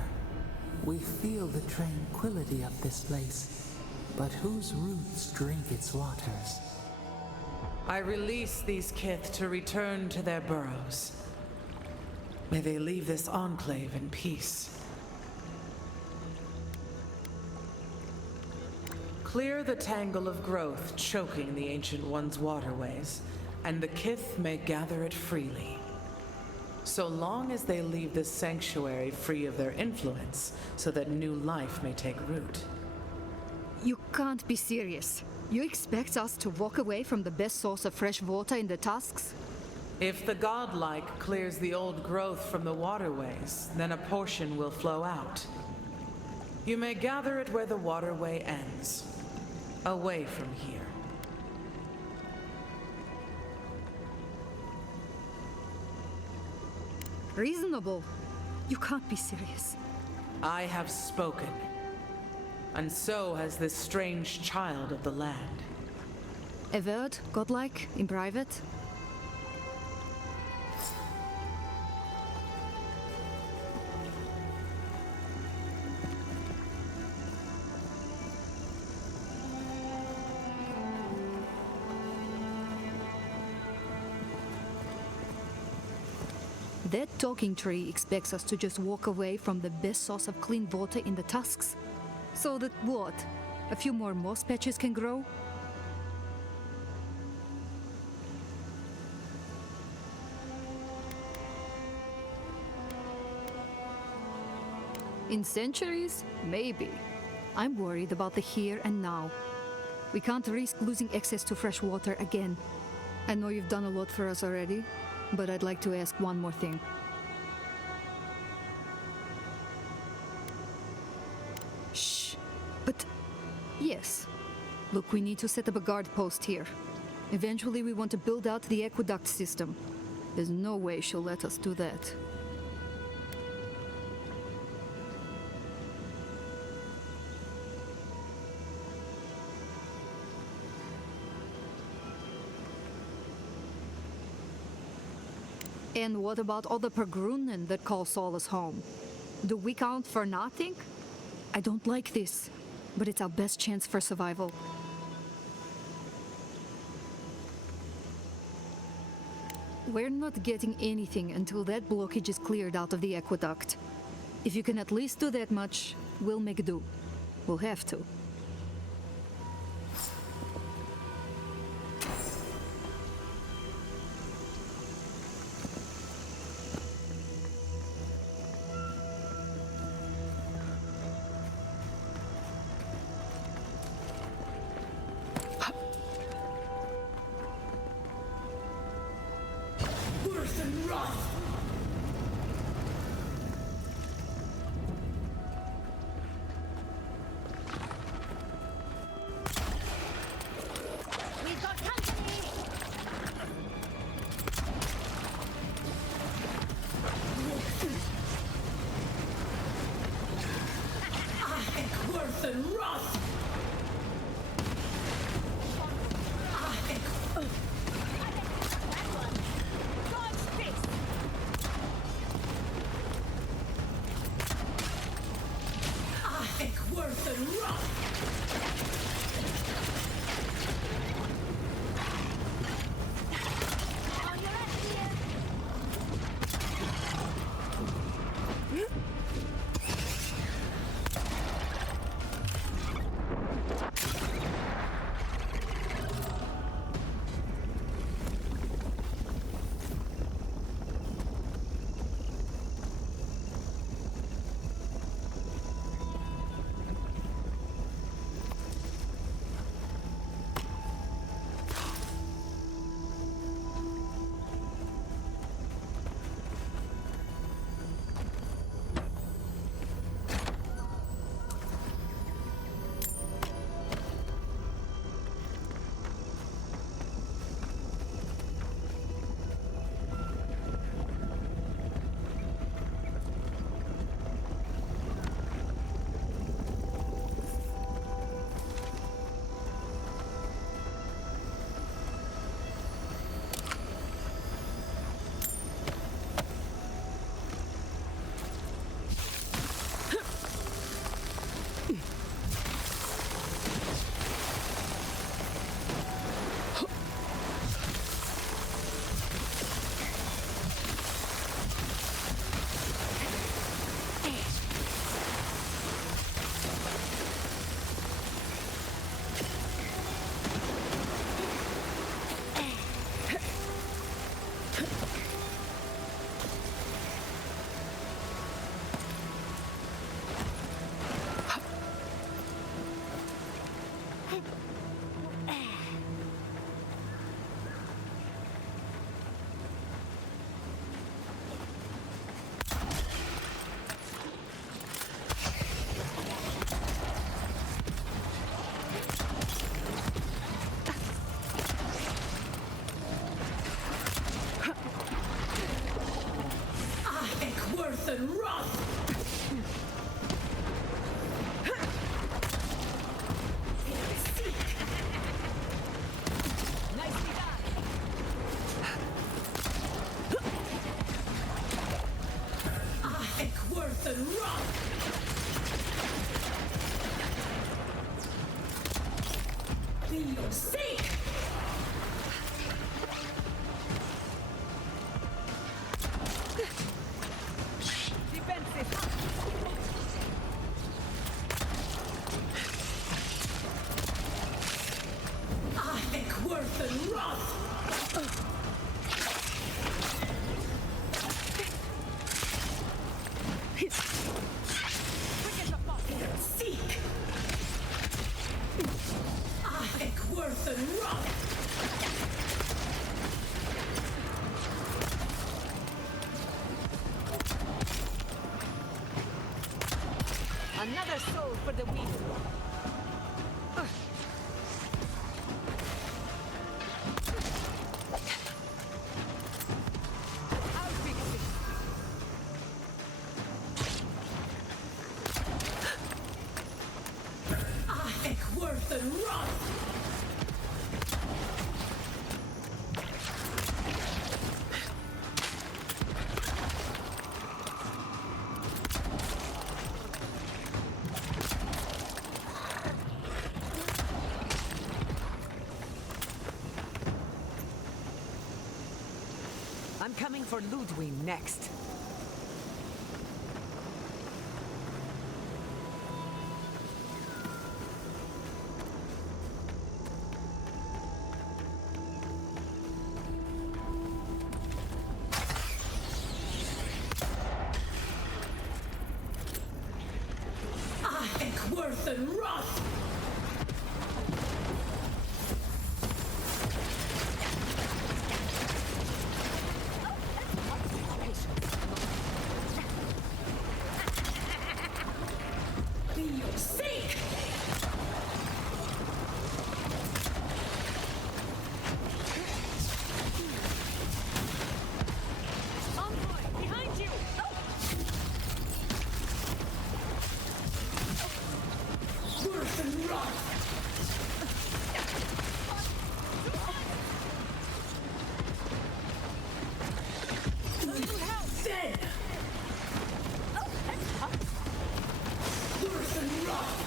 We feel the tranquility of this place, but whose roots drink its waters? I release these kith to return to their burrows. May they leave this enclave in peace. Clear the tangle of growth choking the Ancient One's waterways, and the kith may gather it freely. So long as they leave this sanctuary free of their influence, so that new life may take root. You can't be serious. You expect us to walk away from the best source of fresh water in the Tusks? If the godlike clears the old growth from the waterways, then a portion will flow out. You may gather it where the waterway ends, away from here. Reasonable. You can't be serious. I have spoken, and so has this strange child of the land. Avowed, godlike, in private? That talking tree expects us to just walk away from the best source of clean water in the Tusks. So that what? A few more moss patches can grow? In centuries? Maybe. I'm worried about the here and now. We can't risk losing access to fresh water again. I know you've done a lot for us already, but I'd like to ask one more thing. Shh. But yes. Look, we need to set up a guard post here. Eventually we want to build out the aqueduct system. There's no way she'll let us do that. And what about all the Pergrunen that call Solace home? Do we count for nothing? I don't like this, but it's our best chance for survival. We're not getting anything until that blockage is cleared out of the aqueduct. If you can at least do that much, we'll make do. We'll have to. Worse and rough. We've got company! Worse and rough. Worse and rough. Worse and rough. Nicely done. Worse and rough. For your sake. Worse and rough. Seek. Worse and rough. Another soul for the wheel. Worse and rough. I'm coming for Ludwig next. Worth and wrath! Be your sake! Envoy, behind you! Worth and wrath! Then! Worth and wrath!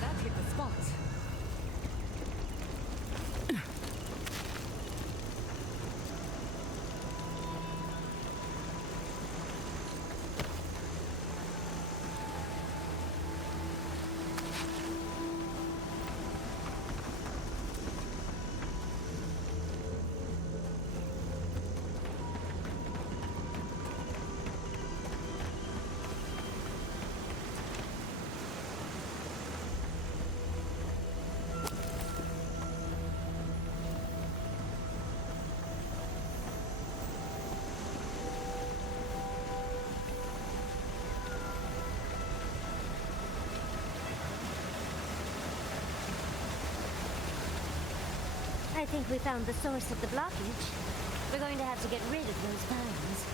That hit the spot. I think we found the source of the blockage. We're going to have to get rid of those vines.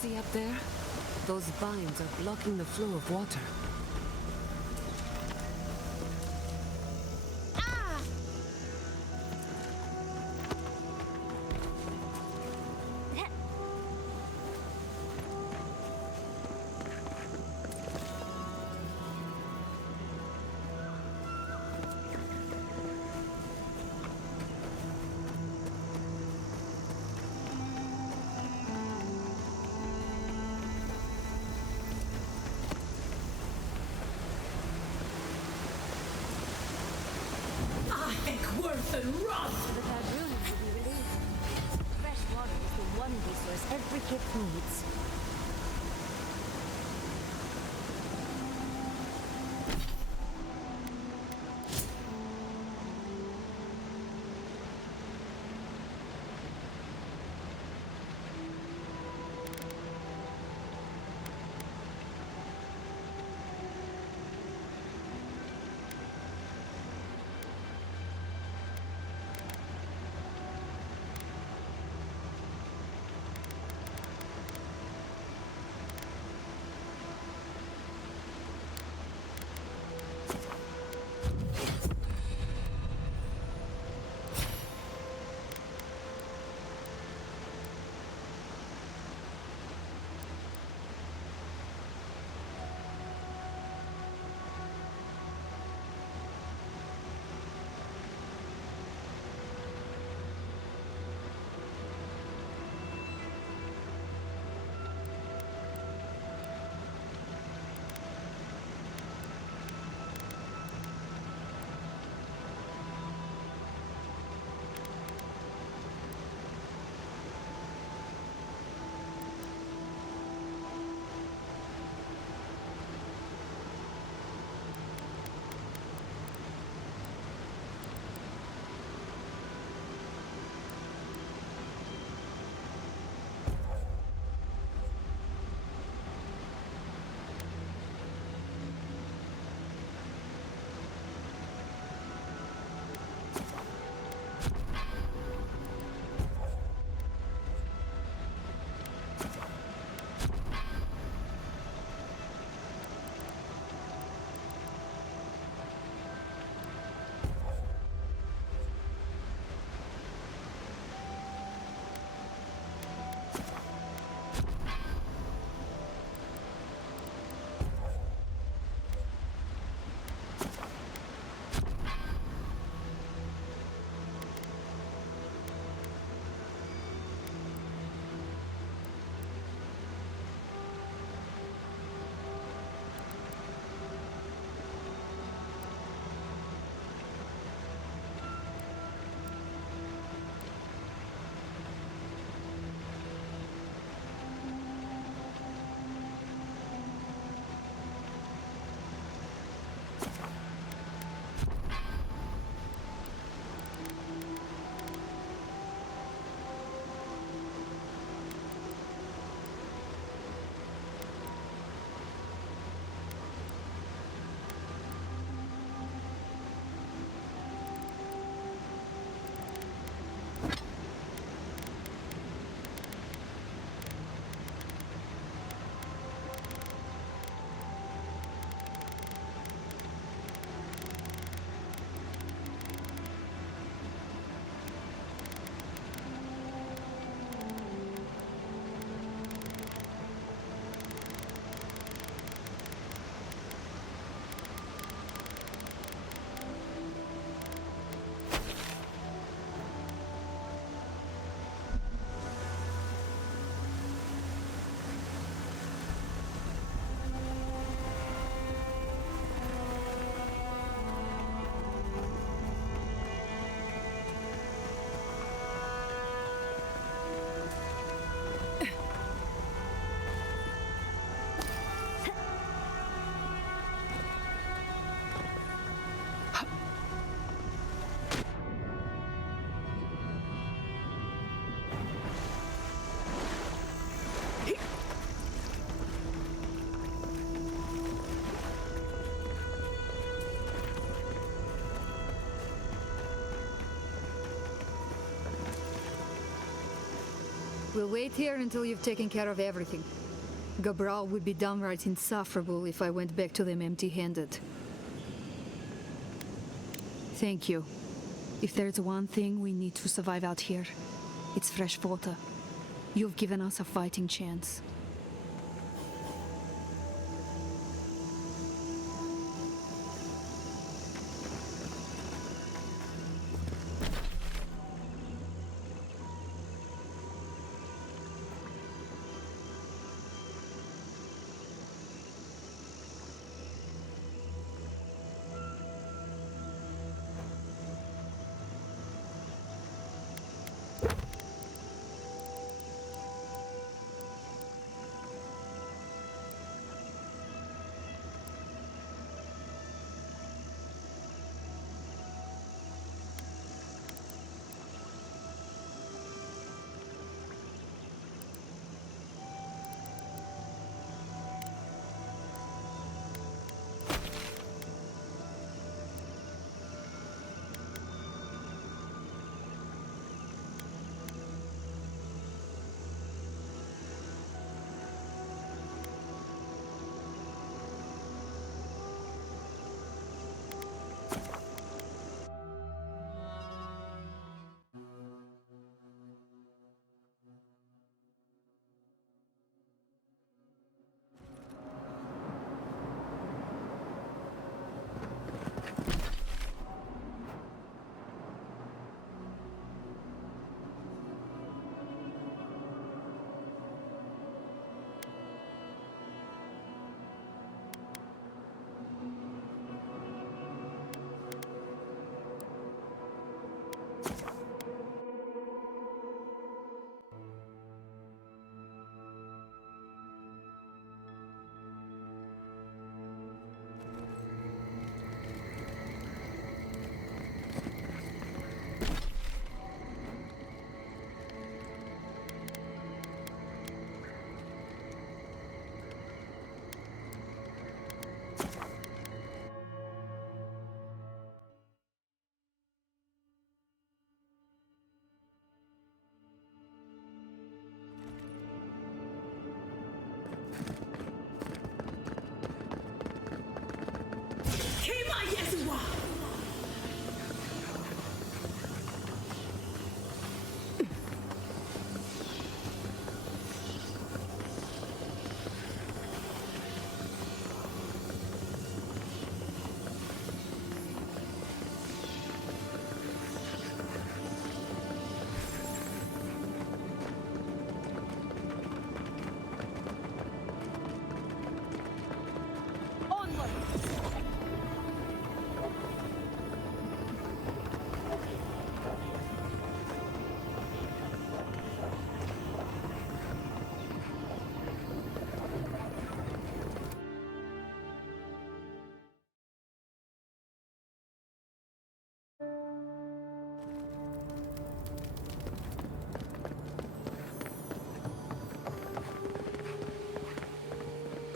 See up there? Those vines are blocking the flow of water. Worth and wrath! The Faerun will be relieved. Fresh water is the one resource every kid needs. We'll wait here until you've taken care of everything. Gabral would be downright insufferable if I went back to them empty-handed. Thank you. If there's one thing we need to survive out here, it's fresh water. You've given us a fighting chance.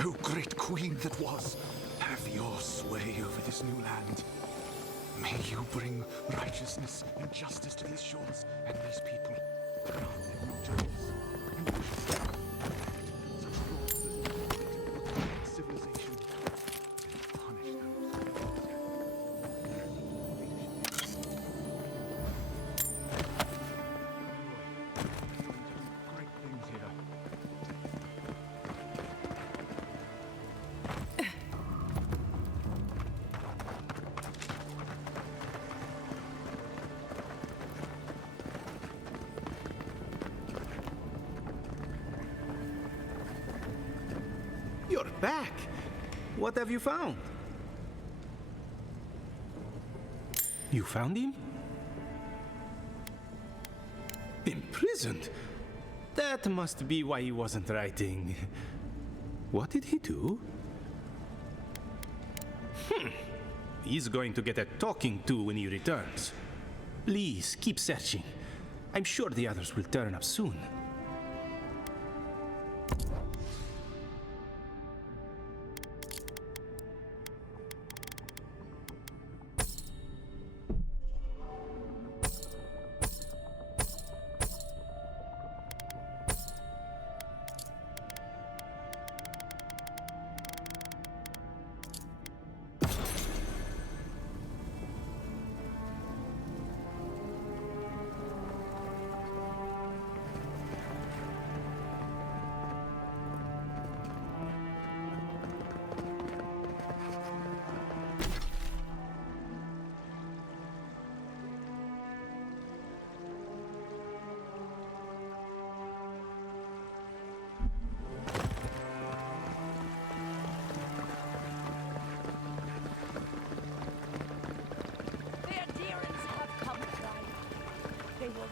O great queen that was, have your sway over this new land. May you bring righteousness and justice to these shores and these people. Grant them your judges and such wrongs as neglect civilization and punish great things here. You're back. What have you found? You found him? Imprisoned? That must be why he wasn't writing. What did he do? He's going to get a talking to when he returns. Please, keep searching. I'm sure the others will turn up soon.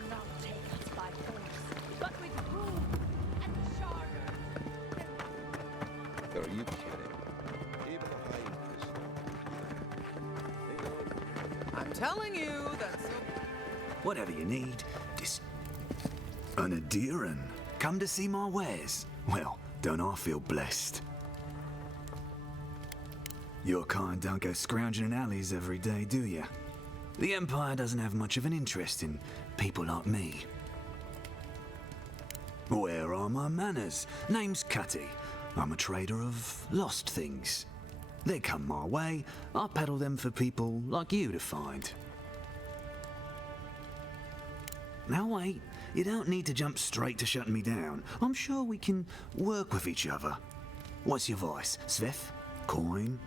will not take us by force, but with rule and charter. Are you kidding? Even a high prisoner. I'm telling you that Whatever you need, just... An Adiran. Come to see my wares. Well, don't I feel blessed? Your kind don't go scrounging in alleys every day, do you? The Empire doesn't have much of an interest in people like me. Where are my manners? Name's Cutty. I'm a trader of lost things. They come my way, I peddle them for people like you to find. Now wait, you don't need to jump straight to shutting me down. I'm sure we can work with each other. What's your voice? Sveth? Coin?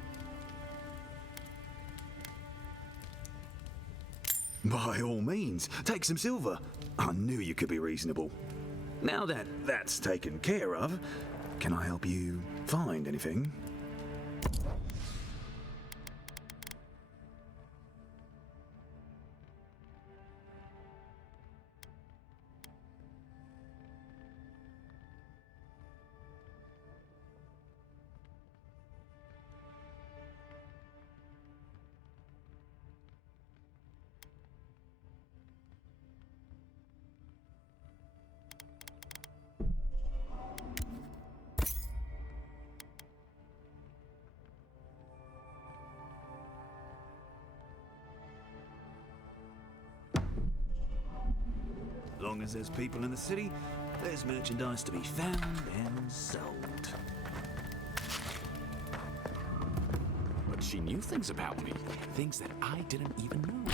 By all means, take some silver. I knew you could be reasonable. Now that that's taken care of, can I help you find anything? As long as there's people in the city, there's merchandise to be found and sold. But she knew things about me, things that I didn't even know.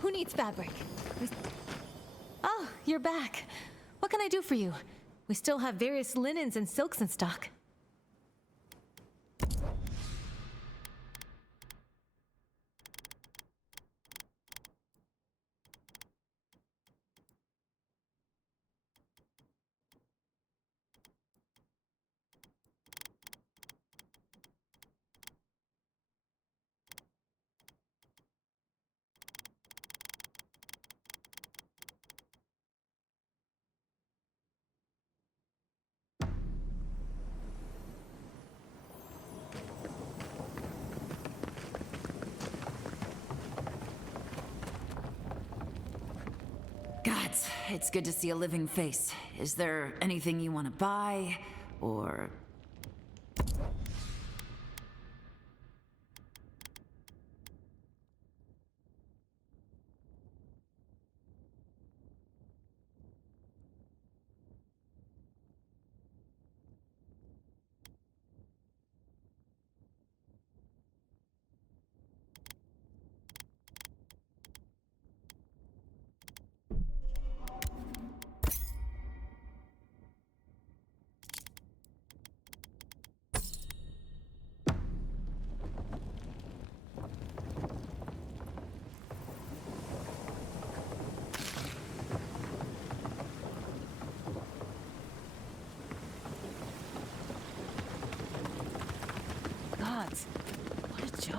Who needs fabric? Oh, you're back. What can I do for you? We still have various linens and silks in stock. Gods, it's good to see a living face. Is there anything you want to buy, or...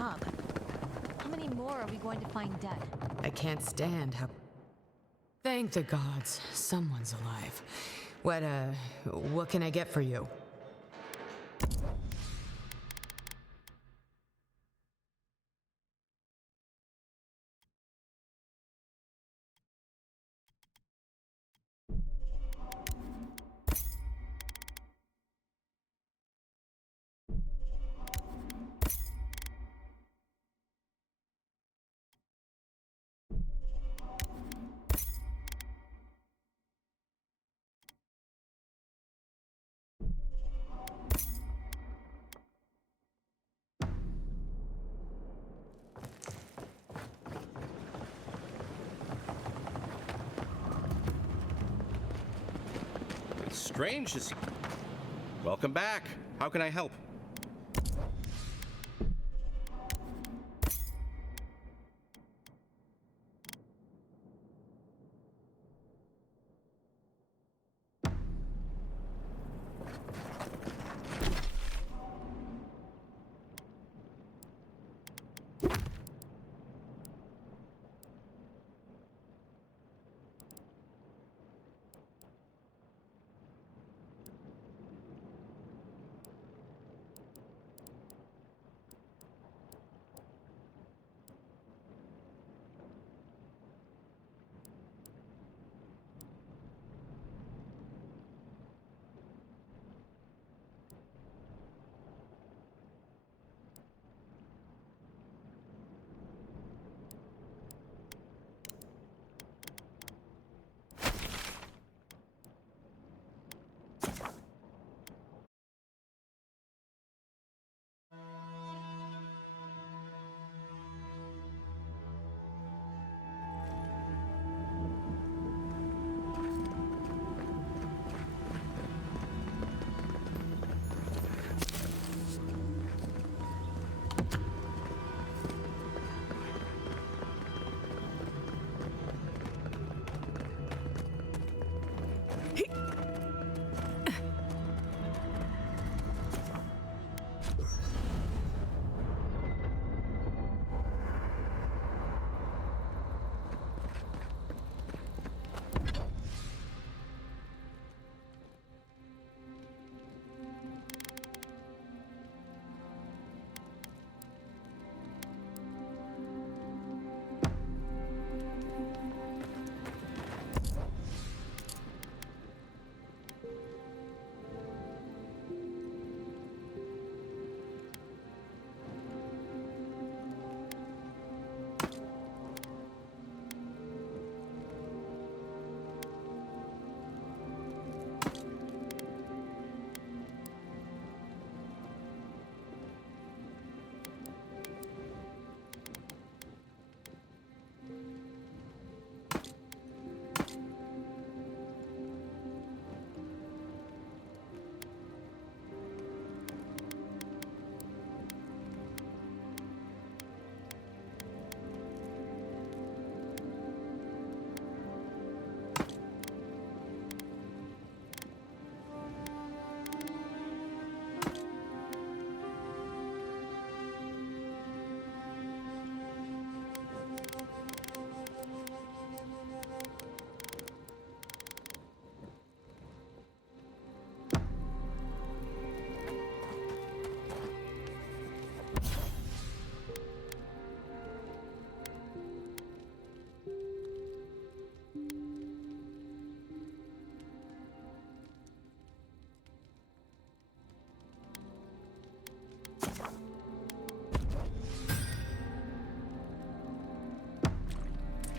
job. How many more are we going to find dead? I can't stand how... Thank the gods, someone's alive. What can I get for you? Strange to see. Welcome back. How can I help?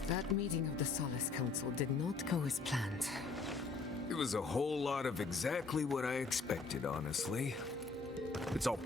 That meeting of the Solace Council did not go as planned. It was a whole lot of exactly what I expected, honestly. It's all...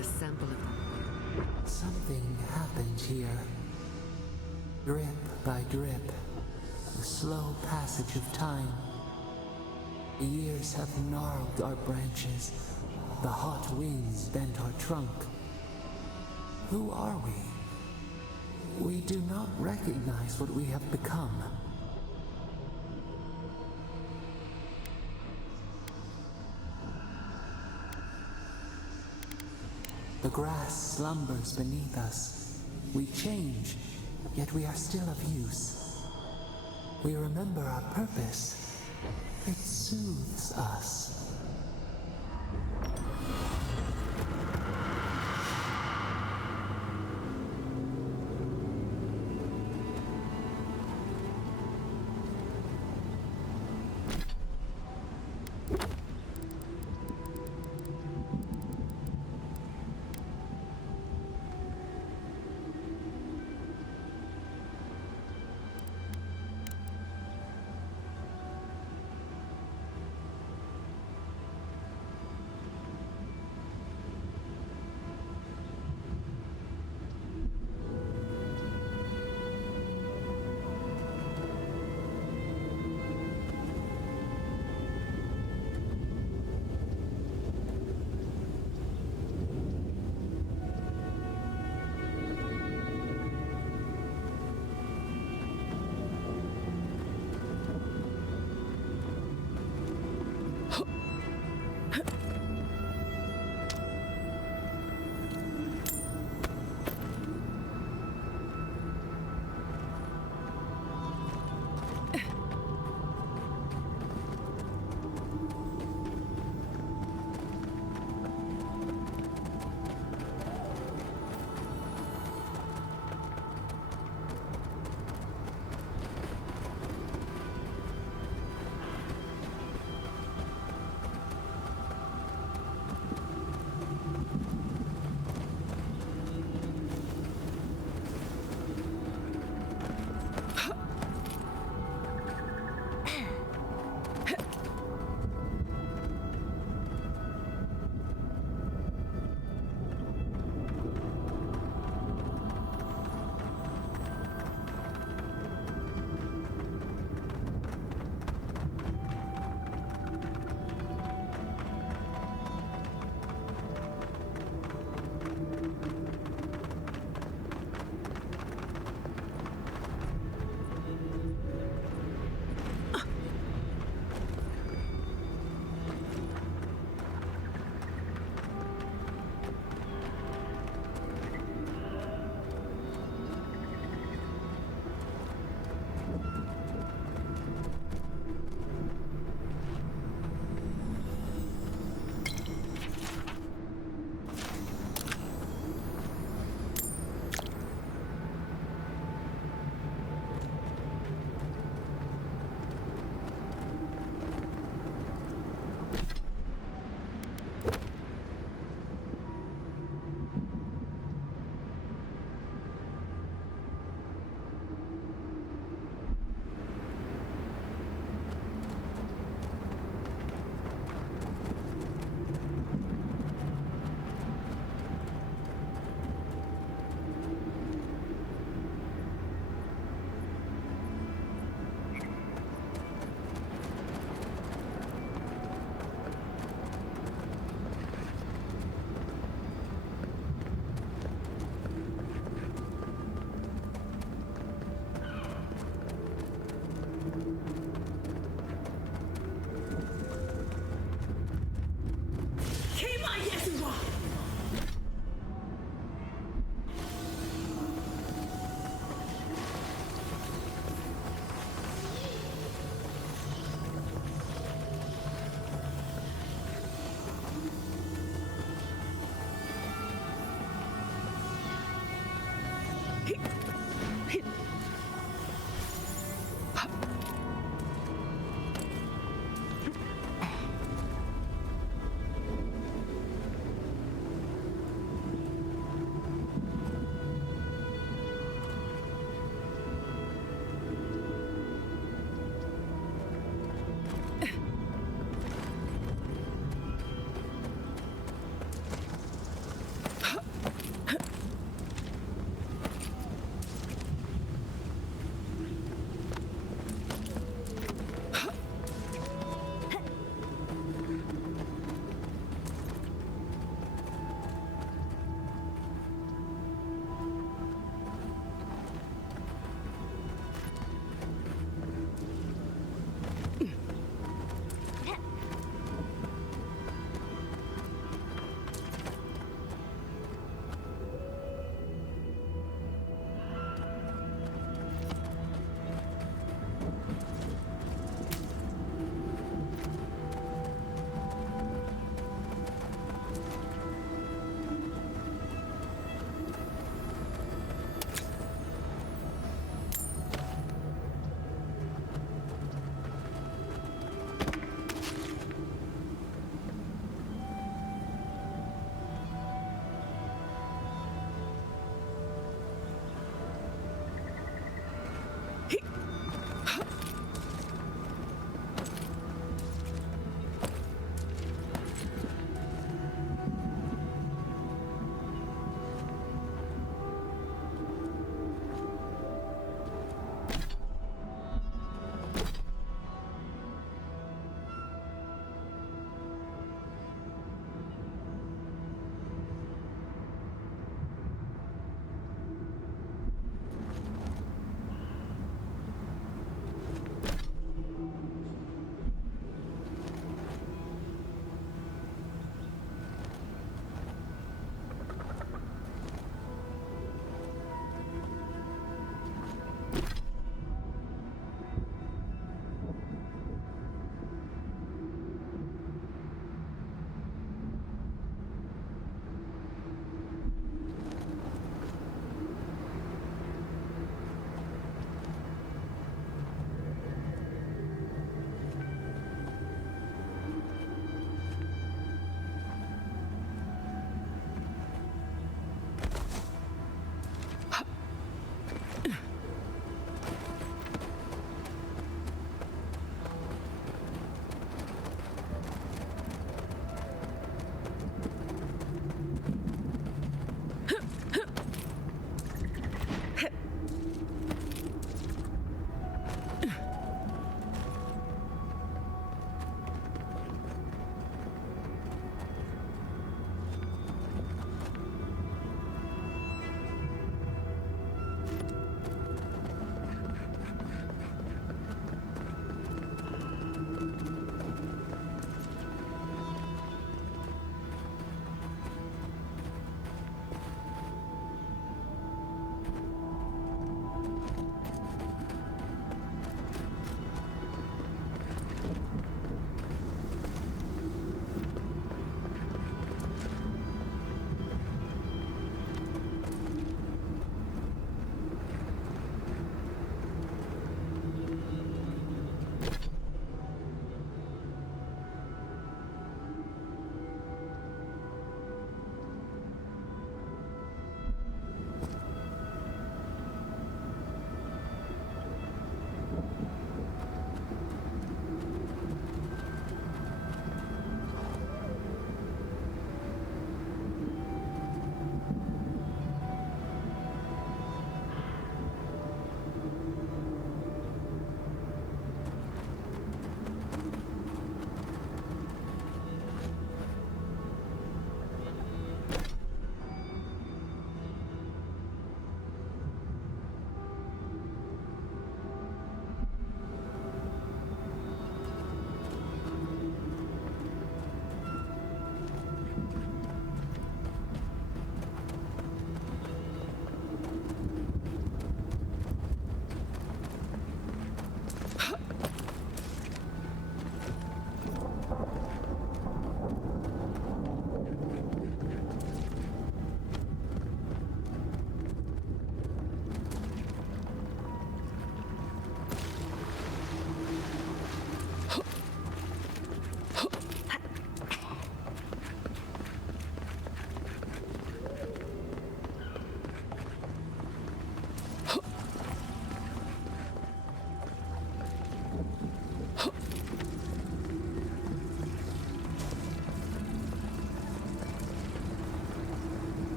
a sample of them. Something happened here. Drip by drip, the slow passage of time. The years have gnarled our branches. The hot winds bent our trunk. Who are we? We do not recognize what we have become. The grass slumbers beneath us. We change, yet we are still of use. We remember our purpose. It soothes us.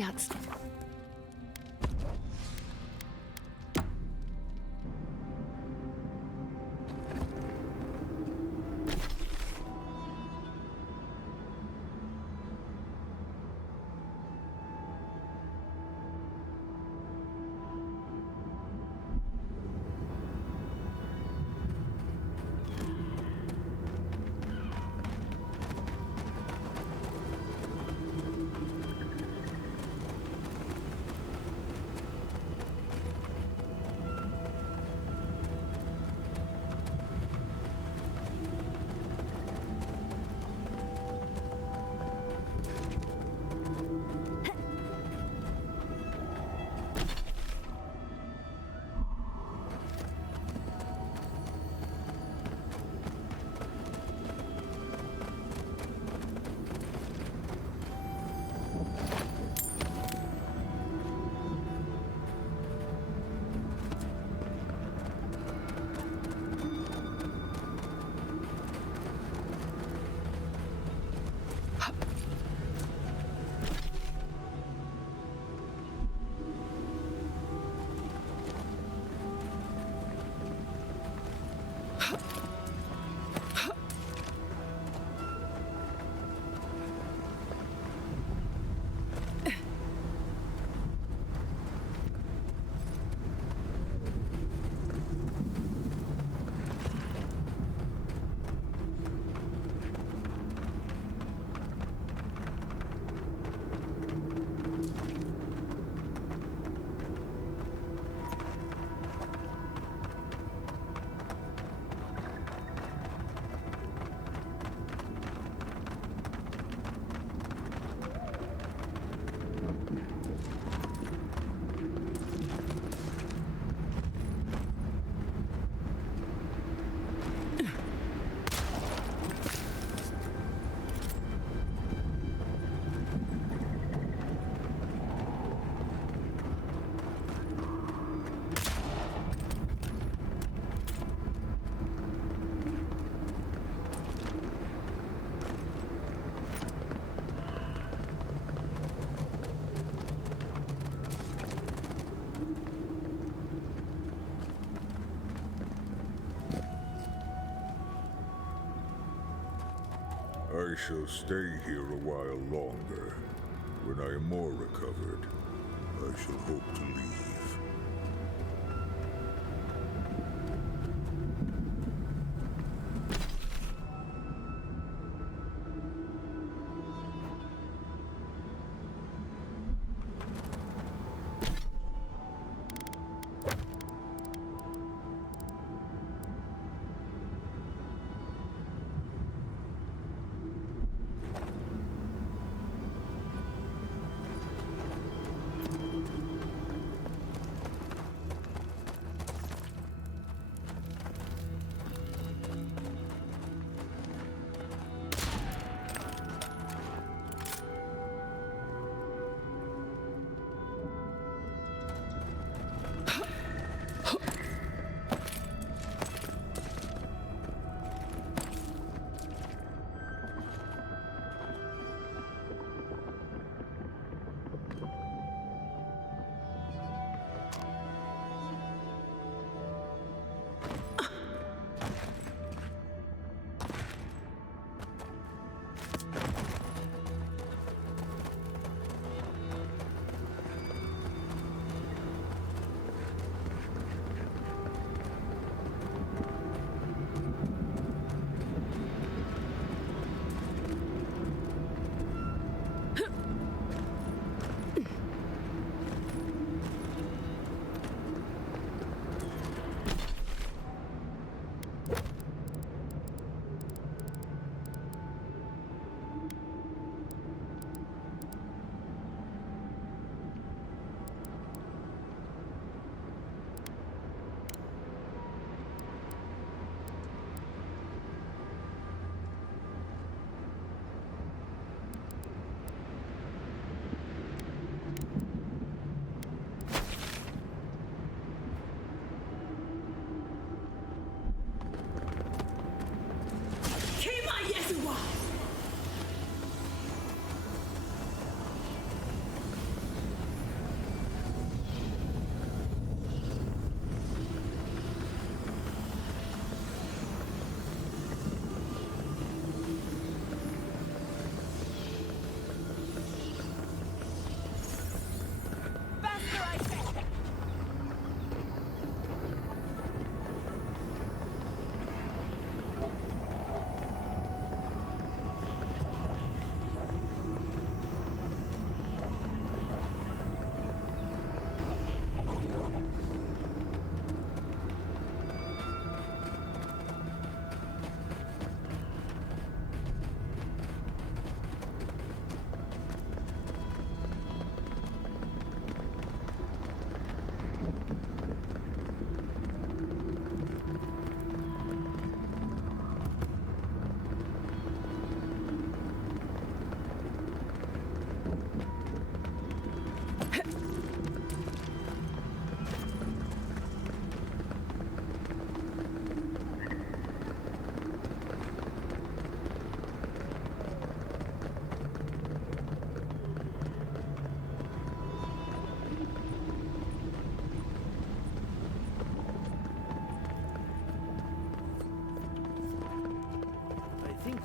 yet. I shall stay here a while longer. When I am more recovered, I shall hope to leave.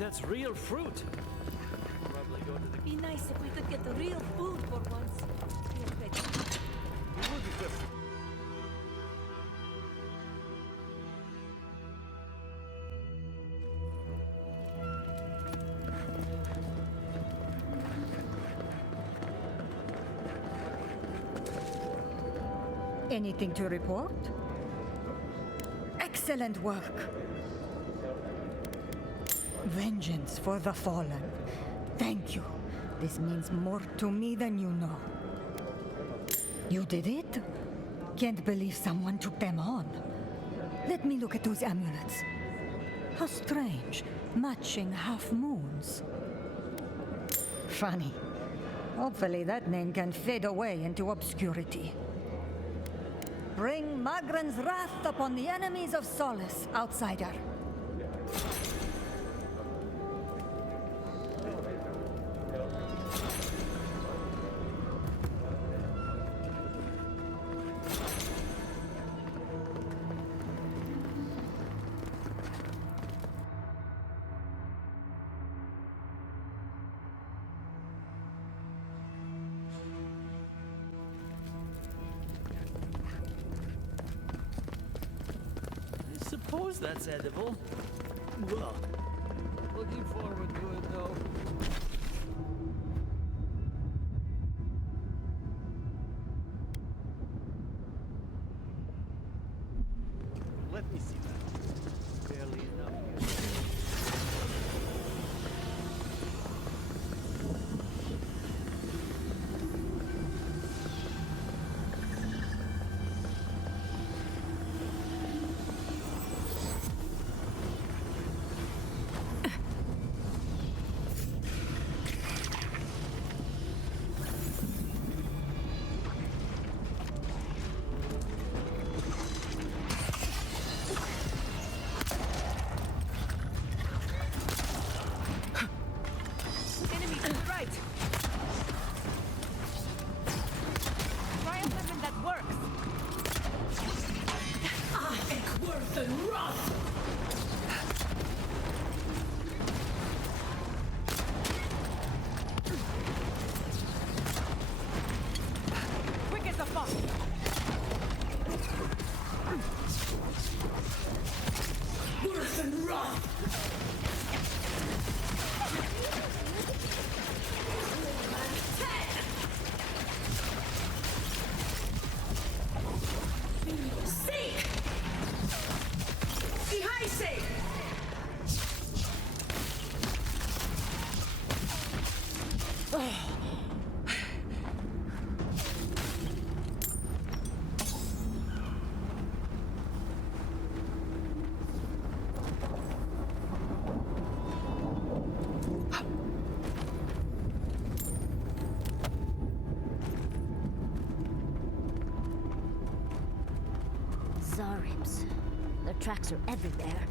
That's real fruit. Probably go to the... Be nice if we could get the real food for once. Anything to report? Excellent work. Vengeance for the fallen. Thank you. This means more to me than you know. You did it? Can't believe someone took them on. Let me look at those amulets. How strange. Matching half moons. Funny. Hopefully that name can fade away into obscurity. Bring Magran's wrath upon the enemies of Solace, outsider. Suppose that's edible. Well, looking forward to it though. Let me see that. Barely enough. Zaribs. Their tracks are everywhere.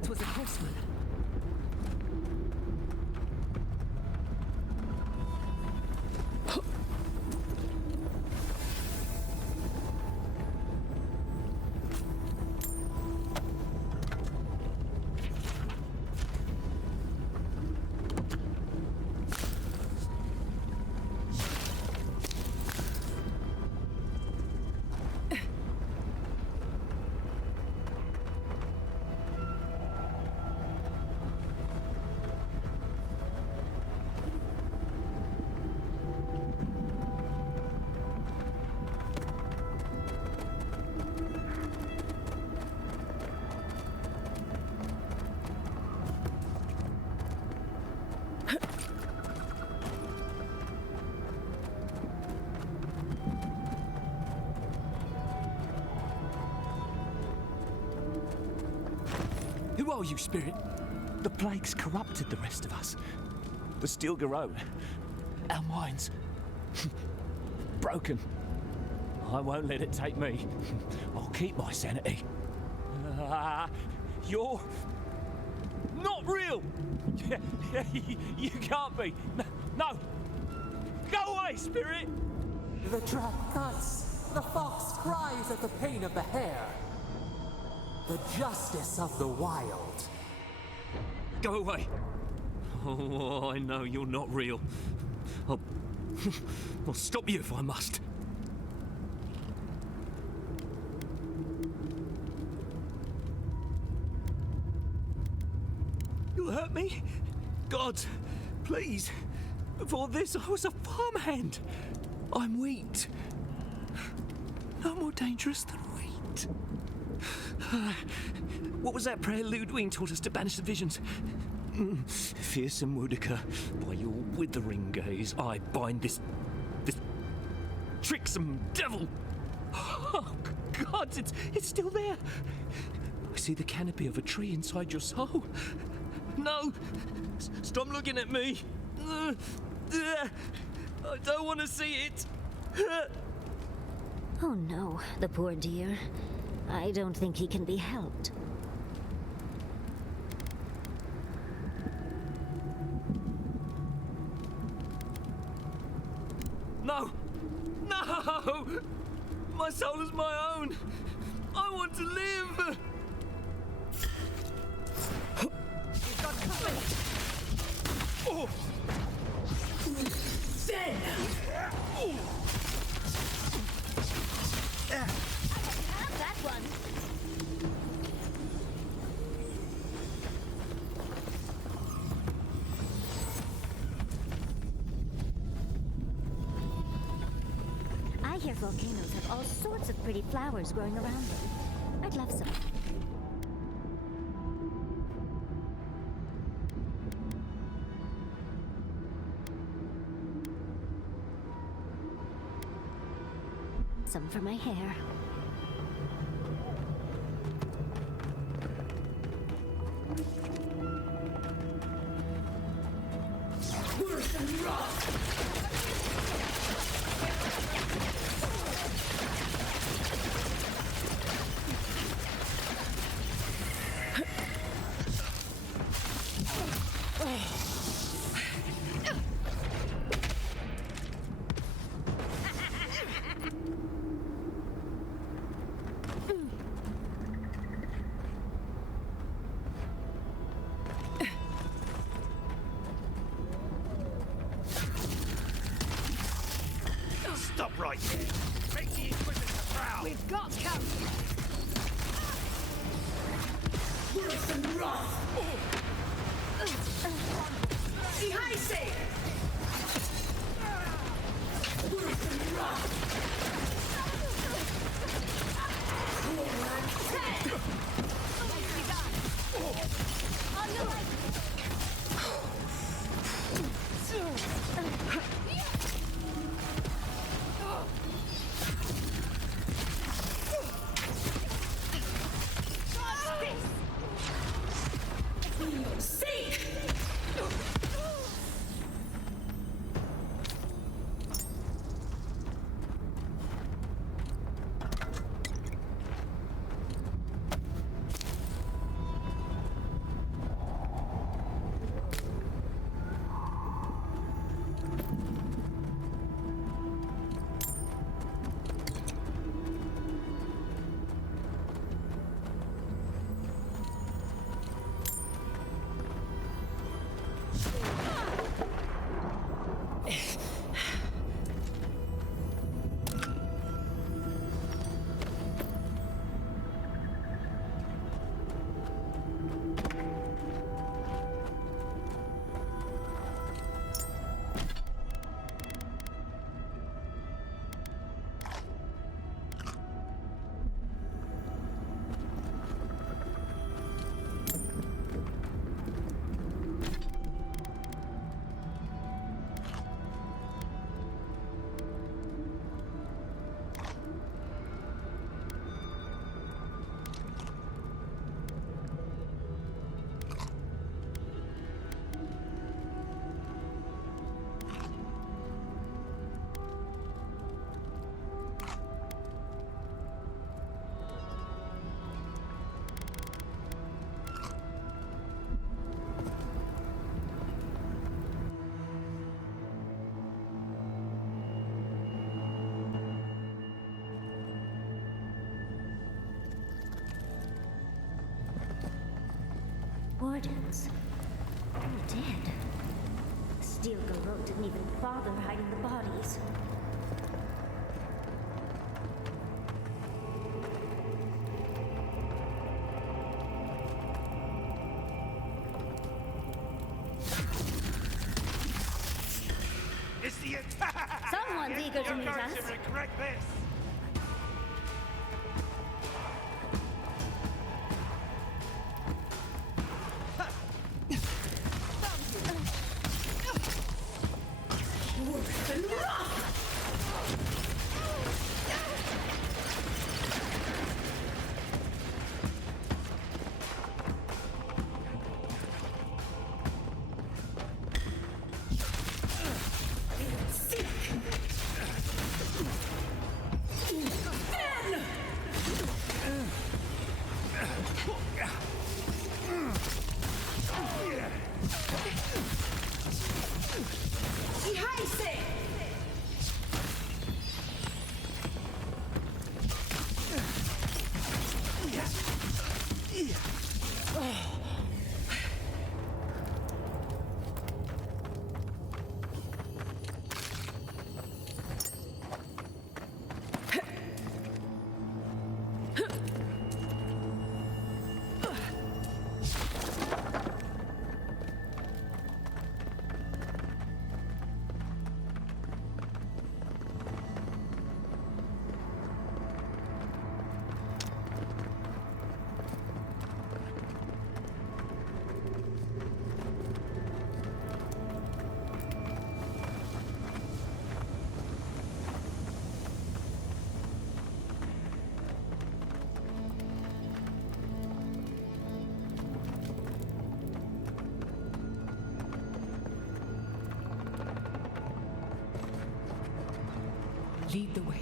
That was a close one. Who are you, Spirit? The plague's corrupted the rest of us. The steel garrote. Our minds. Broken. I won't let it take me. I'll keep my sanity. You're not real! You can't be. No! Go away, Spirit! The trap cuts. The fox cries at the pain of the hare. The justice of the wild. Go away. Oh, I know you're not real. I'll stop you if I must. You'll hurt me? God, please. Before this, I was a farmhand. I'm wheat. No more dangerous than wheat. What was that prayer Ludwig taught us to banish the visions? Fearsome Woodica, by your withering gaze, I bind this tricksome devil. Oh, God, it's still there. I see the canopy of a tree inside your soul. No, stop looking at me. I don't want to see it. Oh no, the poor dear. I don't think he can be helped. No! No! My soul is my own! I want to live! We've got company! Oh! Dead! Oh! Have that one. I hear volcanoes have all sorts of pretty flowers growing around them. I'd love some. Some for my hair. Worse than rock! Stop right there! Make the Inquisitor proud! We've got count! Worse than rock! Behind safe! Worse than rock! On the right! Seek! Wardens? They're dead. The steel garrote didn't even bother hiding the bodies. It's the attack! Someone's eager to meet us. Regret this. Lead the way.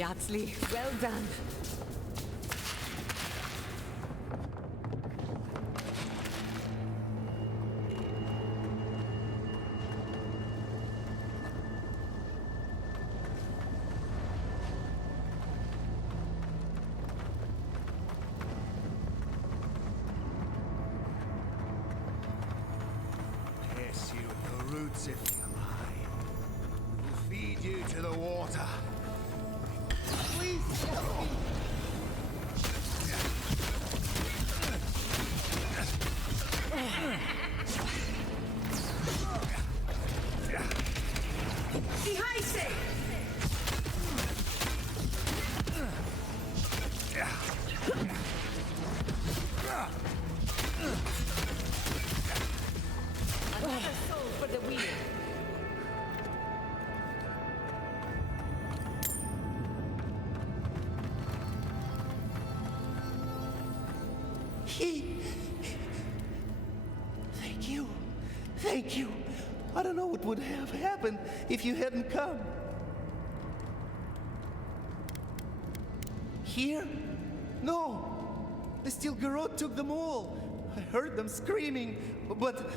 Yatzli, well done. Kiss you at the roots if you like. We'll feed you to the water. Please help me! Another soul for the wheel. Thank you. Thank you. I don't know what would have happened if you hadn't come. Here? No. The steel garrote took them all. I heard them screaming, but...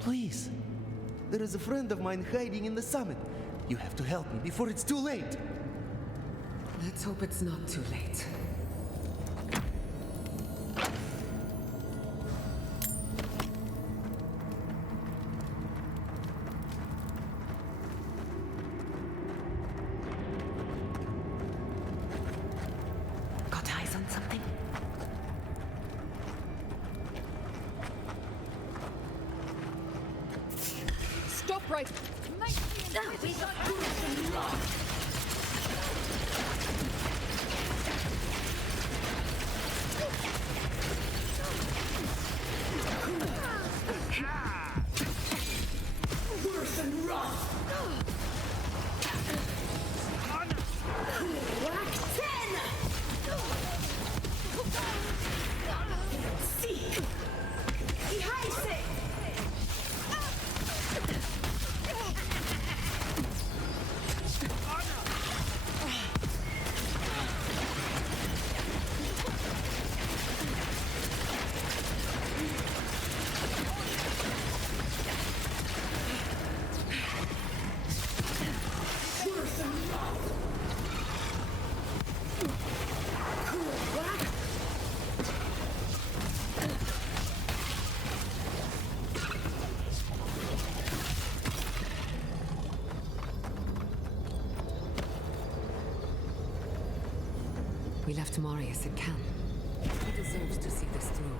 Please. There is a friend of mine hiding in the summit. You have to help me before it's too late. Let's hope it's not too late. right. Worse than rough. Whack 10. Seek. Behind We left Marius at camp. He deserves to see this through.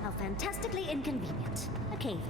How fantastically inconvenient. A cave-in.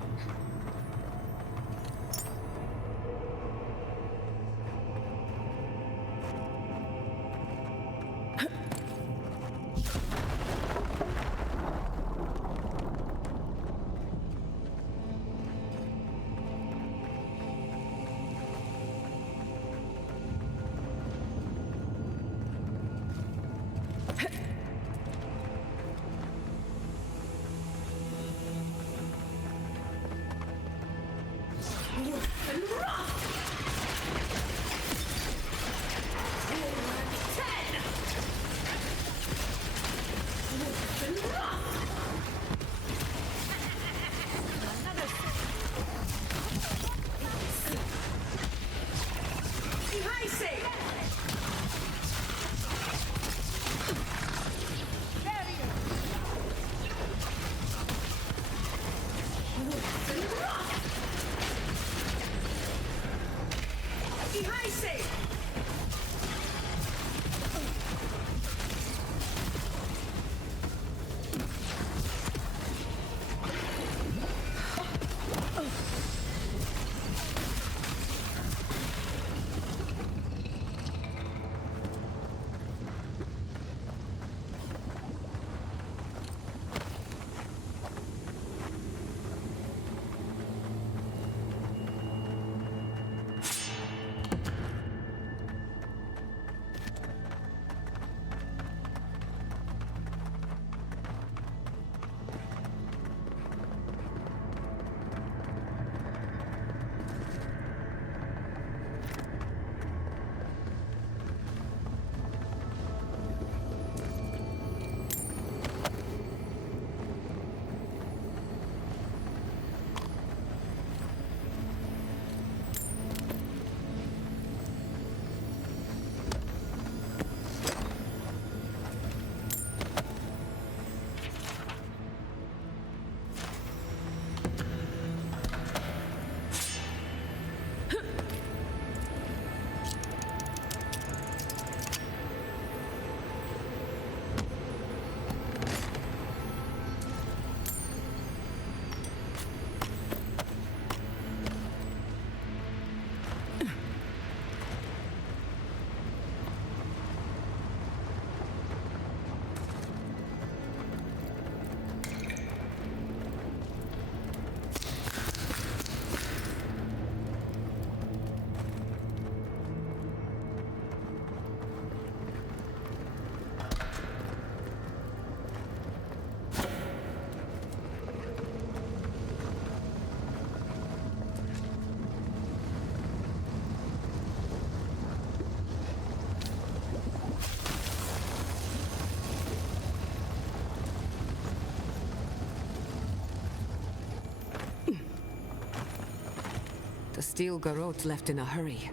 The steel garrote left in a hurry.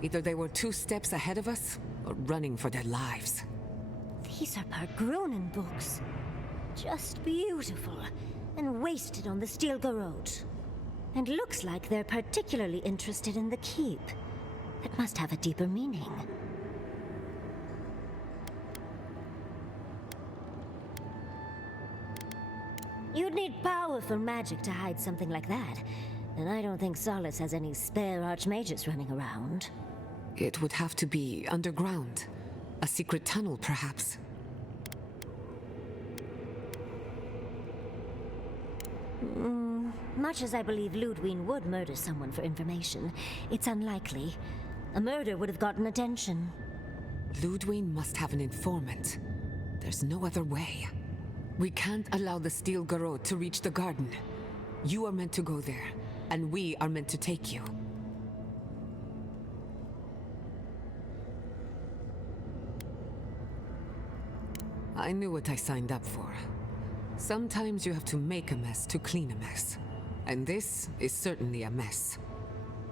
Either they were 2 steps ahead of us, or running for their lives. These are Pargronen books. Just beautiful, and wasted on the steel garrote. And looks like they're particularly interested in the keep. That must have a deeper meaning. You'd need powerful magic to hide something like that. And I don't think Solace has any spare archmages running around. It would have to be underground. A secret tunnel, perhaps. Much as I believe Ludwig would murder someone for information, it's unlikely. A murder would have gotten attention. Ludwig must have an informant. There's no other way. We can't allow the steel garrote to reach the garden. You are meant to go there, and we are meant to take you. I knew what I signed up for. Sometimes you have to make a mess to clean a mess. And this is certainly a mess.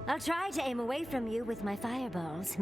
I'll try to aim away from you with my fireballs.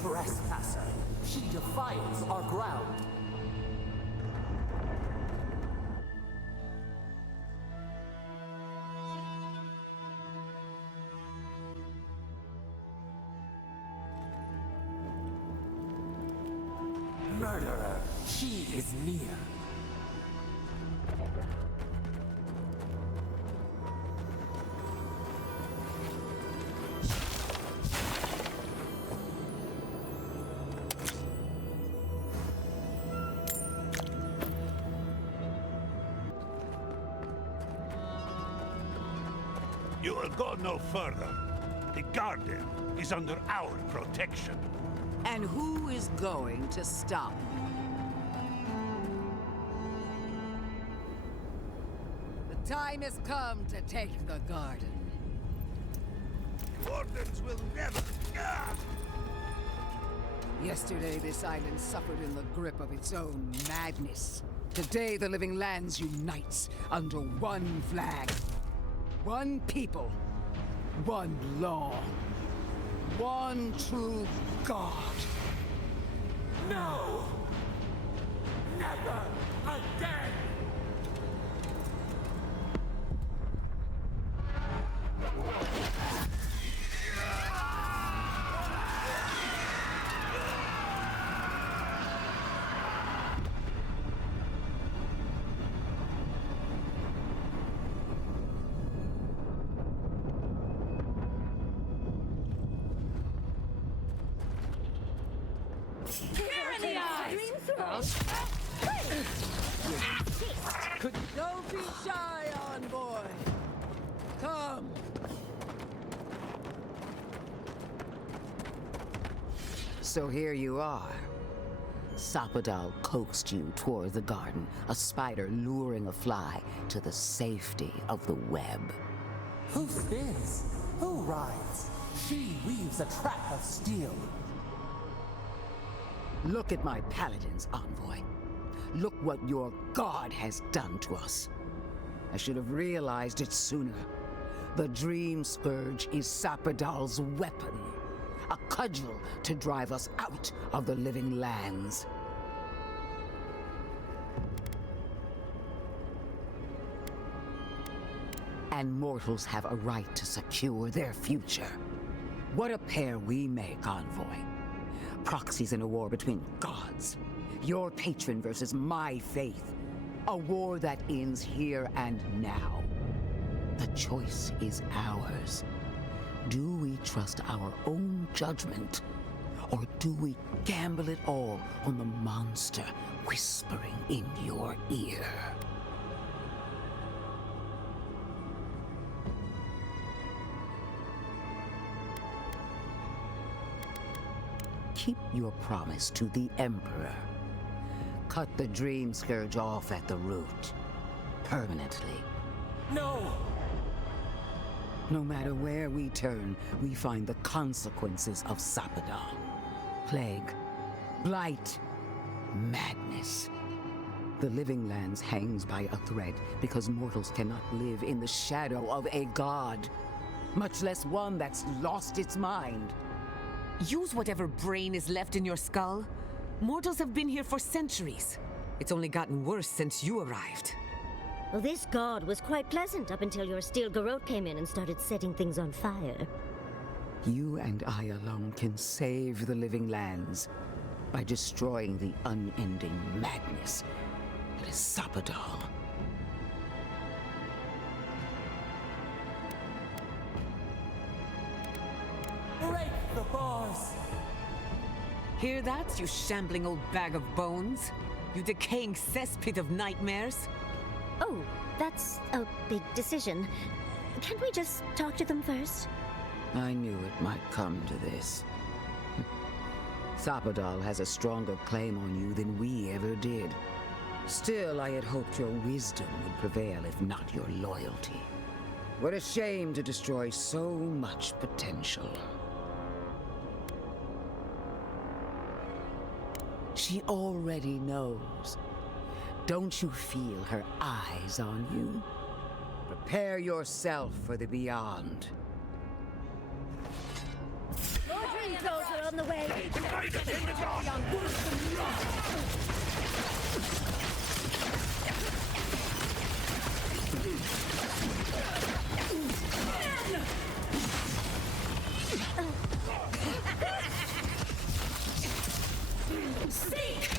Trespasser, she defiles our ground. Murderer, she is near. You will go no further. The garden is under our protection. And who is going to stop? The time has come to take the garden. Wardens will never... Yesterday, this island suffered in the grip of its own madness. Today, the Living Lands unites under one flag. One people, one law, one true God. No! Never again! Don't be shy, envoy. Come. So here you are. Sapadal coaxed you toward the garden, a spider luring a fly to the safety of the web. Who spins? Who rides? She weaves a trap of steel. Look at my paladins, envoy. Look what your god has done to us. I should have realized it sooner. The Dream Scourge is Sapadal's weapon. A cudgel to drive us out of the Living Lands. And mortals have a right to secure their future. What a pair we make, envoy. Proxies in a war between gods. Your patron versus my faith. A war that ends here and now. The choice is ours. Do we trust our own judgment? Or do we gamble it all on the monster whispering in your ear? Keep your promise to the Emperor. Cut the dream scourge off at the root. Permanently. No! No matter where we turn, we find the consequences of Sapadal. Plague, blight, madness. The Living Lands hangs by a thread because mortals cannot live in the shadow of a god, much less one that's lost its mind. Use whatever brain is left in your skull. Mortals have been here for centuries. It's only gotten worse since you arrived. Well, this god was quite pleasant up until your steel garrote came in and started setting things on fire. You and I alone can save the Living Lands by destroying the unending madness that is Sapadal. Break the bars! Hear that, you shambling old bag of bones? You decaying cesspit of nightmares? Oh, that's a big decision. Can't we just talk to them first? I knew it might come to this. Sapadal has a stronger claim on you than we ever did. Still, I had hoped your wisdom would prevail, if not your loyalty. What a shame to destroy so much potential. She already knows. Don't you feel her eyes on you? Prepare yourself for the beyond. More dream trolls are on the way! Seek!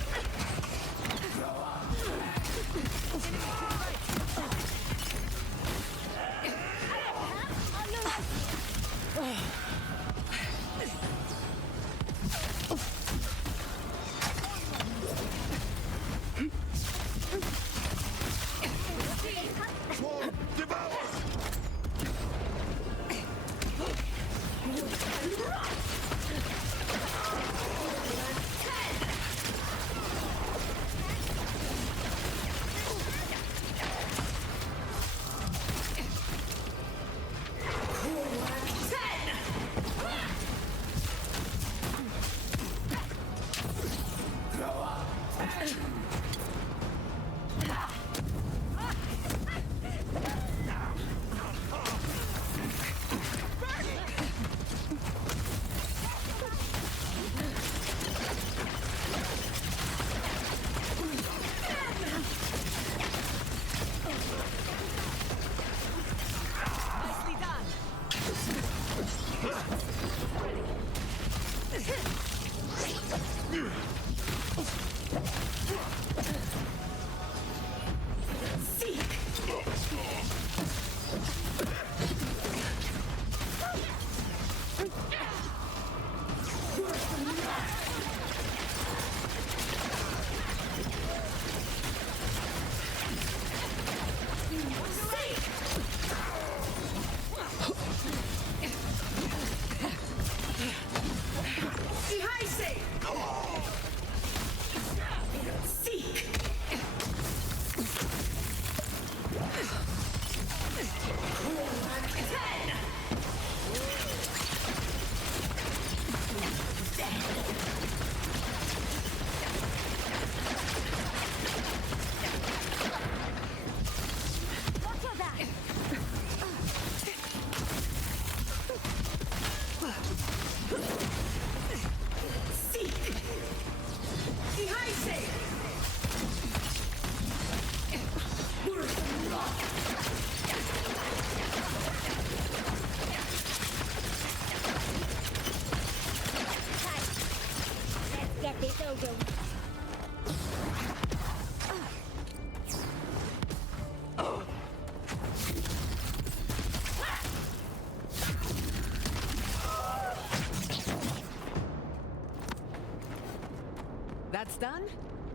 done?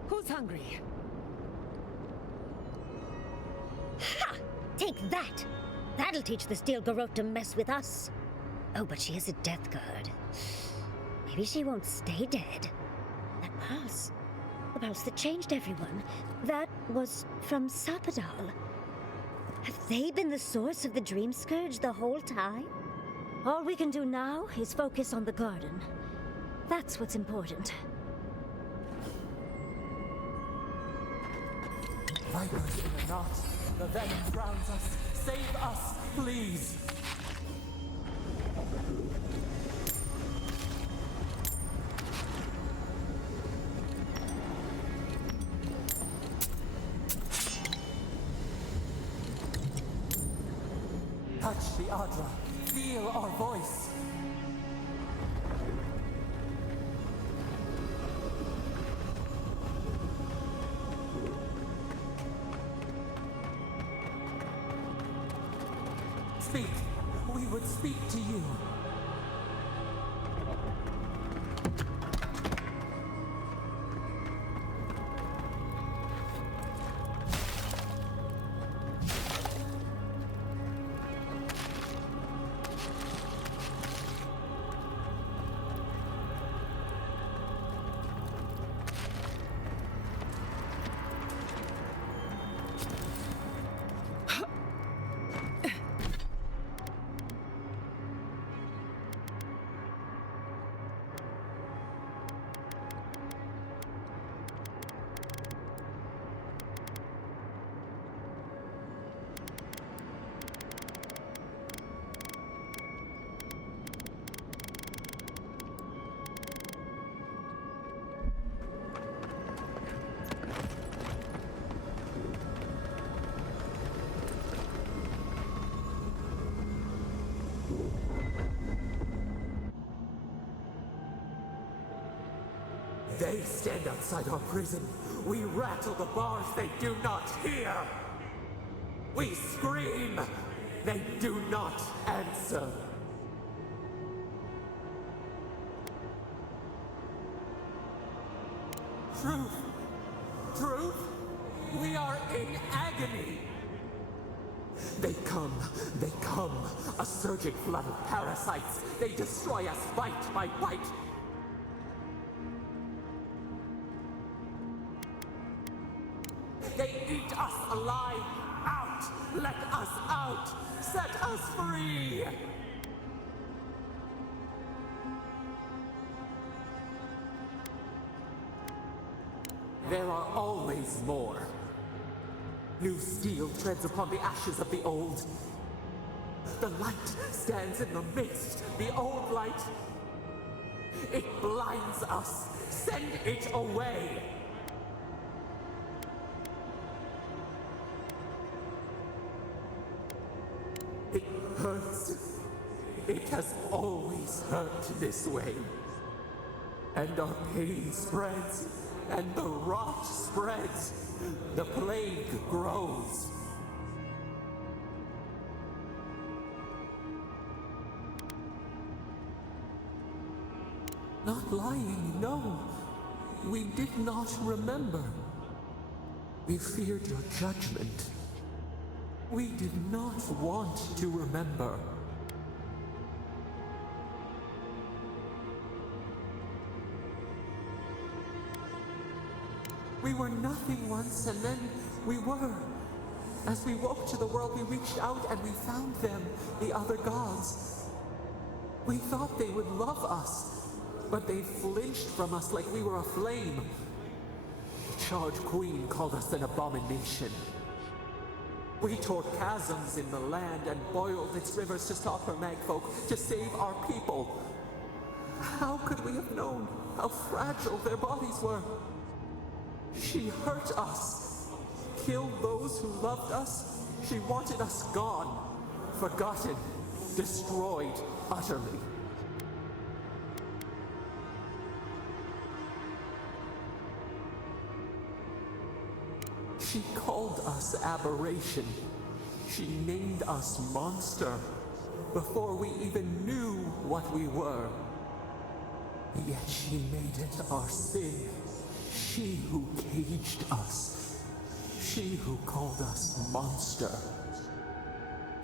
Who's hungry? Ha! Take that! That'll teach the steel garrote to mess with us. Oh, but she has a death guard. Maybe she won't stay dead. That pulse. The pulse that changed everyone. That was from Sapadal. Have they been the source of the dream scourge the whole time? All we can do now is focus on the garden. That's what's important. Vipers in a knot. The venom drowns us. Save us, please. Touch the Adra. Feel our voice. Speak. We would speak to you. They stand outside our prison. We rattle the bars, they do not hear. We scream, they do not answer. Truth, truth, we are in agony. They come, a surging flood of parasites. They destroy us bite by bite. They eat us alive. Out! Let us out! Set us free! There are always more. New steel treads upon the ashes of the old. The light stands in the midst, the old light. It blinds us. Send it away! It hurts. It has always hurt this way. And our pain spreads, and the rot spreads. The plague grows. Not lying, no. We did not remember. We feared your judgment. We did not want to remember. We were nothing once, and then we were. As we woke to the world, we reached out and we found them, the other gods. We thought they would love us, but they flinched from us like we were a flame. The charred queen called us an abomination. We tore chasms in the land and boiled its rivers to stop her magfolk, to save our people. How could we have known how fragile their bodies were? She hurt us, killed those who loved us. She wanted us gone, forgotten, destroyed utterly. She called us aberration. She named us monster before we even knew what we were. Yet she made it our sin. She who caged us. She who called us monster.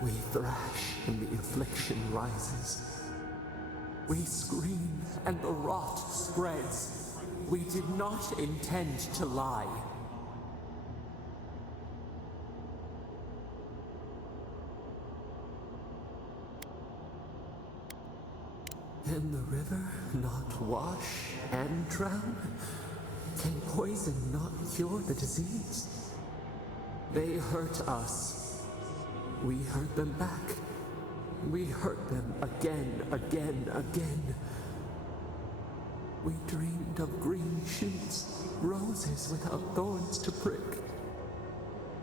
We thrash and the affliction rises. We scream and the rot spreads. We did not intend to lie. Can the river not wash and drown? Can poison not cure the disease? They hurt us. We hurt them back. We hurt them again, again. We dreamed of green shoots, roses without thorns to prick.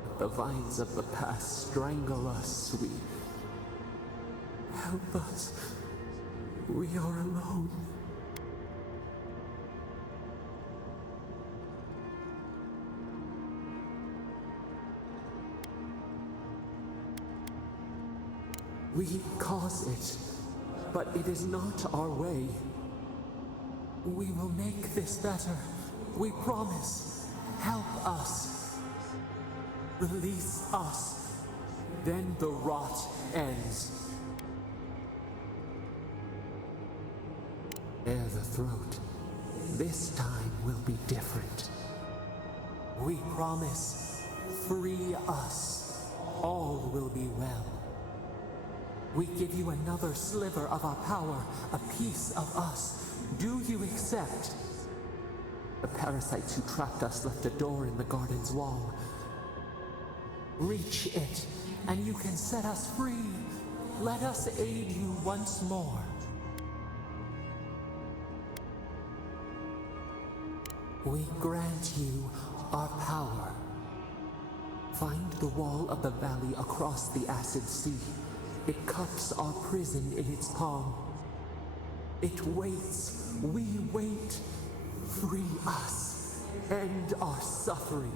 But the vines of the past strangle us. Help us. We are alone. We cause it, but it is not our way. We will make this better. We promise. Help us. Release us. Then the rot ends. Bare the throat. This time will be different. We promise. Free us. All will be well. We give you another sliver of our power, a piece of us. Do you accept? The parasites who trapped us left a door in the garden's wall. Reach it, and you can set us free. Let us aid you once more. We grant you our power. Find the wall of the valley across the acid sea. It cups our prison in its palm. It waits. We wait. Free us. End our suffering.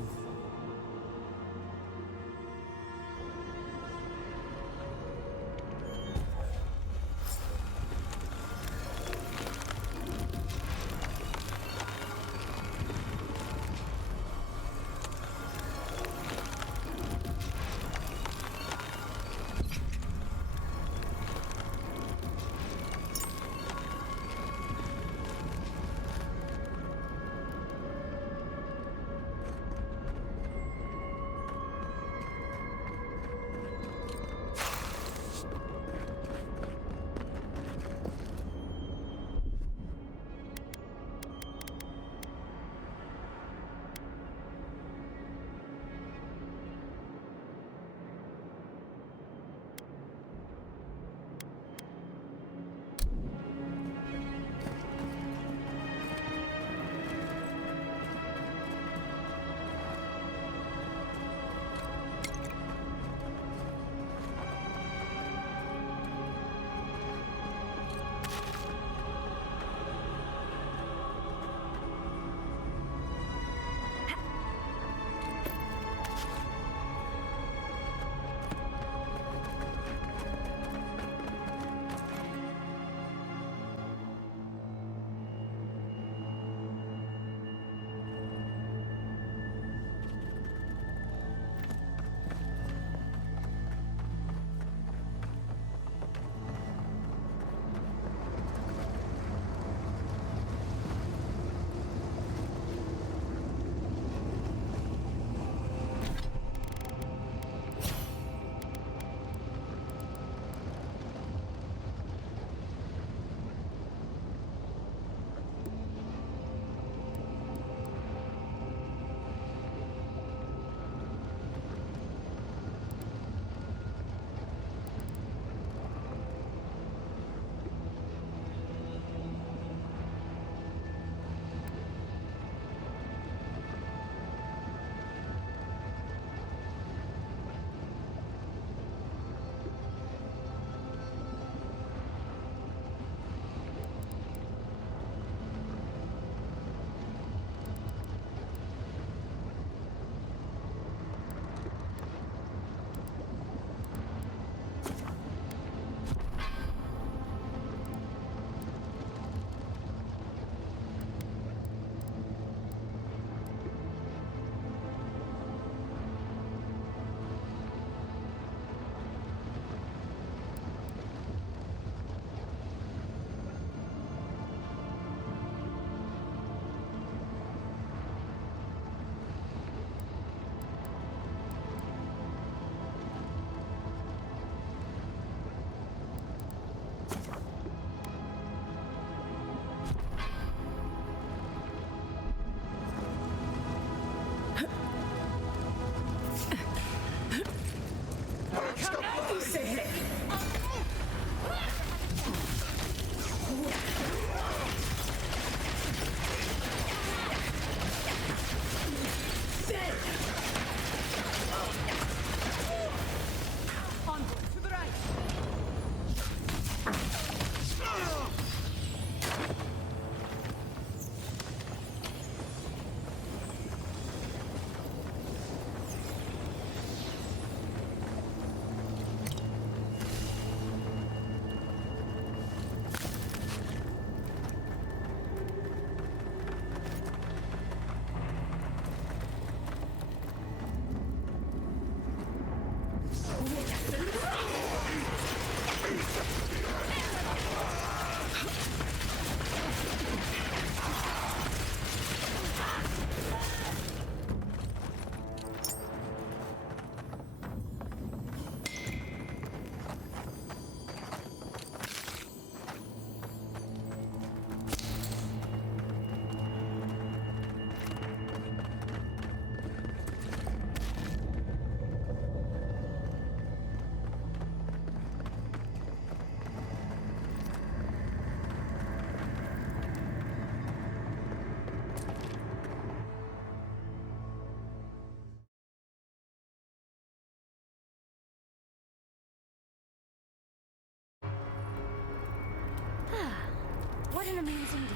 an amazing day.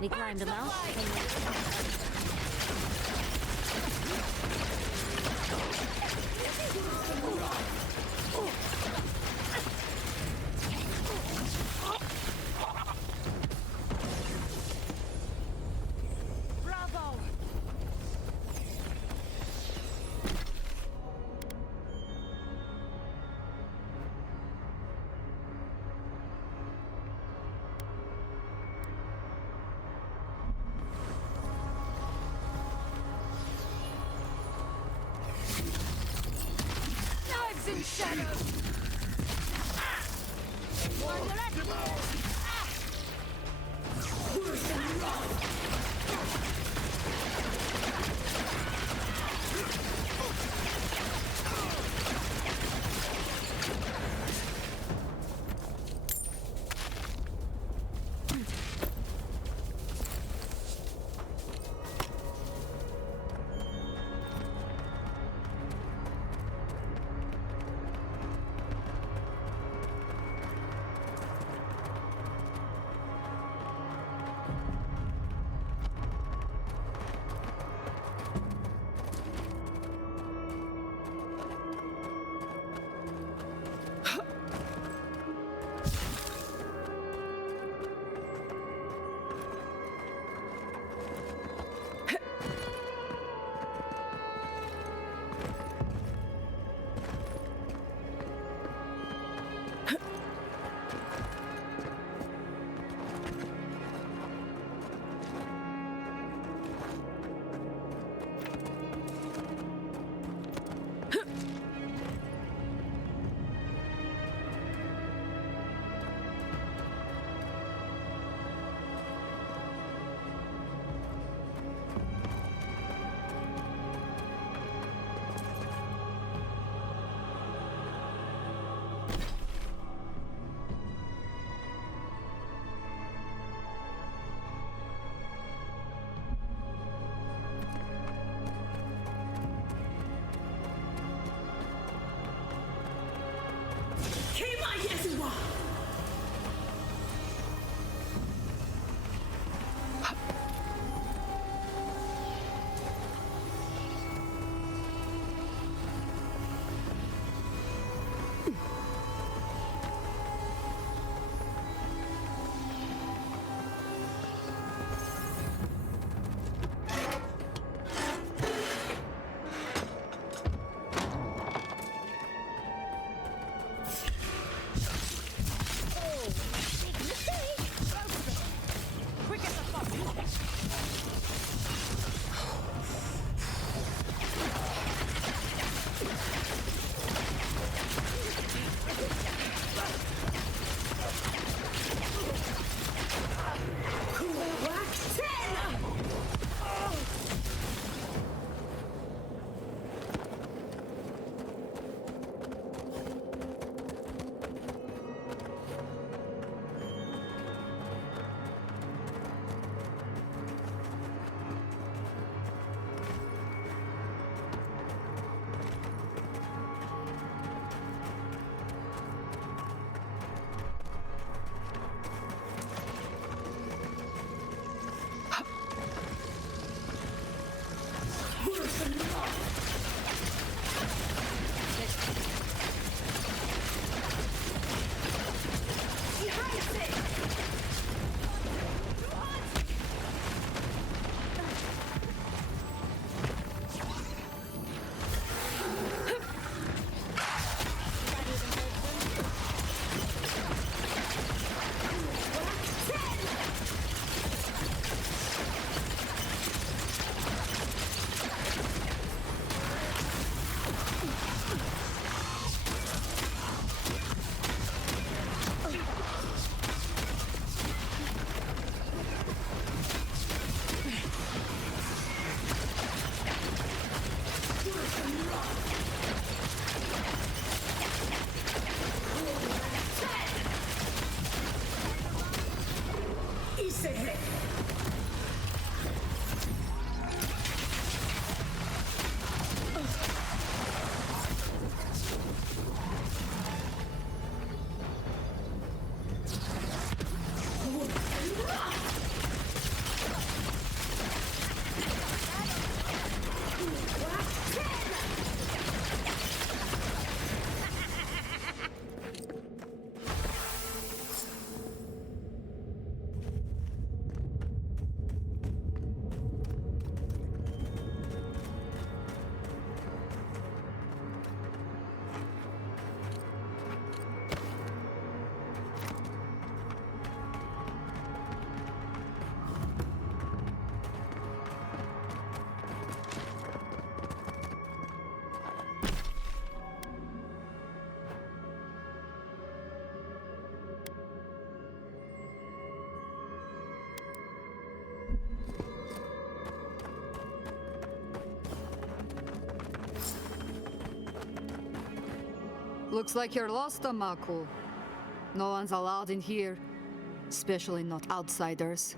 We climbed a mountain. Bravo! Knives and shadows! Looks like you're lost, Amaku. No one's allowed in here, especially not outsiders.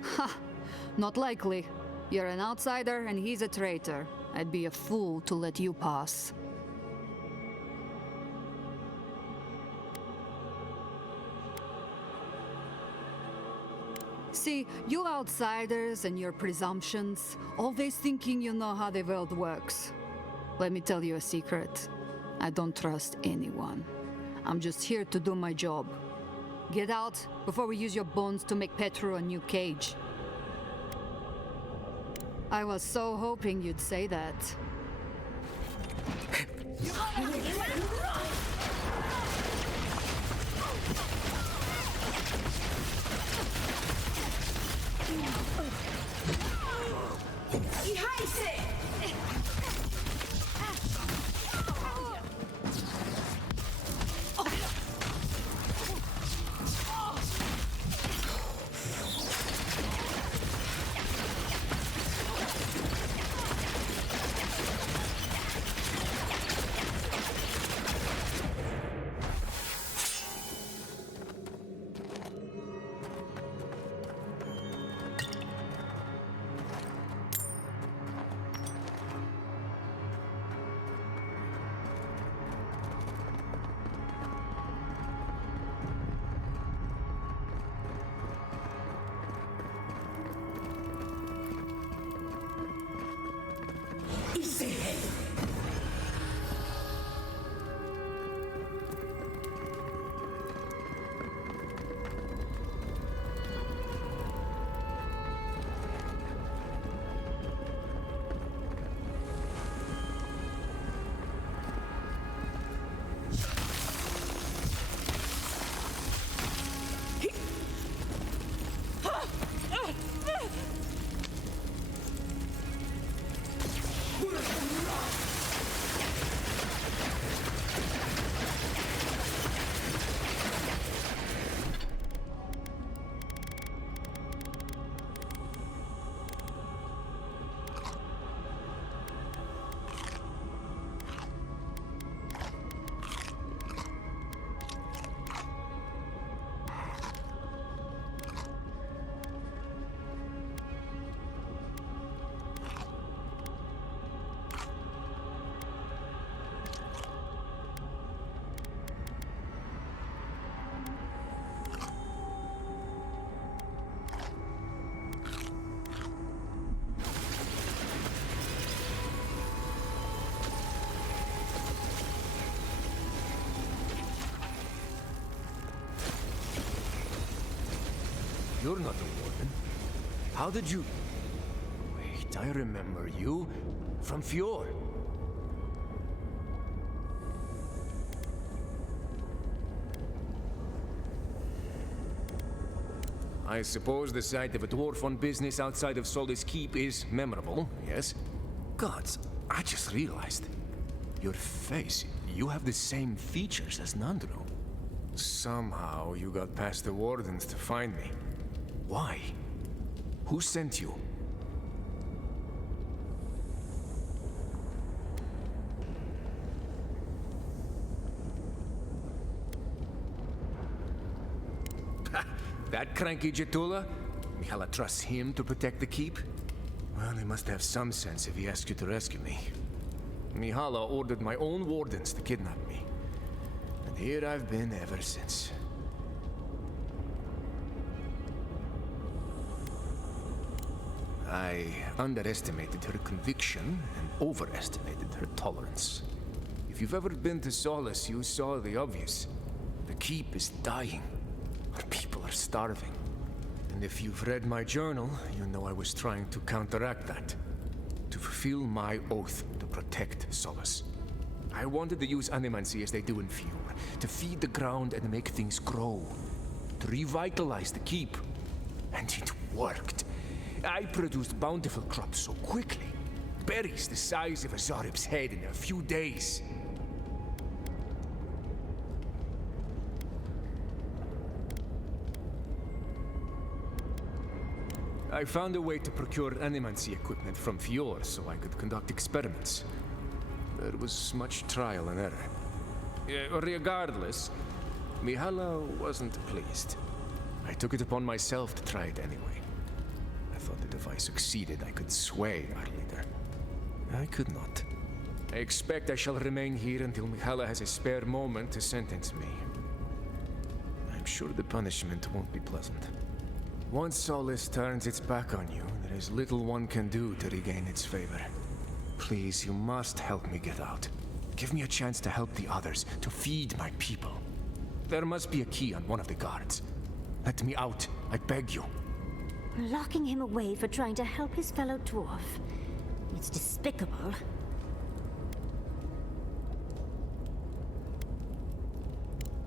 Ha! Not likely. You're an outsider and he's a traitor. I'd be a fool to let you pass. See, you outsiders and your presumptions, always thinking you know how the world works. Let me tell you a secret. I don't trust anyone. I'm just here to do my job. Get out before we use your bones to make Petru a new cage. I was so hoping you'd say that. You're not a warden. How did you... Wait, I remember you. From Fjord. I suppose the sight of a dwarf on business outside of Solis Keep is memorable, yes? Gods, I just realized. Your face, you have the same features as Nandro. Somehow you got past the wardens to find me. Why? Who sent you? That cranky Jetula? Mihala trusts him to protect the keep? Well, he must have some sense if he asked you to rescue me. Mihala ordered my own wardens to kidnap me. And here I've been ever since. I underestimated her conviction and overestimated her tolerance. If you've ever been to Solace, you saw the obvious. The keep is dying. Our people are starving. And if you've read my journal, you know I was trying to counteract that. To fulfill my oath to protect Solace. I wanted to use animancy as they do in Fjord, to feed the ground and make things grow. To revitalize the keep. And it worked. I produced bountiful crops so quickly. Berries the size of a Zarib's head in a few days. I found a way to procure animancy equipment from Fior so I could conduct experiments. There was much trial and error. Regardless, Mihala wasn't pleased. I took it upon myself to try it anyway. I thought that if I succeeded, I could sway our leader. I could not. I expect I shall remain here until Mihala has a spare moment to sentence me. I'm sure the punishment won't be pleasant. Once Solace turns its back on you, there is little one can do to regain its favor. Please, you must help me get out. Give me a chance to help the others, to feed my people. There must be a key on one of the guards. Let me out, I beg you. Locking him away for trying to help his fellow dwarf. It's despicable.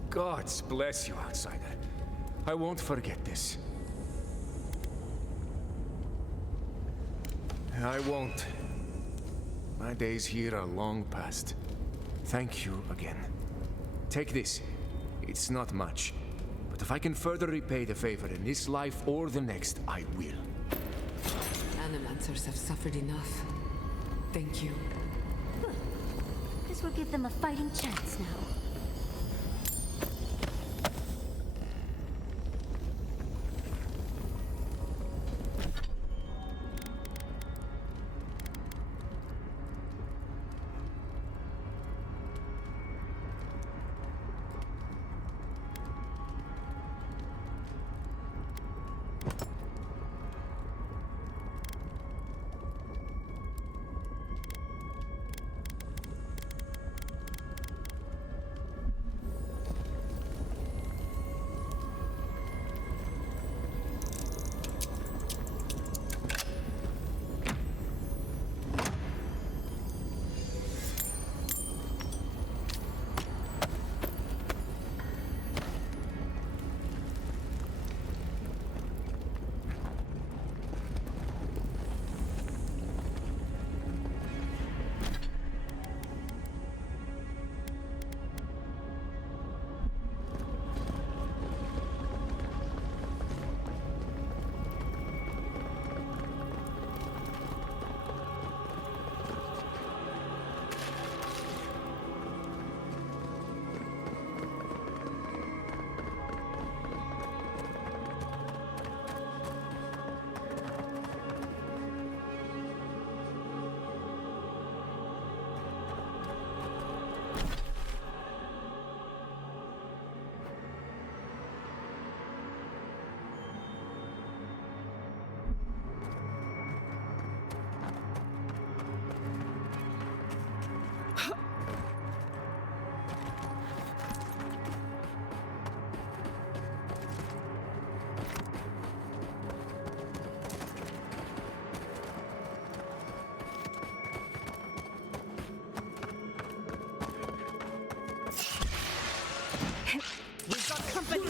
Gods bless you, outsider. I won't forget this. I won't. My days here are long past. Thank you again. Take this. It's not much. But if I can further repay the favor in this life or the next, I will. Animancers have suffered enough. Thank you. Good. This will give them a fighting chance now. We've got company!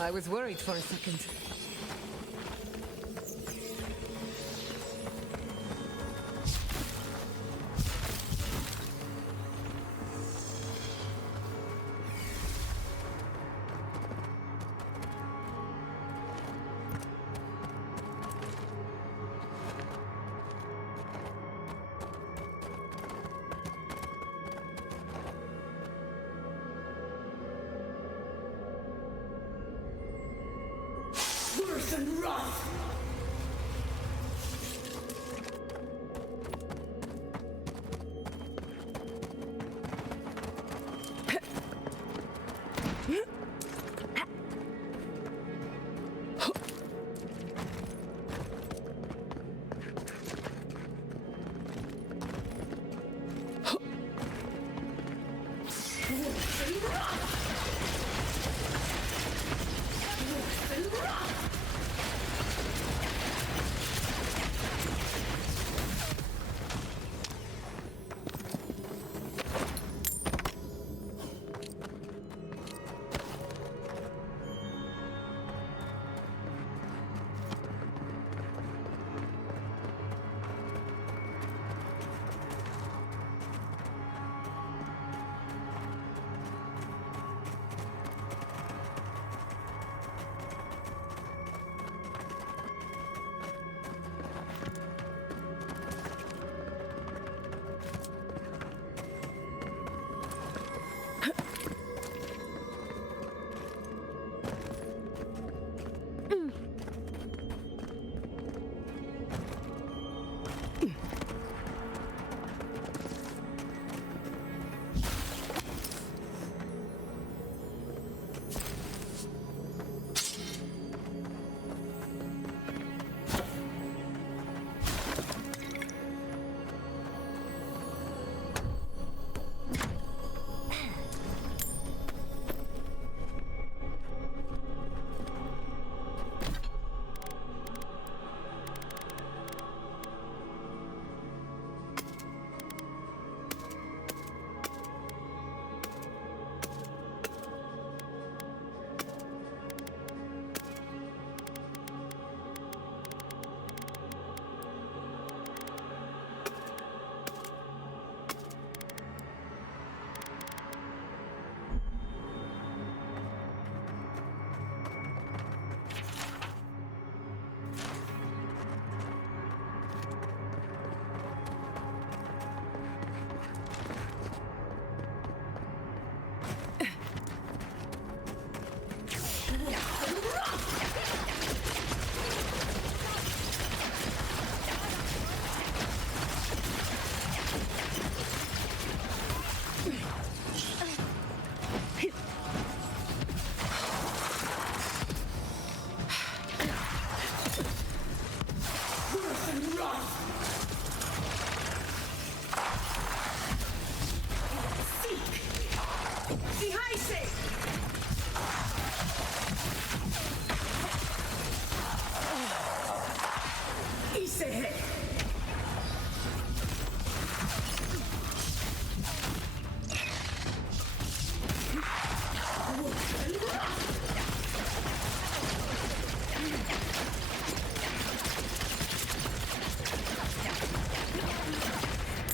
I was worried for a second. Worse and rough!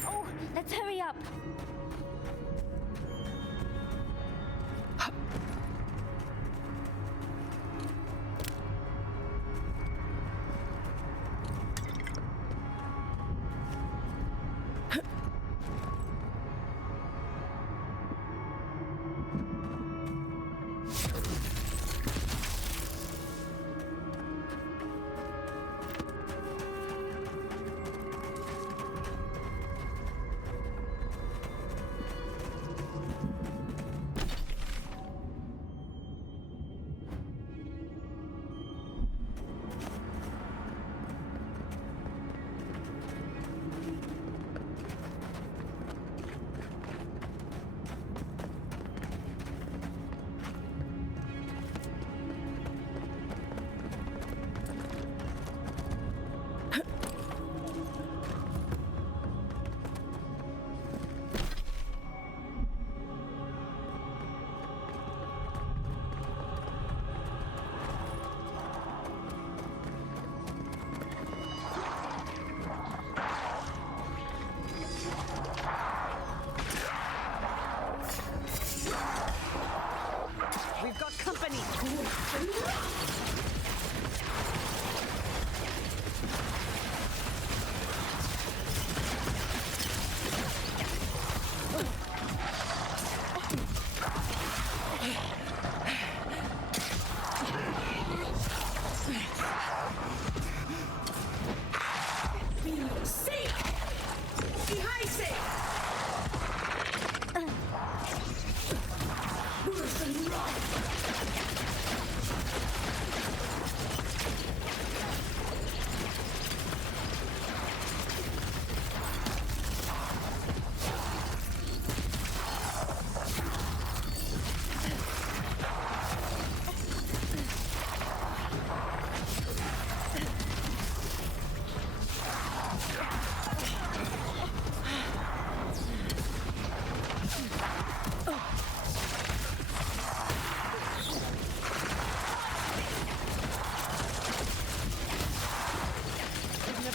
Oh, let's hurry up. We've got company.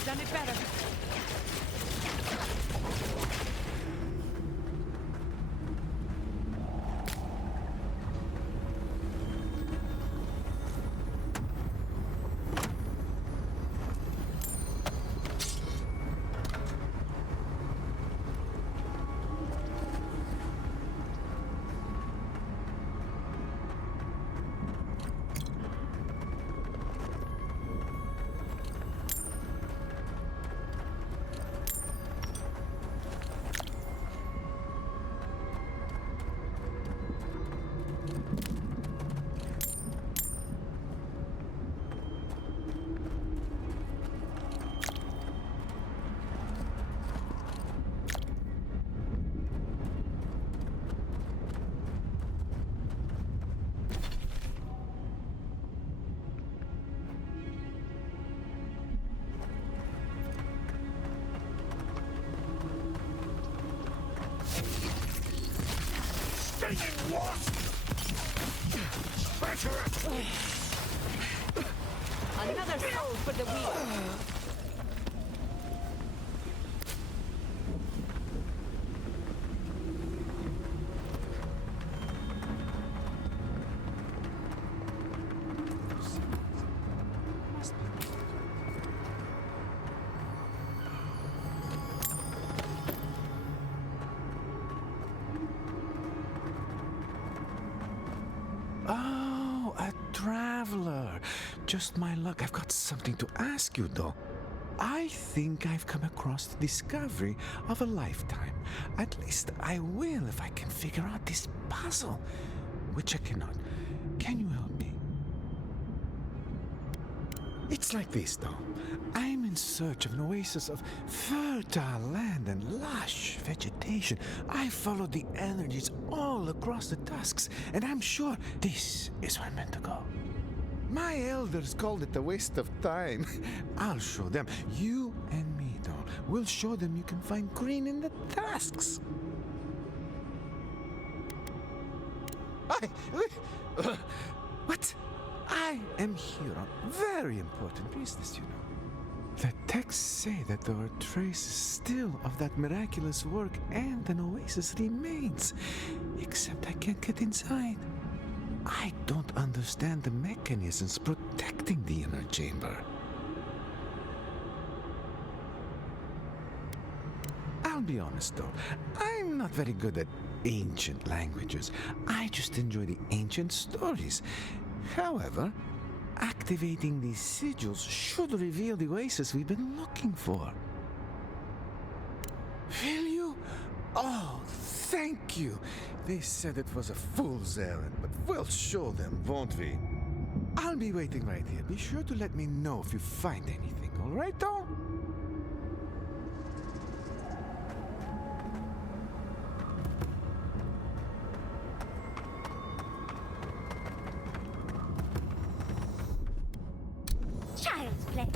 Done it better. Another soul for the wheel. Oh, a traveler. Just my luck. I've got something to ask you, though. I think I've come across the discovery of a lifetime. At least I will if I can figure out this puzzle, which I cannot. Can you help me? It's like this, though. I'm in search of an oasis of fertile land and lush vegetation. I followed the energies all across the tusks, and I'm sure this is where I'm meant to go. My elders called it a waste of time. I'll show them. You and me, though. We'll show them you can find green in the tusks. What? I am here on very important business, you know. The texts say that there are traces still of that miraculous work and an oasis remains. Except I can't get inside. I don't understand the mechanisms protecting the inner chamber. I'll be honest though, I'm not very good at ancient languages. I just enjoy the ancient stories. However, activating these sigils should reveal the oasis we've been looking for. Will you? Oh, thank you. They said it was a fool's errand, but we'll show them, won't we? I'll be waiting right here. Be sure to let me know if you find anything, all right, though? Child's play.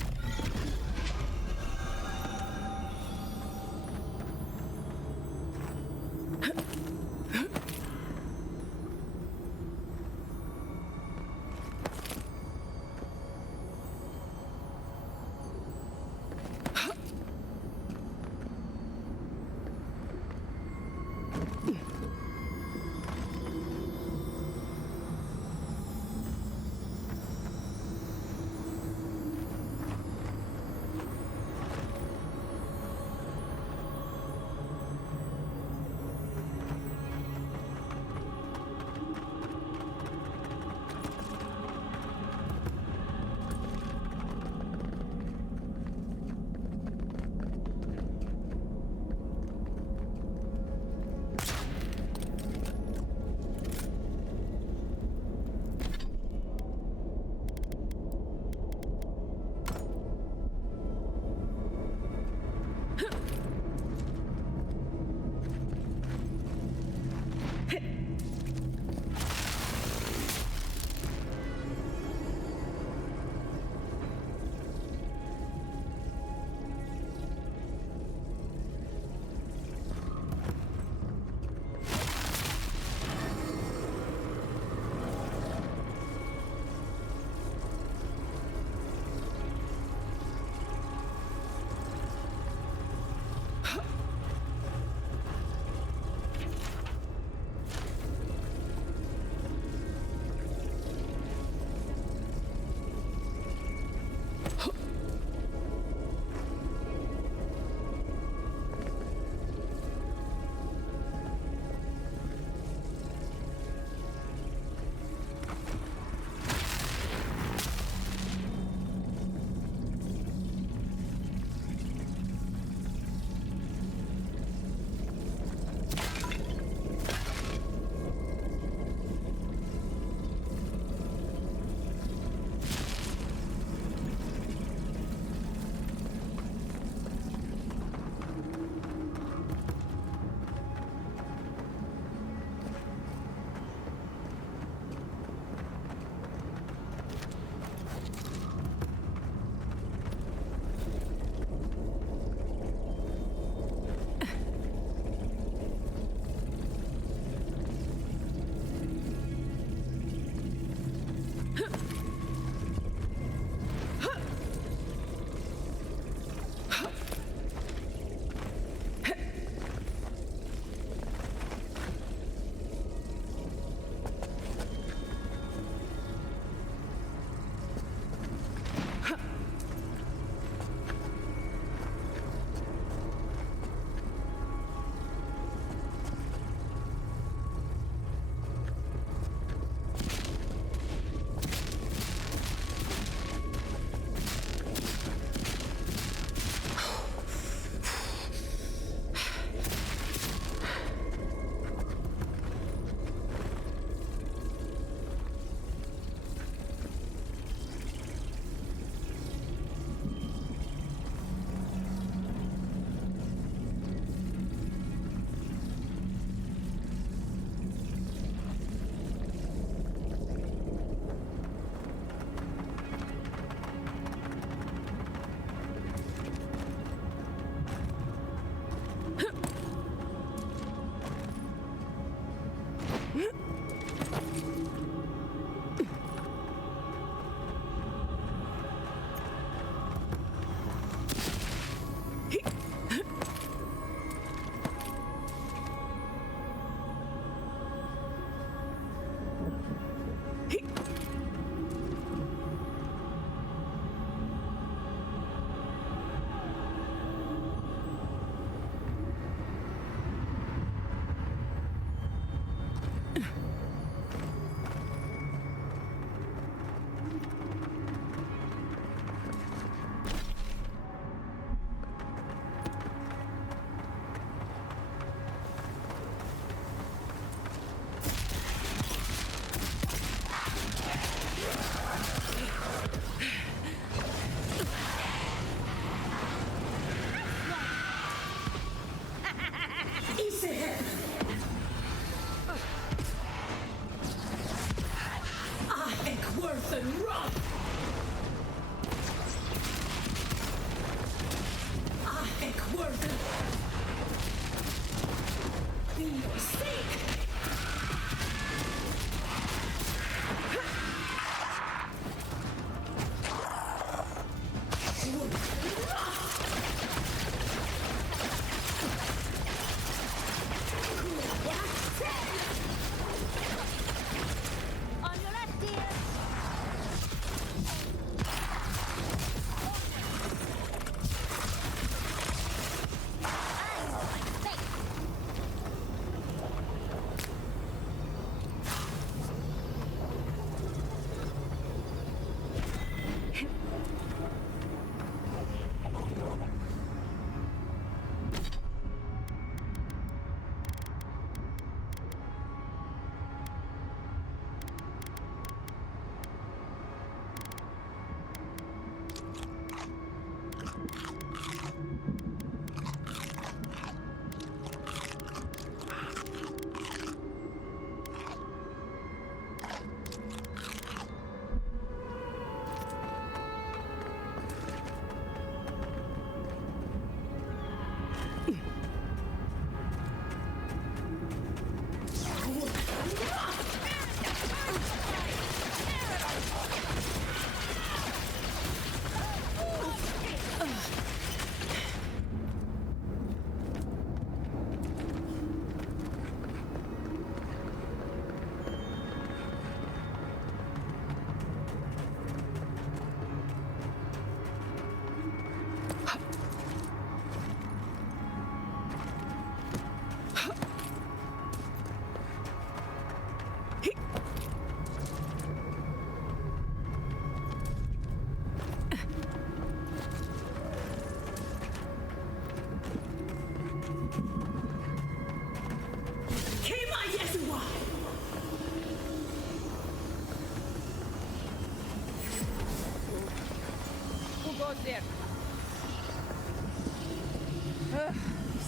out there.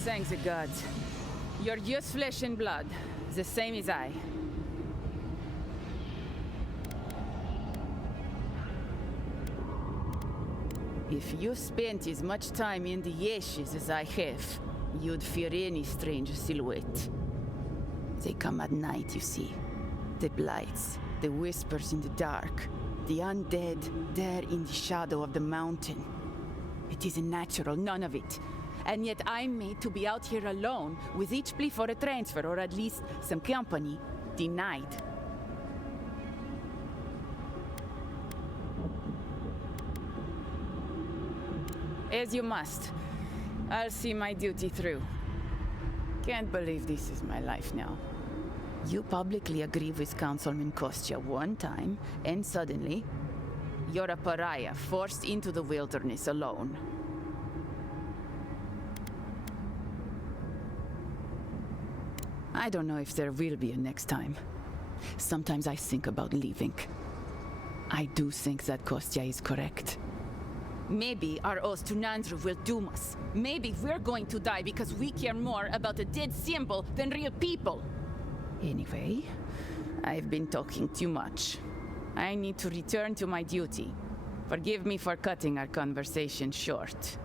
Thanks the gods. You're just flesh and blood, the same as I. If you spent as much time in the ashes as I have, you'd fear any strange silhouette. They come at night, you see. The blights, the whispers in the dark, the undead there in the shadow of the mountain. It isn't natural, none of it. And yet I'm made to be out here alone, with each plea for a transfer, or at least some company, denied. As you must. I'll see my duty through. Can't believe this is my life now. You publicly agree with Councilman Kostya one time, and suddenly, you're a pariah forced into the wilderness alone. I don't know if there will be a next time. Sometimes I think about leaving. I do think that Kostya is correct. Maybe our oath to Nandru will doom us. Maybe we're going to die because we care more about a dead symbol than real people. Anyway, I've been talking too much. I need to return to my duty. Forgive me for cutting our conversation short.